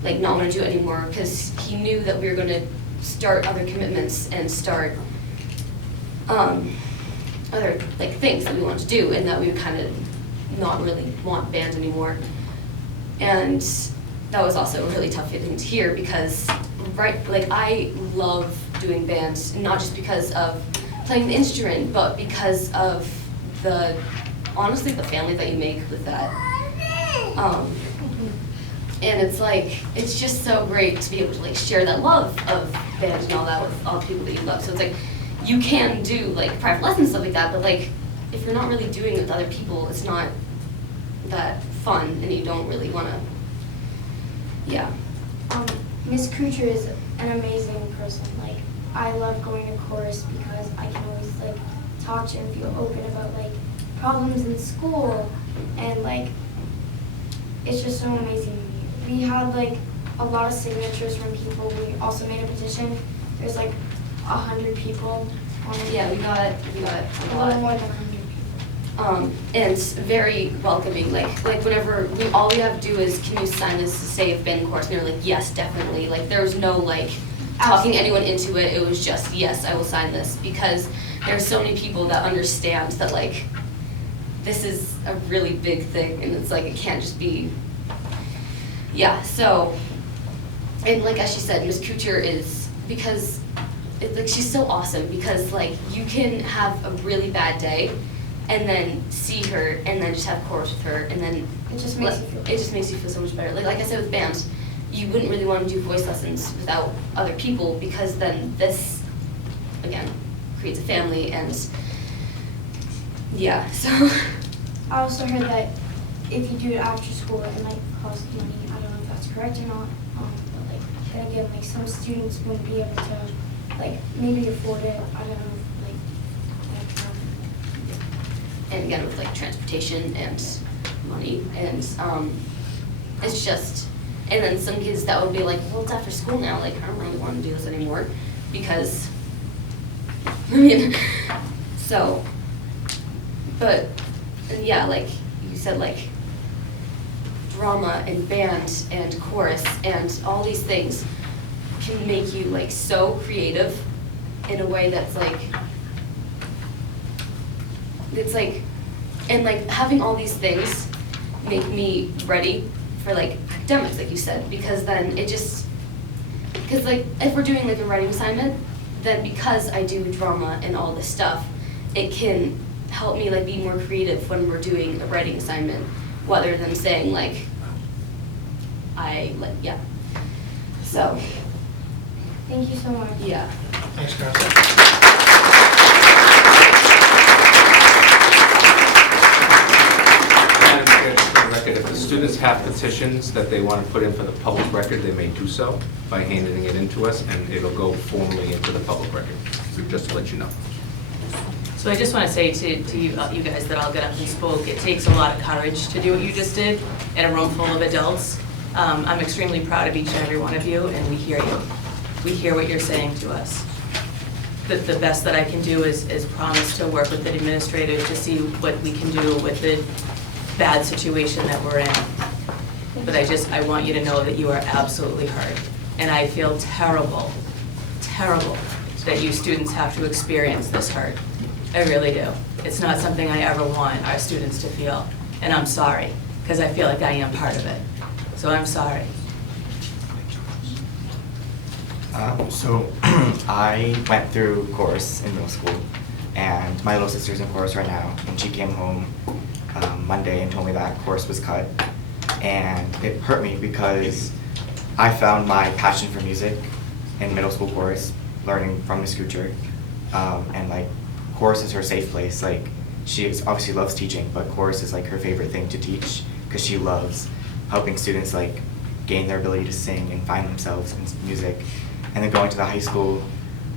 not want to do it anymore because he knew that we were going to start other commitments and start other things that we want to do and that we would kind of not really want band anymore. And that was also a really tough thing to hear because I love doing bands, not just because of playing the instrument, but because of honestly the family that you make with that. And it's just so great to be able to share that love of band and all that with all the people that you love. So it's like, you can do like private lessons, stuff like that, but like, if you're not really doing it with other people, it's not that fun, and you don't really wanna, yeah. Miss Kuchar is an amazing person. Like, I love going to chorus because I can always like talk to her and feel open about like problems in school, and like it's just so amazing to me. We had like a lot of signatures from people. We also made a petition. There's like 100 people on it. Yeah, we got a A lot. little more than 100 people. And very welcoming, like whenever, all we have to do is, can you sign this to say I've been in course, and they're like, yes, definitely, like there was no like talking anyone into it, it was just, yes, I will sign this, because there's so many people that understand that like, this is a really big thing, and it's like, it can't just be, yeah, so, and like as she said, Miss Kuchar is, because, like she's so awesome, because like, you can have a really bad day, and then see her, and then just have chorus with her, and then It just makes you feel it just makes you feel so much better. Like I said with band, you wouldn't really want to do voice lessons without other people, because then this, again, creates a family, and yeah, so. I also heard that if you do it after school, it might cost money. I don't know if that's correct or not. But like, then again, like some students wouldn't be able to, like, maybe afford it. I don't know, And again, with like transportation and money, and it's just, and then some kids that would be like, well, it's after school now, like I don't really want to do this anymore, because, I mean, so, but, and yeah, like you said, like drama and band and chorus and all these things can make you like so creative in a way that's like, it's like, and like having all these things make me ready for like academics, like you said, because then it just, because like if we're doing like a writing assignment, then because I do drama and all this stuff, it can help me like be more creative when we're doing a writing assignment, rather than saying like, yeah. So. Thank you so much. Yeah. Thanks, guys. Madam Chair, just for the record, if the students have petitions that they want to put in for the public record, they may do so by handing it in to us, and it'll go formally into the public record, so just to let you know. So I just want to say to you, you guys that all got up and spoke, it takes a lot of courage to do what you just did in a room full of adults. I'm extremely proud of each and every one of you, and we hear you. We hear what you're saying to us. The best that I can do is promise to work with the administrators to see what we can do with the bad situation that we're in. But I want you to know that you are absolutely hurt. And I feel terrible, terrible that you students have to experience this hurt. I really do. It's not something I ever want our students to feel. And I'm sorry, because I feel like I am part of it. So I'm sorry. So I went through chorus in middle school, and my little sister's in chorus right now, and she came home Monday and told me that chorus was cut, and it hurt me because I found my passion for music in middle school chorus, learning from Miss Kuchar, and like chorus is her safe place. Like she obviously loves teaching, but chorus is like her favorite thing to teach because she loves helping students like gain their ability to sing and find themselves in music. And then going to the high school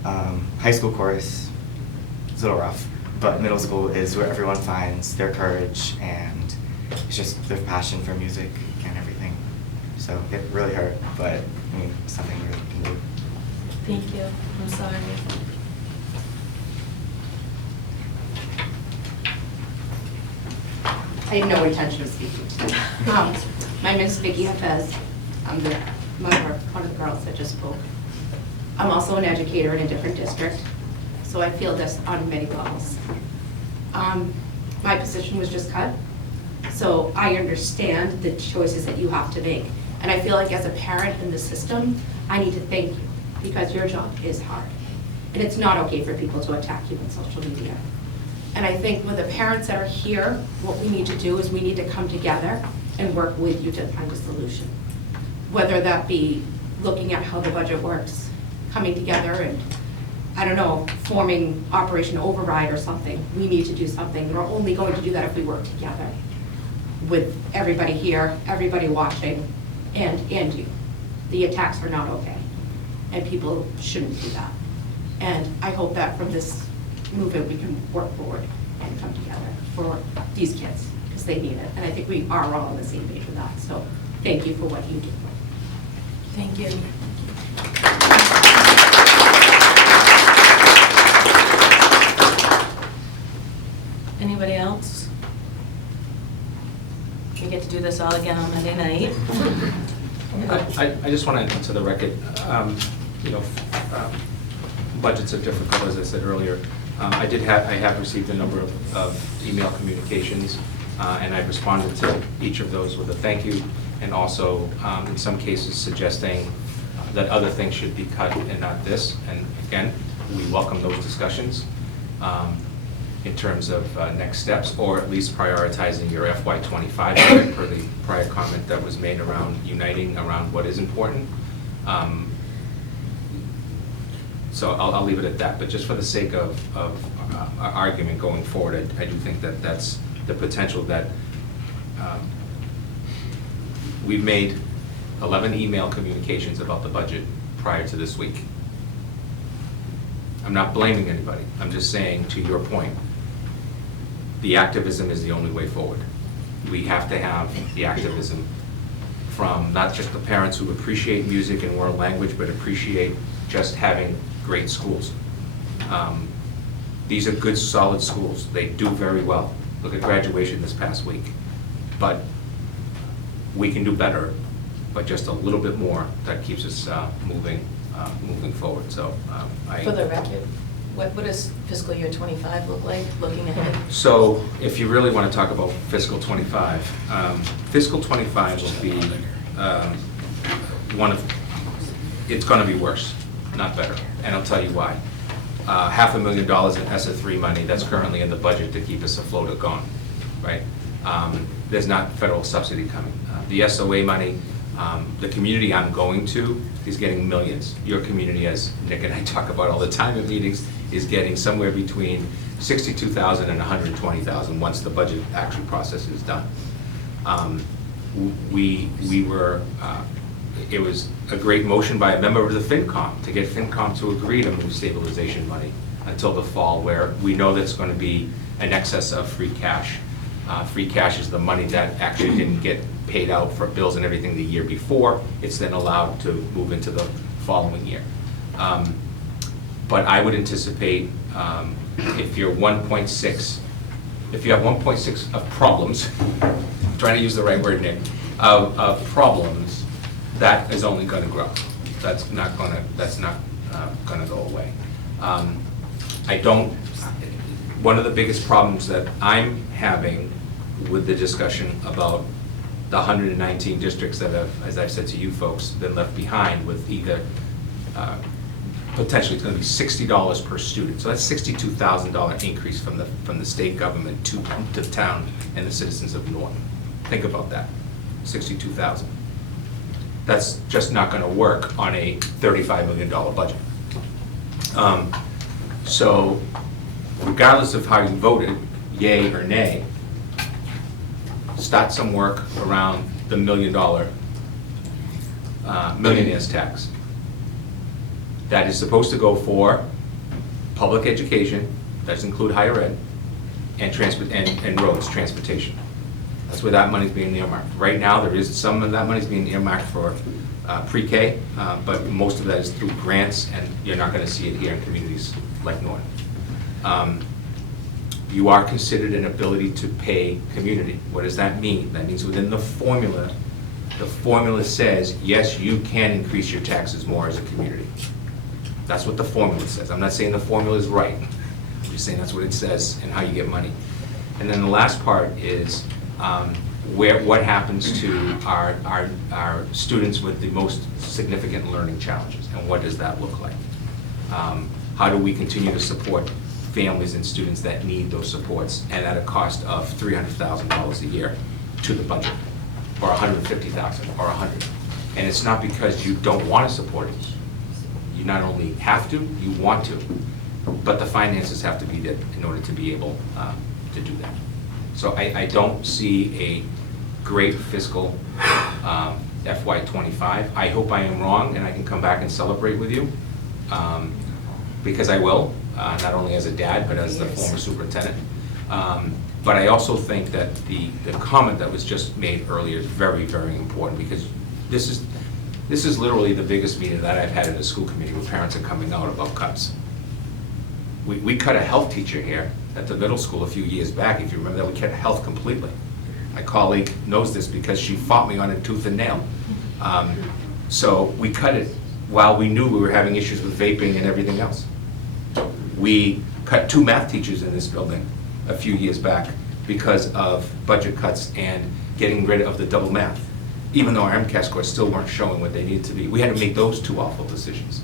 chorus is a little rough, but middle school is where everyone finds their courage and it's just their passion for music and everything. So it really hurt, but I mean, it's something we really can do. Thank you. I'm sorry. I had no intention of speaking today. My name is Vicki Hafez. I'm the mother of one of the girls that just spoke. I'm also an educator in a different district, so I feel this on many levels. My position was just cut, so I understand the choices that you have to make. And I feel like as a parent in the system, I need to thank you because your job is hard. And it's not okay for people to attack you on social media. And I think with the parents that are here, what we need to do is we need to come together and work with you to find a solution. Whether that be looking at how the budget works, coming together and, I don't know, forming Operation Override or something. We need to do something. We're only going to do that if we work together with everybody here, everybody watching, and you. The attacks are not okay, and people shouldn't do that. And I hope that from this movement, we can work forward and come together for these kids, because they need it. And I think we are all on the same page with that. So thank you for what you do. Thank you. Anybody else? We get to do this all again on Monday night. I just want to, to the record, budgets are difficult, as I said earlier. I have received a number of email communications, and I've responded to each of those with a thank you, and also, in some cases, suggesting that other things should be cut and not this. And again, we welcome those discussions in terms of next steps, or at least prioritizing your FY25 budget per the prior comment that was made around uniting around what is important. So I'll leave it at that, but just for the sake of our argument going forward, I do think that that's the potential that we've made 11 email communications about the budget prior to this week. I'm not blaming anybody. I'm just saying, to your point, the activism is the only way forward. We have to have the activism from not just the parents who appreciate music and world language, but appreciate just having great schools. These are good, solid schools. They do very well. Look at graduation this past week. But we can do better, but just a little bit more that keeps us moving forward. So For the record, what does fiscal year 25 look like, looking ahead? So if you really want to talk about fiscal 25, fiscal 25 will be it's going to be worse, not better. And I'll tell you why. $500,000 in ESSA 3 money that's currently in the budget to keep us afloat are gone, right? There's not federal subsidy coming. The SOA money, the community I'm going to is getting millions. Your community, as Nick and I talk about all the time at meetings, is getting somewhere between $62,000 and $120,000 once the budget actual process is done. It was a great motion by a member of the FinCom to get FinCom to agree to move stabilization money until the fall, where we know that's going to be an excess of free cash. Free cash is the money that actually didn't get paid out for bills and everything the year before. It's then allowed to move into the following year. But I would anticipate if you're 1.6, if you have 1.6 of problems, I'm trying to use the right word, Nick, of problems, that is only going to grow. That's not going to go away. One of the biggest problems that I'm having with the discussion about the 119 districts that have, as I've said to you folks, been left behind with either, potentially it's going to be $60 per student. So that's $62,000 increase from the state government to the town and the citizens of Norton. Think about that, $62,000. That's just not going to work on a $35 million budget. So regardless of how you voted, yay or nay, start some work around the millionaire's tax. That is supposed to go for public education, that does include higher ed, and roads, transportation. That's where that money's being earmarked. Right now, there is some of that money's being earmarked for pre-K, but most of that is through grants, and you're not going to see it here in communities like Norton. You are considered an ability to pay community. What does that mean? That means within the formula says, yes, you can increase your taxes more as a community. That's what the formula says. I'm not saying the formula is right. I'm just saying that's what it says and how you get money. And then the last part is what happens to our students with the most significant learning challenges, and what does that look like? How do we continue to support families and students that need those supports, and at a cost of $300,000 a year to the budget, or $150,000 or $100,000? And it's not because you don't want to support it. You not only have to, you want to, but the finances have to be there in order to be able to do that. So I don't see a great fiscal FY '25. I hope I am wrong and I can come back and celebrate with you, because I will, not only as a dad, but as the former superintendent. But I also think that the comment that was just made earlier is very, very important, because this is literally the biggest meeting that I've had in the school committee where parents are coming out about cuts. We cut a health teacher here at the middle school a few years back. If you remember that, we cut health completely. My colleague knows this because she fought me on it tooth and nail. So we cut it while we knew we were having issues with vaping and everything else. We cut 2 math teachers in this building a few years back because of budget cuts and getting rid of the double math. Even though our MCAS scores still weren't showing what they needed to be. We had to make those 2 awful decisions.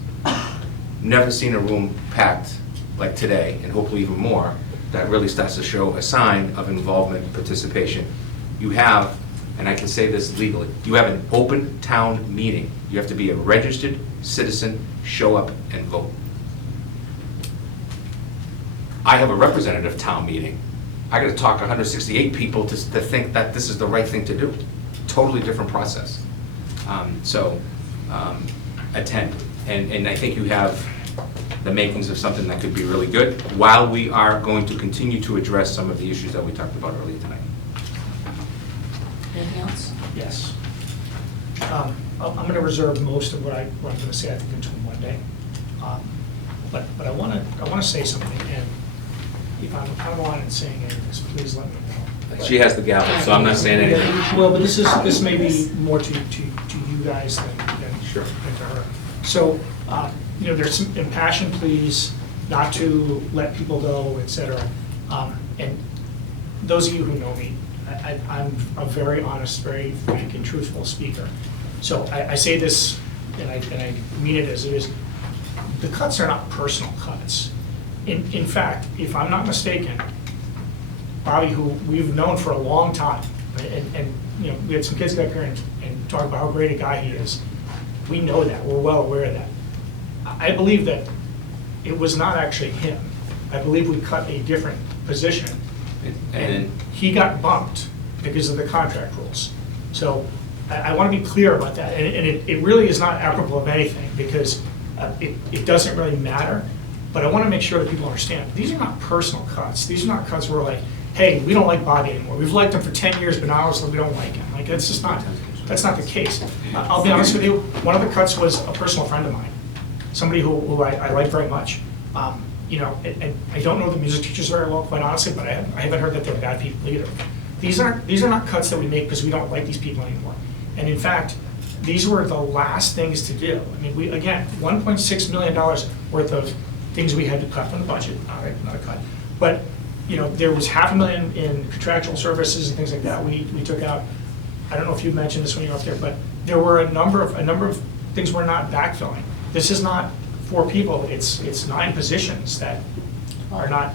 Never seen a room packed like today, and hopefully even more, that really starts to show a sign of involvement, participation. You have, and I can say this legally, you have an open town meeting. You have to be a registered citizen, show up and vote. I have a representative town meeting. I gotta talk 168 people to think that this is the right thing to do. Totally different process. Attend. And I think you have the makings of something that could be really good, while we are going to continue to address some of the issues that we talked about earlier tonight. Anything else? Yes. I'm going to reserve most of what I'm going to say, I think, until Monday. But I want to say something, and if I'm out of line in saying anything, please let me know. She has the gavel, so I'm not saying anything. Well, but this may be more to you guys than Sure. than to her. So, there's some impassioned pleas not to let people go, et cetera. And those of you who know me, I'm a very honest, very frank and truthful speaker. So I say this, and I mean it as it is. The cuts are not personal cuts. In fact, if I'm not mistaken, Bobby, who we've known for a long time, and we had some kids get up here and talk about how great a guy he is. We know that. We're well aware of that. I believe that it was not actually him. I believe we cut a different position, and he got bumped because of the contract rules. So I want to be clear about that, and it really is not applicable of anything, because it doesn't really matter. But I want to make sure that people understand, these are not personal cuts. These are not cuts where we're like, hey, we don't like Bobby anymore. We've liked him for 10 years, but now we don't like him. Like, that's just not, that's not the case. I'll be honest with you, one of the cuts was a personal friend of mine, somebody who I like very much. And I don't know the music teachers very well, quite honestly, but I haven't heard that they're bad people either. These are not cuts that we make because we don't like these people anymore. And in fact, these were the last things to do. I mean, again, $1.6 million worth of things we had to cut from the budget, not a cut. But there was $500,000 in contractual services and things like that we took out. I don't know if you mentioned this when you were up there, but there were a number of things we're not backfilling. This is not 4 people, it's 9 positions that are not,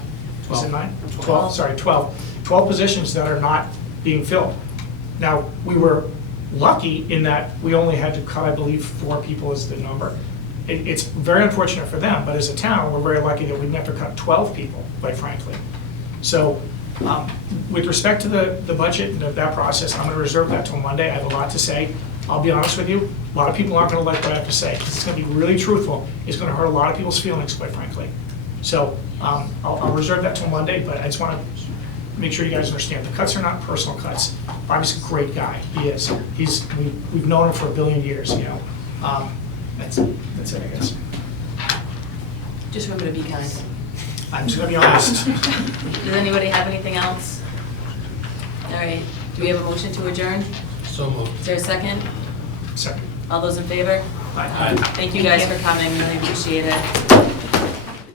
is it 9? 12, sorry, 12 positions that are not being filled. Now, we were lucky in that we only had to cut, I believe, 4 people is the number. It's very unfortunate for them, but as a town, we're very lucky that we didn't have to cut 12 people, quite frankly. So with respect to the budget and that process, I'm going to reserve that till Monday. I have a lot to say. I'll be honest with you, a lot of people aren't going to like what I have to say, because it's going to be really truthful. It's going to hurt a lot of people's feelings, quite frankly. So I'll reserve that till Monday, but I just want to make sure you guys understand, the cuts are not personal cuts. Bobby's a great guy, he is. We've known him for a billion years, That's it, I guess. Just remember to be kind. I'm just going to be honest. Does anybody have anything else? All right, do we have a motion to adjourn? So moved. Is there a second? Second. All those in favor? Aye. Thank you guys for coming, really appreciate it.